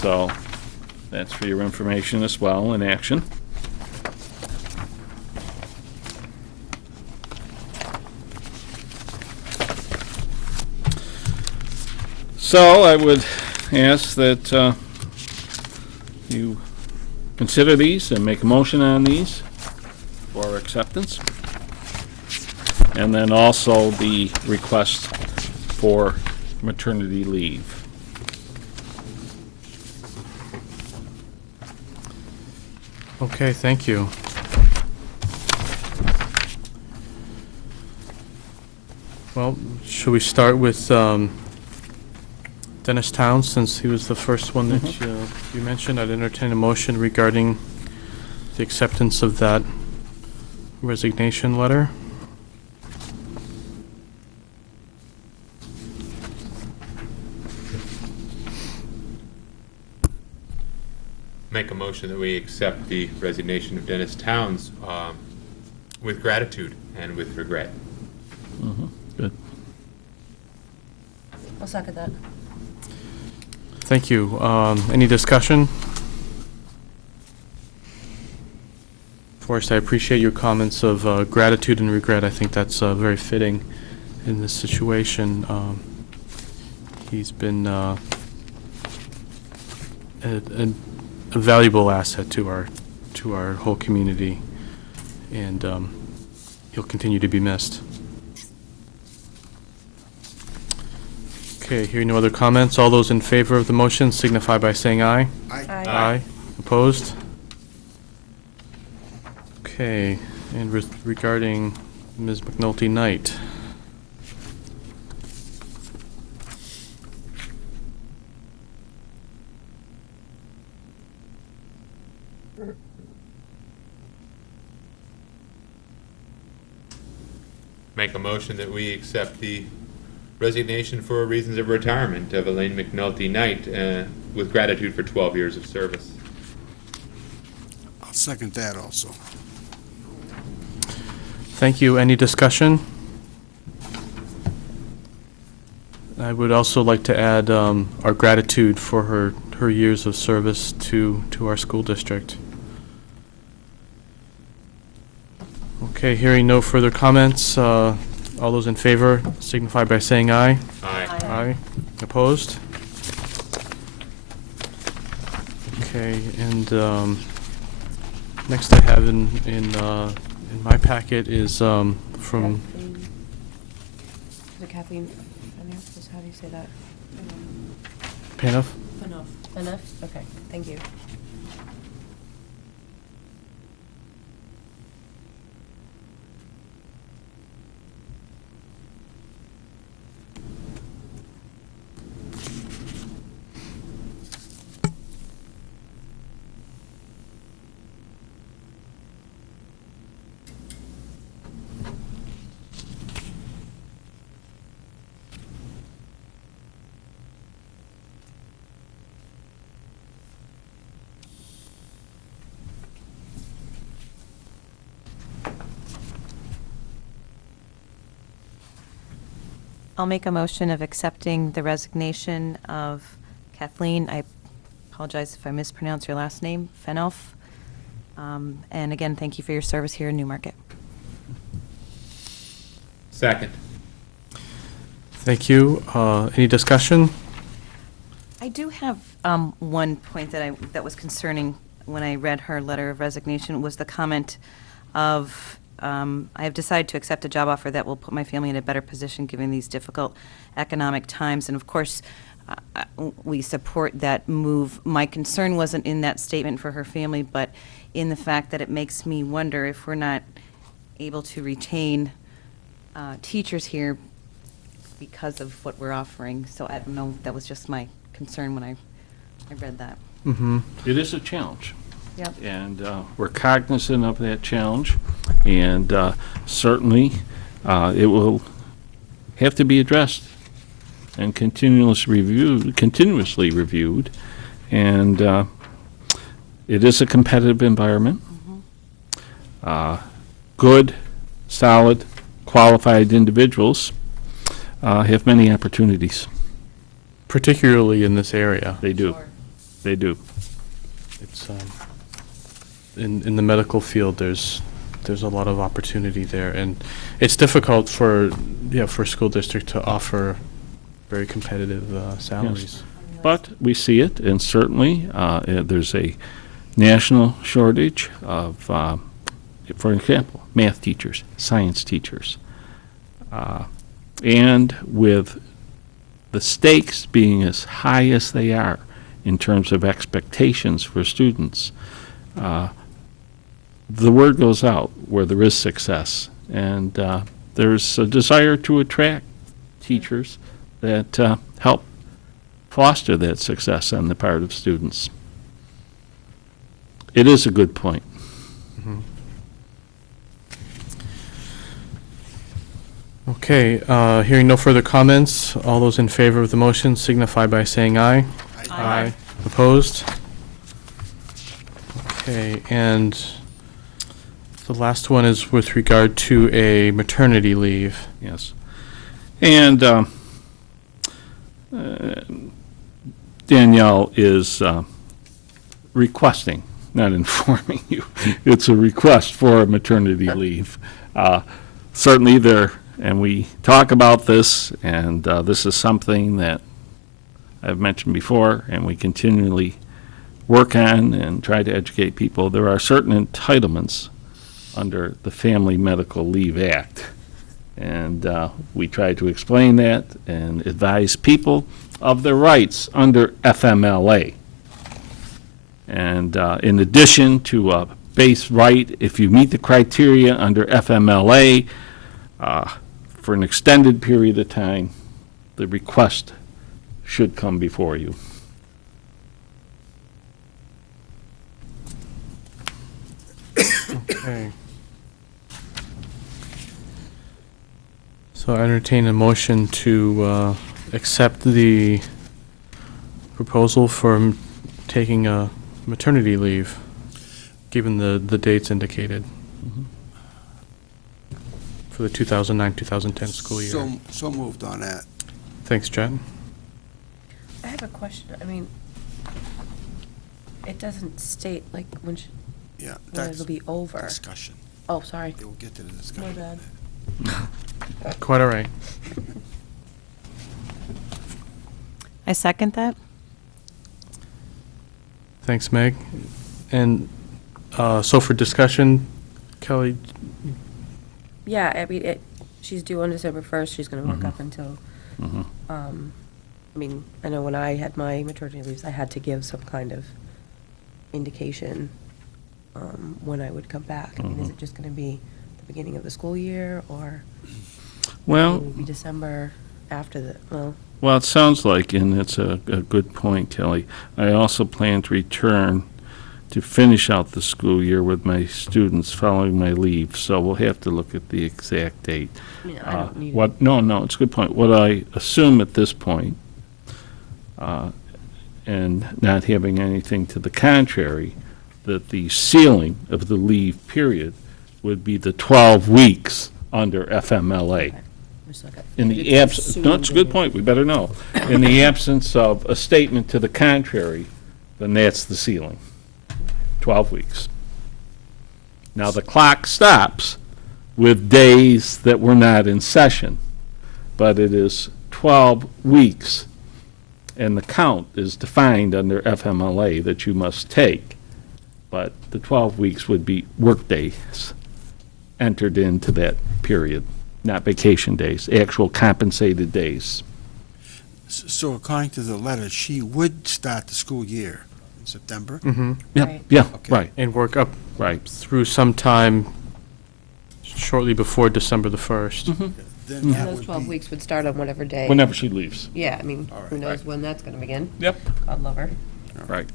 So that's for your information as well, in action. So I would ask that you consider these and make a motion on these for acceptance. And then also the request for maternity leave. Okay, thank you. Well, should we start with Dennis Towns, since he was the first one that you mentioned? I'd entertain a motion regarding the acceptance of that resignation letter. Make a motion that we accept the resignation of Dennis Towns with gratitude and with regret. Good. I'll second that. Thank you. Any discussion? Forrest, I appreciate your comments of gratitude and regret. I think that's very fitting in this situation. He's been a valuable asset to our whole community, and he'll continue to be missed. Okay, hearing no other comments, all those in favor of the motion signify by saying aye. Aye. Aye. Opposed? Okay, and regarding Ms. McNulty Knight. Make a motion that we accept the resignation for reasons of retirement of Elaine McNulty Knight with gratitude for 12 years of service. I'll second that also. Thank you. Any discussion? I would also like to add our gratitude for her years of service to our school district. Okay, hearing no further comments, all those in favor signify by saying aye. Aye. Aye. Opposed? Okay, and next I have in my packet is from Kathleen, how do you say that? Panoff. Enough? Okay, thank you. I'll make a motion of accepting the resignation of Kathleen. I apologize if I mispronounce your last name, Fenoff. And again, thank you for your service here in Newmarket. Second. Thank you. Any discussion? I do have one point that was concerning when I read her letter of resignation, was the comment of, I have decided to accept a job offer that will put my family in a better position given these difficult economic times. And of course, we support that move. My concern wasn't in that statement for her family, but in the fact that it makes me wonder if we're not able to retain teachers here because of what we're offering. So I don't know, that was just my concern when I read that. Mm-hmm. It is a challenge. Yep. And we're cognizant of that challenge, and certainly it will have to be addressed and continuously reviewed. And it is a competitive environment. Good, solid, qualified individuals have many opportunities. Particularly in this area. They do. Sure. They do. It's in the medical field. There's a lot of opportunity there, and it's difficult for a school district to offer very competitive salaries. Yes. But we see it, and certainly there's a national shortage of, for example, math teachers, science teachers, and with the stakes being as high as they are in terms of expectations for students, the word goes out where there is success, and there's a desire to attract teachers that help foster that success on the part of students. It is a good point. Mm-hmm. Okay, hearing no further comments, all those in favor of the motion signify by saying aye. Aye. Opposed? Okay, and the last one is with regard to a maternity leave. Yes. And Danielle is requesting, not informing you, it's a request for a maternity leave. Certainly there, and we talk about this, and this is something that I've mentioned before, and we continually work on and try to educate people. There are certain entitlements under the Family Medical Leave Act, and we try to explain that and advise people of their rights under FMLA. And in addition to a base right, if you meet the criteria under FMLA for an extended period of time, the request should come before you. Okay. So I entertain a motion to accept the proposal for taking a maternity leave, given the dates indicated for the 2009-2010 school year. So moved on that. Thanks, Chad. I have a question. I mean, it doesn't state like when it'll be over. Discussion. Oh, sorry. We'll get to the My discussion. bad. Quite all right. I second that. Thanks, Meg. And so for discussion, Kelly, Yeah, I mean, she's due on December 1st. She's going to work up until, I mean, I know when I had my maternity leaves, I had to give some kind of indication when I would come back. I mean, is it just going to be the beginning of the school year, or Well, it will be December after the, well, it sounds like, and it's a good point, Kelly, I also plan to return to finish out the school year with my students following my leave, so we'll have to look at the exact date. I mean, I don't need What? No, it's a good point. What I assume at this point, and not having anything to the contrary, that the ceiling of the leave period would be the 12 weeks under FMLA. just like In the absence, no, it's a good point, we better know. In the absence of a statement to the contrary, then that's the ceiling, 12 weeks. Now, the clock stops with days that we're not in session, but it is 12 weeks, and the count is defined under FMLA that you must take, but the 12 weeks would be work days entered into that period, not vacation days, actual compensated days. So according to the letter, she would start the school year in September? Yeah, Right. yeah, Okay. right, and work up right. through sometime shortly before December the 1st. Then And that those would 12 be- weeks would start on whatever day. Whenever she leaves. Yeah, I mean, All who right. knows when that's going to begin? Yep. God love her. Right.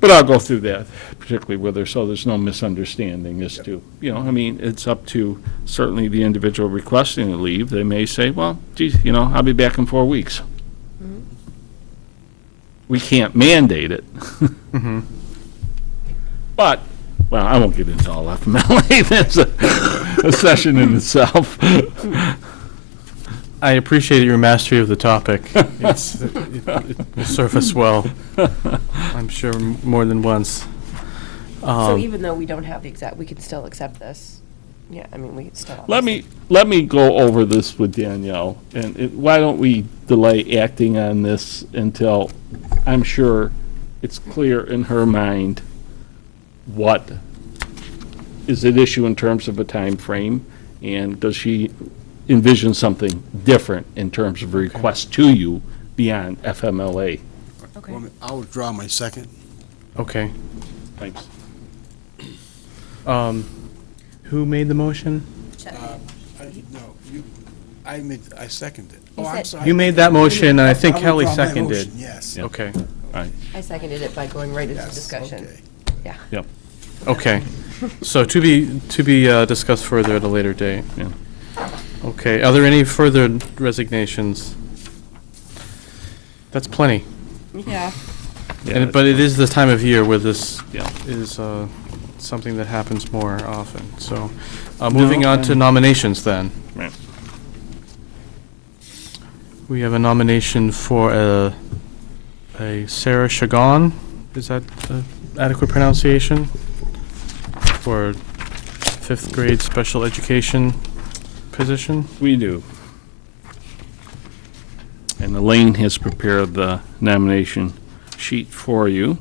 But I'll go through that, particularly with her, so there's no misunderstanding as to, you know, I mean, it's up to certainly the individual requesting the leave. They may say, well, geez, you know, I'll be back in 4 weeks. We can't mandate it. But, well, I won't get into all FMLA. That's a session in itself. I appreciate your mastery of the topic. It will serve us well, I'm sure, more than once. So even though we don't have the exact, we can still accept this? Yeah, I mean, we can still. Let me go over this with Danielle, and why don't we delay acting on this until I'm sure it's clear in her mind what is at issue in terms of a time frame, and does she envision something different in terms of a request to you beyond FMLA? Okay. Well, I'll withdraw my second. Okay. Thanks. Who made the motion? I seconded it. You Oh, I'm said- sorry. You made that motion, and I think I'll Kelly withdraw my seconded. motion, Yes. Okay, All right, I seconded it by going right into Yes, discussion. okay. Yeah. yep, okay. So to be discussed further at a later date. yeah. Okay, are there any further resignations? That's plenty. Yeah. But it is the time of year where this Yeah. is something that happens more often. So, moving on to nominations then. Right. We have a nomination for a Sarah Chagon. Is that adequate pronunciation? For 5th grade special education position? We do. And Elaine has prepared the nomination sheet for you.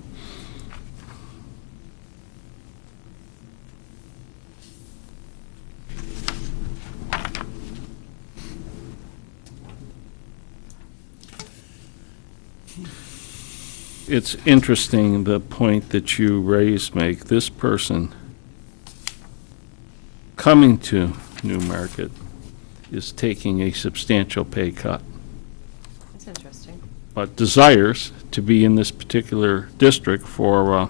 It's interesting, the point that you raised, Meg. This person coming to Newmarket is taking a substantial pay cut, That's interesting. but desires to be in this particular district for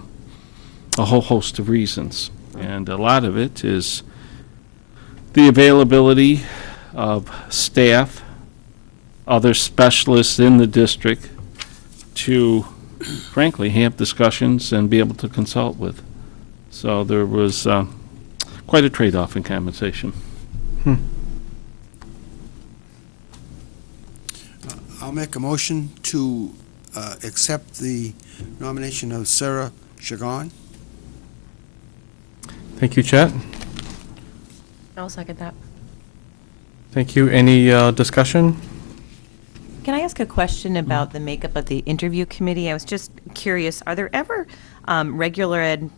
a whole host of reasons. And a lot of it is the availability of staff, other specialists in the district to, frankly, have discussions and be able to consult with. So there was quite a trade-off in compensation. I'll make a motion to accept the nomination of Sarah Chagon. Thank you, Chet. I'll second that. Thank you. Any discussion? can I ask a question about the makeup of the interview committee? I was just curious, are there ever regular ed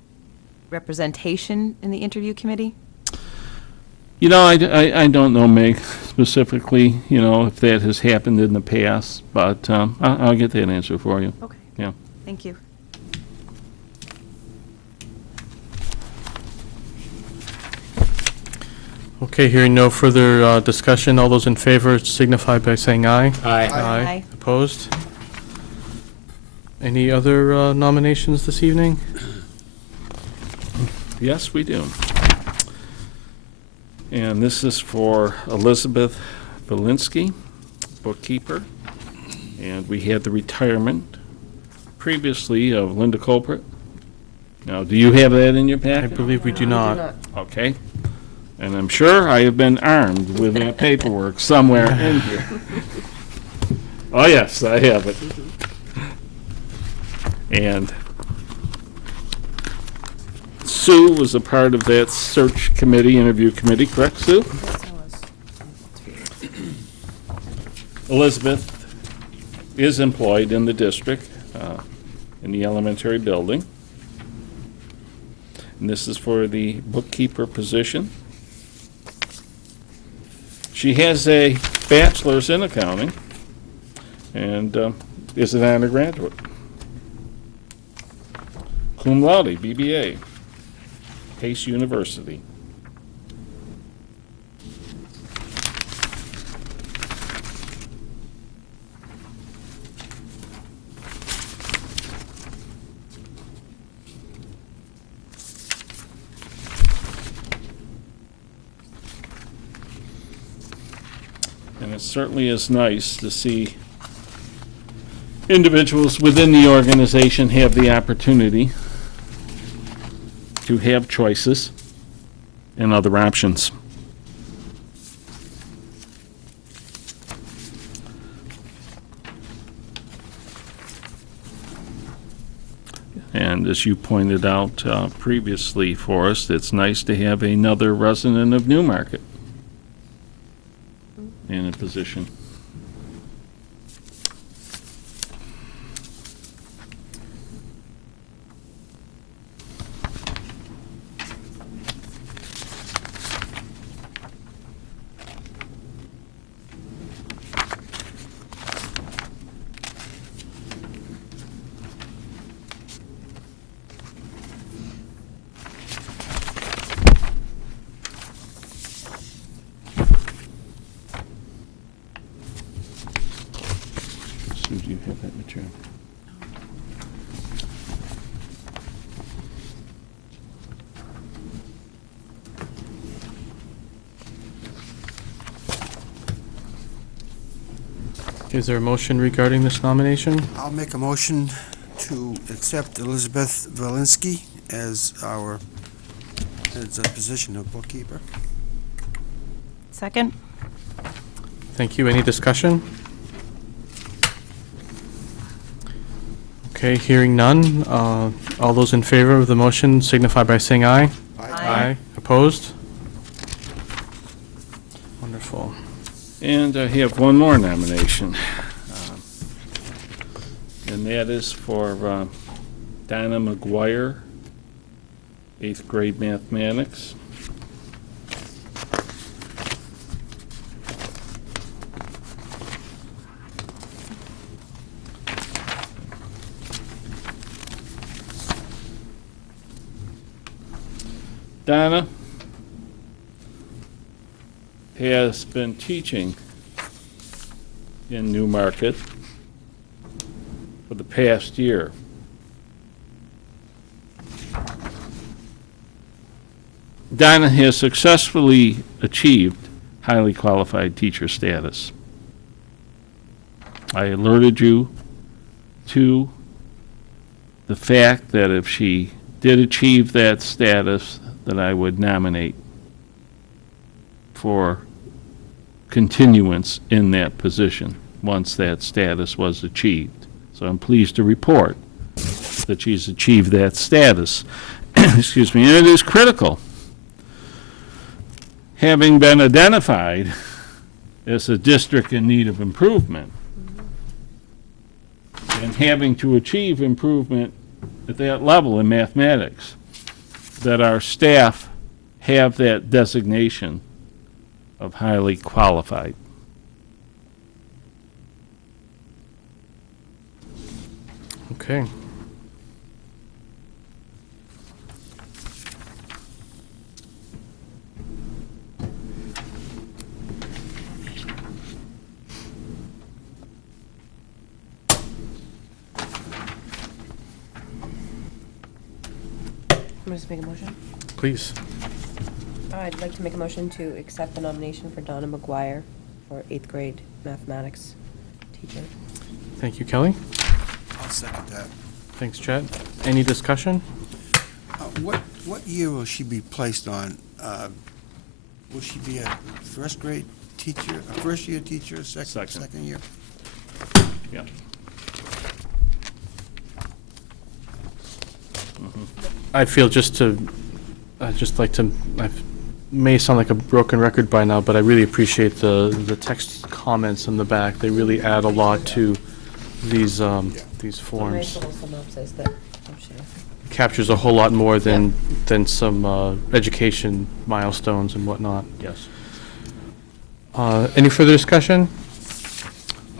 representation in the interview committee? You know, I don't know, Meg, specifically, you know, if that has happened in the past, but I'll get that answer for you. Okay. Yeah. Thank you. Okay, hearing no further discussion, all those in favor signify by saying aye. Aye. Aye. Opposed? Any other nominations this evening? Yes, we do. And this is for Elizabeth Valinsky, bookkeeper. And we had the retirement previously of Linda Colbert. Now, do you have that in your I packet? believe we do not. Okay. And I'm sure I have been armed with that paperwork somewhere in here. Oh, yes, I have it. And Sue was a part of that search committee, interview committee, correct, Sue? Elizabeth is employed in the district, in the elementary building. And this is for the bookkeeper position. She has a bachelor's in accounting and is an undergraduate. Cum laude, BBA, Pace University. And it certainly is nice to see individuals within the organization have the opportunity to have choices and other options. And as you pointed out previously for us, it's nice to have another resident of Newmarket in a position. Sue, do you have that material? Is there a motion regarding this nomination? I'll make a motion to accept Elizabeth Valinsky as a position of bookkeeper. Second? Thank you. Any discussion? Okay, hearing none. All those in favor of the motion signify by saying aye. Aye. Opposed? Wonderful. And I have one more nomination. And that is for Donna McGuire, 8th grade mathematics. Donna has been teaching in Newmarket for the past year. Donna has successfully achieved highly qualified teacher status. I alerted you to the fact that if she did achieve that status, that I would nominate for continuance in that position once that status was achieved. So I'm pleased to report that she's achieved that status. Excuse me, and it is critical. Having been identified as a district in need of improvement, and having to achieve improvement at that level in mathematics, that our staff have that designation of highly qualified. Okay. I'm just make a motion. Please. I'd like to make a motion to accept the nomination for Donna McGuire for 8th grade mathematics teacher. Thank you, Kelly. I'll second that. Thanks, Chet. Any discussion? What year will she be placed on? Will she be a first grade teacher, a first year teacher, second year? Yeah. I feel I'd just like to, I may sound like a broken record by now, but I really appreciate the text comments in the back. They really add a lot to these forms. Nice little synopsis that Hampshire. Captures a whole lot more than some education milestones and whatnot. Yes. Any further discussion?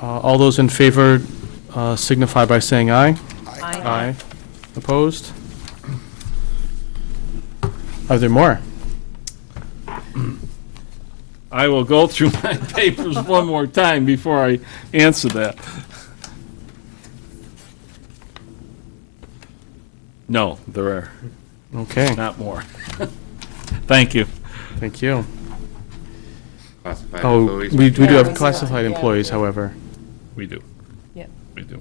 All those in favor signify by saying aye. Aye. Aye. Opposed? Are there more? I will go through my papers one more time before I answer that. No, there are Okay. not more. Thank you. Thank you. Classified Oh, employees. we do Yeah, have we classified saw, yeah, employees, yeah. however. We do. Yep. We do.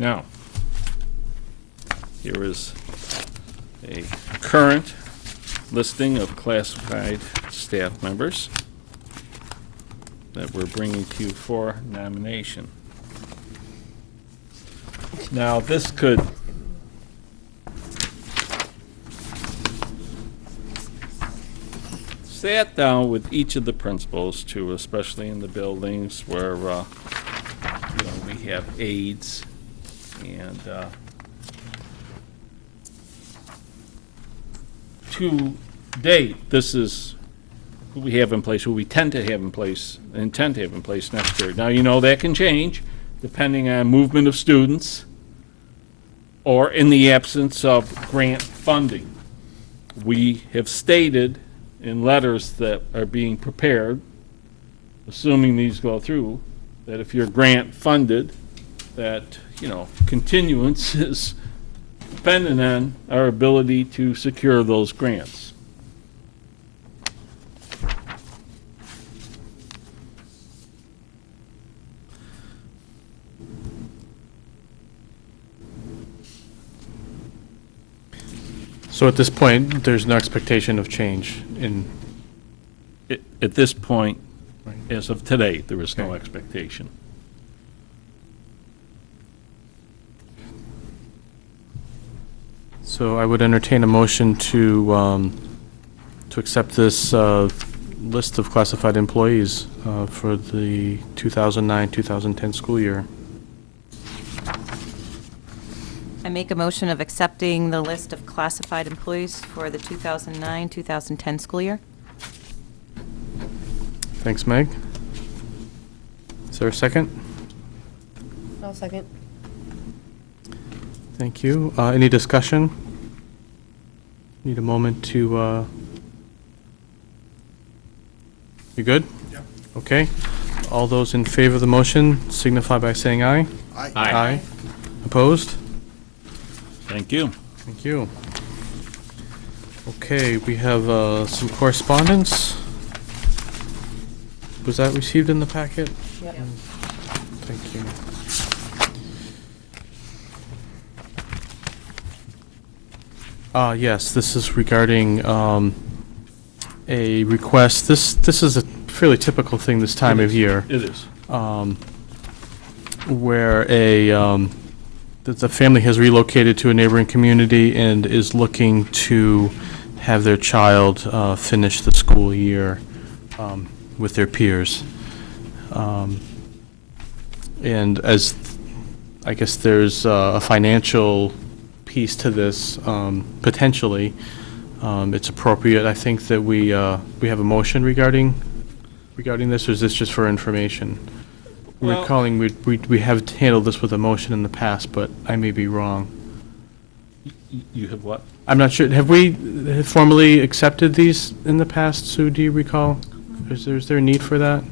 Now, here is a current listing of classified staff members that we're bringing to you for nomination. Now, this could sat down with each of the principals too, especially in the buildings where, we have aides and, to date, this is who we have in place, who we tend to have in place, intend to have in place next year. Now, that can change depending on movement of students or in the absence of grant funding. We have stated in letters that are being prepared, assuming these go through, that if you're grant funded, that, continuance is dependent on our ability to secure those grants. So at this point, there's no expectation of change in, At this point, Right. as of today, there is no Okay. expectation. so I would entertain a motion to accept this list of classified employees for the 2009-2010 school year. I make a motion of accepting the list of classified employees for the 2009-2010 school year. Thanks, Meg. Is there a second? I'll second. Thank you. Any discussion? Need a moment to, you good? Yep. Okay. All those in favor of the motion signify by saying aye. Aye. Aye. Opposed? Thank you. Thank you. Okay, we have some correspondence. Was that received in the packet? Yep. Thank you. Yes, this is regarding a request. This is a fairly typical thing this time of year. It is. Where the family has relocated to a neighboring community and is looking to have their child finish the school year with their peers. And as, I guess there's a financial piece to this, potentially, it's appropriate, I think, that we have a motion regarding this, or is this just for information? Well- Recalling, we have handled this with a motion in the past, but I may be wrong. You have what? I'm not sure, have we formally accepted these in the past, Sue, do you recall? Is there a need for that?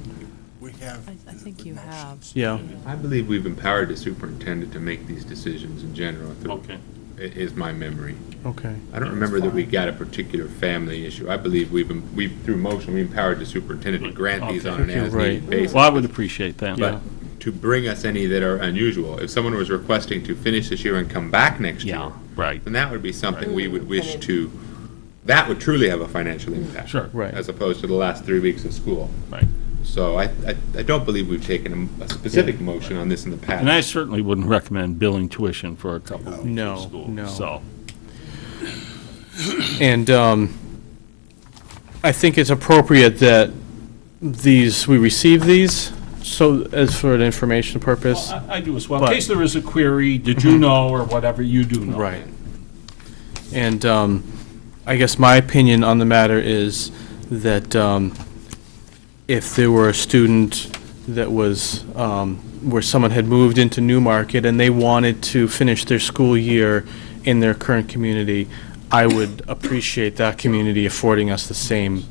We have. I think you have. Yeah. I believe we've empowered the superintendent to make these decisions in general. Okay. Is my memory. Okay. I don't remember that we got a particular family issue. I believe through motion, we empowered the superintendent to grant these on an Okay. as-needed Right. basis. Well, I would appreciate that. Yeah. But to bring us any that are unusual, if someone was requesting to finish this year and come back next year, Yeah, right. then that would be something we would wish to, that would truly have a financial impact. Sure. Right. As opposed to the last 3 weeks of school. Right. So I don't believe we've taken a specific motion on this in the past. And I certainly wouldn't recommend billing tuition for a couple of weeks No, of school. no. So, And I think it's appropriate that we receive these, so as for an information purpose. well, I do as well. In But- case there is a query, did you know, or whatever, you do know. Right. And I guess my opinion on the matter is that if there were a student that was, where someone had moved into Newmarket and they wanted to finish their school year in their current community, I would appreciate that community affording us the same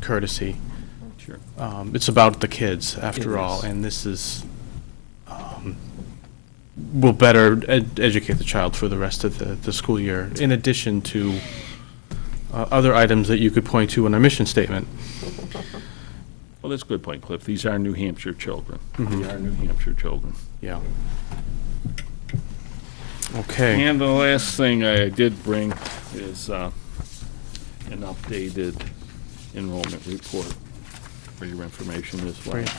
courtesy. Sure. It's about the kids, after It all, is. and this is, will better educate the child for the rest of the school year, in addition to other items that you could point to in our mission statement. Well, that's a good point, Cliff. These are New Hampshire children. Mhm. They are New Hampshire children. Yeah. Okay. And the last thing I did bring is an updated enrollment report for your information as well. Great.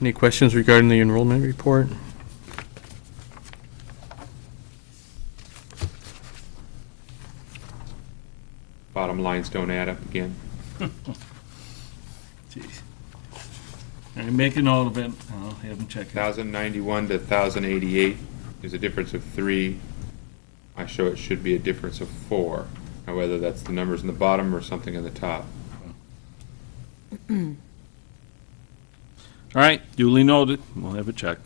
Any questions regarding the enrollment report? Bottom lines don't add up again. Jeez. I make a note of it. I'll have them check it. 1,091 to 1,088 is a difference of 3. I show it should be a difference of 4. Now, whether that's the numbers in the bottom or something in the top. All right, duly noted. We'll have it checked.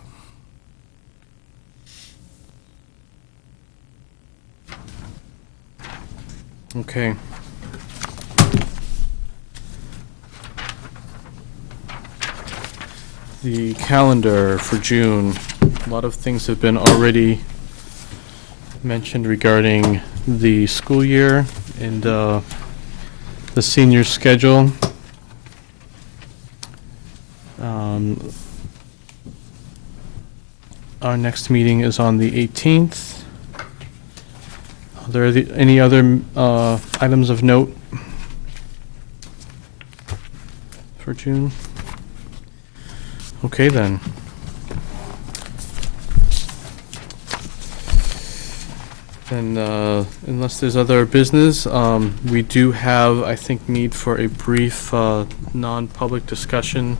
Okay. The calendar for June, a lot of things have been already mentioned regarding the school year and the senior schedule. Our next meeting is on the 18th. Are there any other items of note for June? Okay, then. Then, unless there's other business, we do have, I think, need for a brief non-public discussion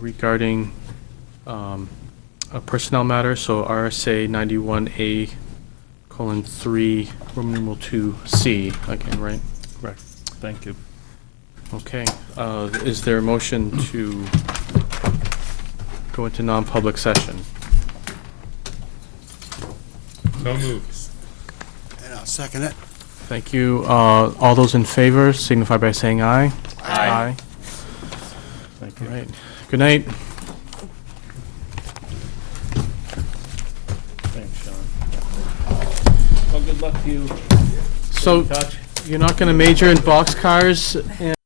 regarding a personnel matter, so RSA 91A:3, Roman numeral 2C, again, right? Correct. Thank you. Okay, is there a motion to go into non-public session? So moved. And I'll second it. Thank you. All those in favor signify by saying aye. Aye. Thank All you. right. Good night. Thanks, Sean. Well, good luck to you. So, Touch. You're not going to major in boxcars and